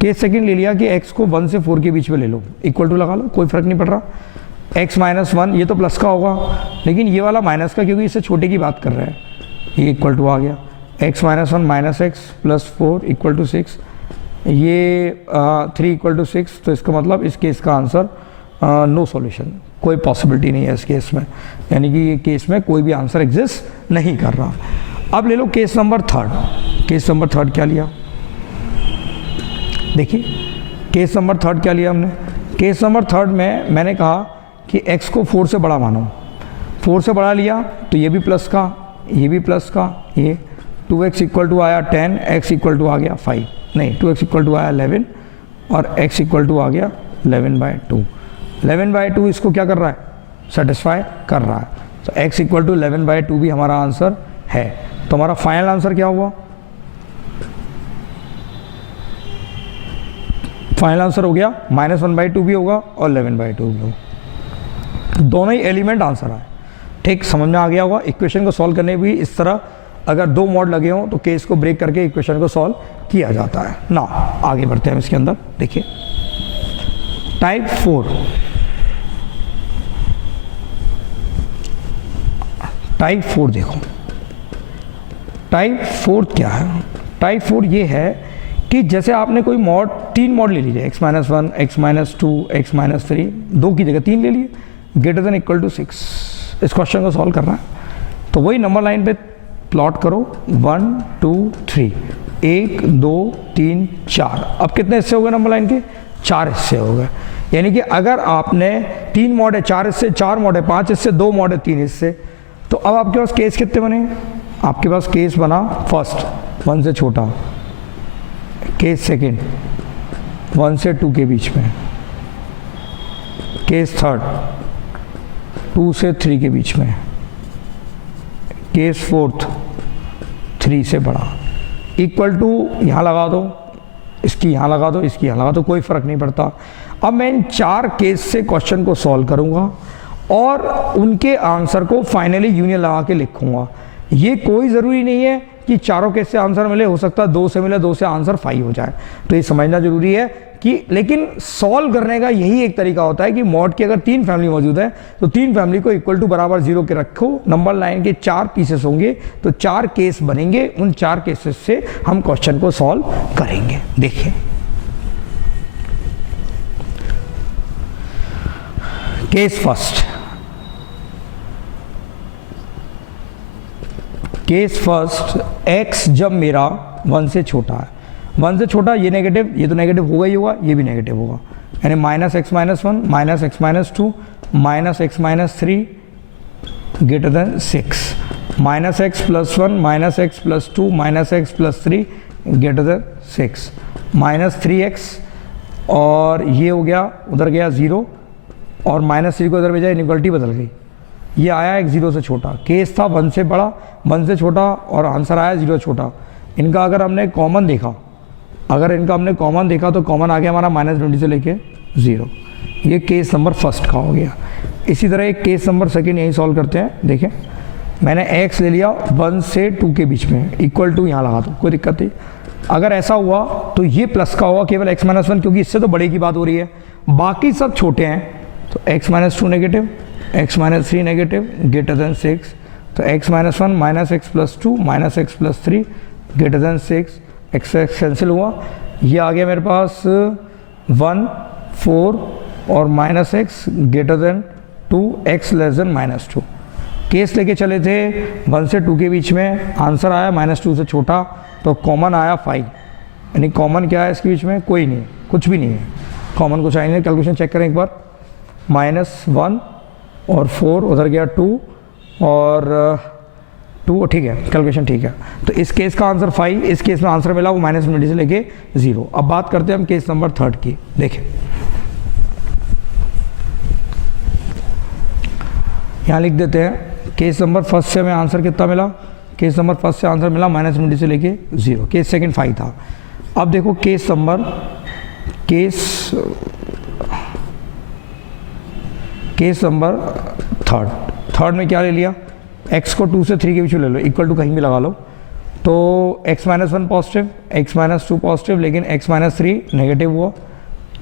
केस सेकंड ले लिया कि x को 1 से 4 के बीच में ले लो, इक्वल टू लगा लो, कोई फर्क नहीं पड़ रहा। x - 1 ये तो प्लस का होगा, लेकिन ये वाला माइनस का, क्योंकि इससे छोटे की बात कर रहे हैं, ये इक्वल टू आ गया। x - 1 -x +4 = 6, ये 3 = 6, तो इसका मतलब इस केस का आंसर नो सॉल्यूशन, कोई पॉसिबिलिटी नहीं है इस केस में, यानी कि ये केस में कोई भी आंसर एग्जिस्ट नहीं कर रहा। अब ले लो case number third. Case number third क्या लिया, देखिए केस नंबर थर्ड क्या लिया हमने। केस नंबर थर्ड में मैंने कहा कि x को 4 से बड़ा मानो, 4 से बड़ा लिया तो ये भी प्लस का, ये भी प्लस का, ये 2x इक्वल टू आया 10, x इक्वल टू आ गया 5, नहीं 2x इक्वल टू आया 11 और x इक्वल टू आ गया 11/2। 11/2 इसको क्या कर रहा है, सेटिस्फाई कर रहा है, तो x इक्वल टू 11/2 भी हमारा आंसर है। तो हमारा फाइनल आंसर क्या हुआ, फाइनल आंसर हो गया -1/2 भी होगा और 11/2 भी होगा, दोनों ही एलिमेंट आंसर आए। ठीक, समझ में आ गया होगा। इक्वेशन को सॉल्व करने भी इस तरह अगर 2 मॉड लगे हों तो केस को ब्रेक करके इक्वेशन को सॉल्व किया जाता है ना। आगे बढ़ते हैं इसके अंदर, देखिए टाइप 4। टाइप 4 देखो, टाइप 4 क्या है। टाइप 4 ये है कि जैसे आपने कोई मॉड, 3 मॉड ले लीजिए, x-1, x-2, x-3, 2 की जगह 3 ले लिए, ग्रेटर देन इक्वल टू 6। इस क्वेश्चन को सॉल्व करना है तो वही नंबर लाइन पे प्लॉट करो, 1 2 3, 1 2 3 4। अब कितने हिस्से हो गए नंबर लाइन के, 4 हिस्से हो गए। यानी कि अगर आपने 3 मॉड है 4 हिस्से, 4 मॉड है 5 हिस्से, 2 मॉड है 3 हिस्से, तो अब आपके पास केस कितने बने, आपके पास केस बना फर्स्ट 1 से छोटा, केस सेकंड 1 से 2 के बीच में, केस थर्ड 2 से 3 के बीच में, केस फोर्थ 3 से बड़ा। इक्वल टू यहाँ लगा दो, इसकी यहाँ लगा दो, इसकी यहाँ लगा दो, कोई फ़र्क नहीं पड़ता। अब मैं इन 4 केस से क्वेश्चन को सॉल्व करूँगा और उनके आंसर को फाइनली यूनियन लगा के लिखूँगा। ये कोई ज़रूरी नहीं है कि चारों केस से आंसर मिले, हो सकता है 2 से मिले, 2 से आंसर 5 हो जाए। तो ये समझना जरूरी है कि, लेकिन सॉल्व करने का यही एक तरीका होता है कि मॉड की अगर 3 फैमिली मौजूद है तो 3 फैमिली को इक्वल टू बराबर 0 के रखो, नंबर लाइन के 4 पीसेस होंगे तो 4 केस बनेंगे, उन 4 केसेस से हम क्वेश्चन को सॉल्व करेंगे। देखिए case first, case first, x जब मेरा 1 से छोटा है, 1 से छोटा, ये नेगेटिव, ये तो नेगेटिव होगा ही होगा, ये भी नेगेटिव होगा, यानी -x-1, -x-2, -x-3 greater than 6, -x+1, -x+2, -x+3 greater than 6, -3x और ये हो गया, उधर गया 0 और -3 को उधर भेजा, इनइक्वालिटी बदल गई, ये आया एक 0 से छोटा। केस था 1 से बड़ा, 1 से छोटा और आंसर आया 0 छोटा। इनका अगर हमने कॉमन देखा, अगर इनका हमने कॉमन देखा तो कॉमन आ गया हमारा -20 से लेके 0। ये केस नंबर फर्स्ट का हो गया। इसी तरह एक केस नंबर सेकंड यही सॉल्व करते हैं। देखें मैंने x ले लिया 1 से 2 के बीच में, इक्वल टू यहाँ लगा दो, कोई दिक्कत नहीं। अगर ऐसा हुआ तो ये प्लस का होगा केवल x-1, क्योंकि इससे तो बड़े की बात हो रही है, बाकी सब छोटे हैं। तो x-2 negative, x-3 negative greater than 6, तो x-1 -x+2 -x+3 greater than 6, x cancel हुआ, ये आ गया मेरे पास 1 4 और -x greater than 2, x less than -2। Case लेके चले थे 1 से 2 के बीच में, आंसर आया -2 से छोटा, तो कॉमन आया 5, यानी कॉमन क्या है इसके बीच में, कोई नहीं, कुछ भी नहीं है, कॉमन कुछ आया नहीं। कैलकुलेशन चेक करें एक बार, -1 और 4 उधर गया 2 और 2, ठीक है, कैलकुलेशन ठीक है। तो इस केस का आंसर 5, इस केस में आंसर मिला वो -20 से लेके 0। अब बात करते हैं हम केस नंबर थर्ड की। देखें यहाँ लिख देते हैं, केस नंबर फर्स्ट से हमें आंसर कितना मिला, केस नंबर फर्स्ट से आंसर मिला -20 से लेके 0, केस सेकंड 5 था। अब देखो केस नंबर थर्ड में क्या ले लिया, x को 2 से 3 के बीच में ले लो, इक्वल टू कहीं भी लगा लो, तो x-1 पॉजिटिव, x-2 पॉजिटिव, लेकिन x-3 नेगेटिव हुआ,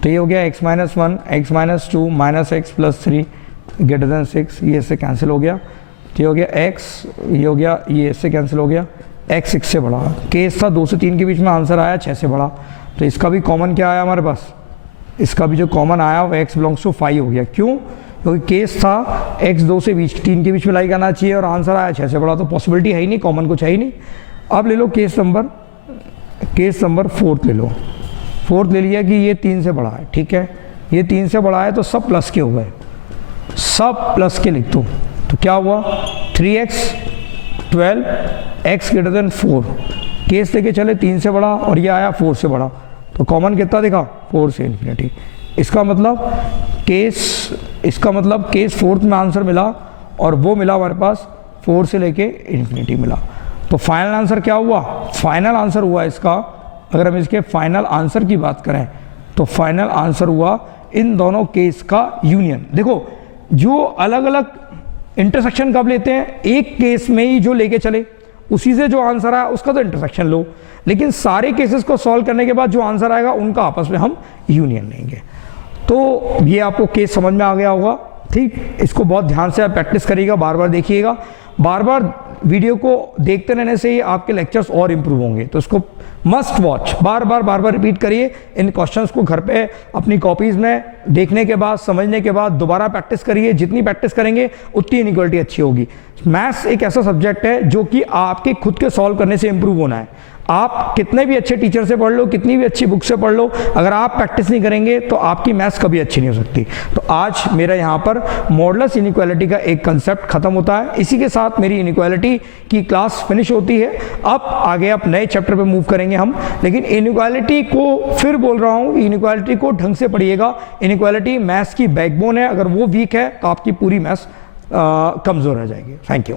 तो ये हो गया x-1, x-2 -x+3 greater than 6, ये इससे कैंसिल हो गया, तो ये हो गया x, ये हो गया, ये इससे कैंसिल हो गया, x 6 से बड़ा। केस था 2 से 3 के बीच में, आंसर आया 6 से बड़ा, तो इसका भी कॉमन क्या आया हमारे पास, इसका भी जो कॉमन आया वो x बिलोंग्स टू 5 हो गया। क्यों? क्योंकि केस था x 2 से 3 के बीच में लाई करना चाहिए और आंसर आया 6 से बड़ा, तो पॉसिबिलिटी है ही नहीं, कॉमन कुछ है ही नहीं। अब ले लो केस नंबर 4 ले लो। 4 ले लिया कि ये 3 से बड़ा है, ठीक है, ये 3 से बड़ा है तो सब प्लस के हो गए, सब प्लस के लिख दो। तो क्या हुआ 3x 12 x greater than 4, case लेके चले 3 से बड़ा और ये आया 4 से बड़ा, तो कॉमन कितना देखा 4 से इन्फिनिटी। इसका मतलब केस 4th में आंसर मिला और वो मिला हमारे पास 4 से लेके इन्फिनिटी मिला। तो फाइनल आंसर क्या हुआ? फाइनल आंसर हुआ इसका, अगर हम इसके फाइनल आंसर की बात करें तो फाइनल आंसर हुआ इन दोनों केस का यूनियन। देखो जो अलग अलग इंटरसेक्शन कब लेते हैं, एक केस में ही जो लेके चले उसी से जो आंसर आया उसका तो इंटरसेक्शन लो, लेकिन सारे केसेस को सॉल्व करने के बाद जो आंसर आएगा उनका आपस में हम यूनियन लेंगे। तो ये आपको केस समझ में आ गया होगा, ठीक। इसको बहुत ध्यान से आप प्रैक्टिस करिएगा, बार बार देखिएगा, बार बार वीडियो को देखते रहने से ही आपके लेक्चर्स और इम्प्रूव होंगे। तो इसको मस्ट वॉच, बार बार रिपीट करिए। इन क्वेश्चंस को घर पे अपनी कॉपीज़ में देखने के बाद, समझने के बाद दोबारा प्रैक्टिस करिए। जितनी प्रैक्टिस करेंगे उतनी इनइक्वालिटी अच्छी होगी। मैथ्स एक ऐसा सब्जेक्ट है जो कि आपके खुद के सॉल्व करने से इम्प्रूव होना है। आप कितने भी अच्छे टीचर से पढ़ लो, कितनी भी अच्छी बुक से पढ़ लो, अगर आप प्रैक्टिस नहीं करेंगे तो आपकी मैथ्स कभी अच्छी नहीं हो सकती। तो आज मेरा यहाँ पर मॉडुलस इनइक्वालिटी का एक कंसेप्ट खत्म होता है। इसी के साथ मेरी इनइक्वालिटी की क्लास फिनिश होती है। अब आगे आप नए चैप्टर पे मूव करेंगे हम, लेकिन इनइक्वालिटी को फिर बोल रहा हूँ, इनइक्वालिटी को ढंग से पढ़िएगा। इनइक्वालिटी मैथ्स की बैकबोन है, अगर वो वीक है तो आपकी पूरी मैथ्स कमज़ोर रह जाएगी। Thank you.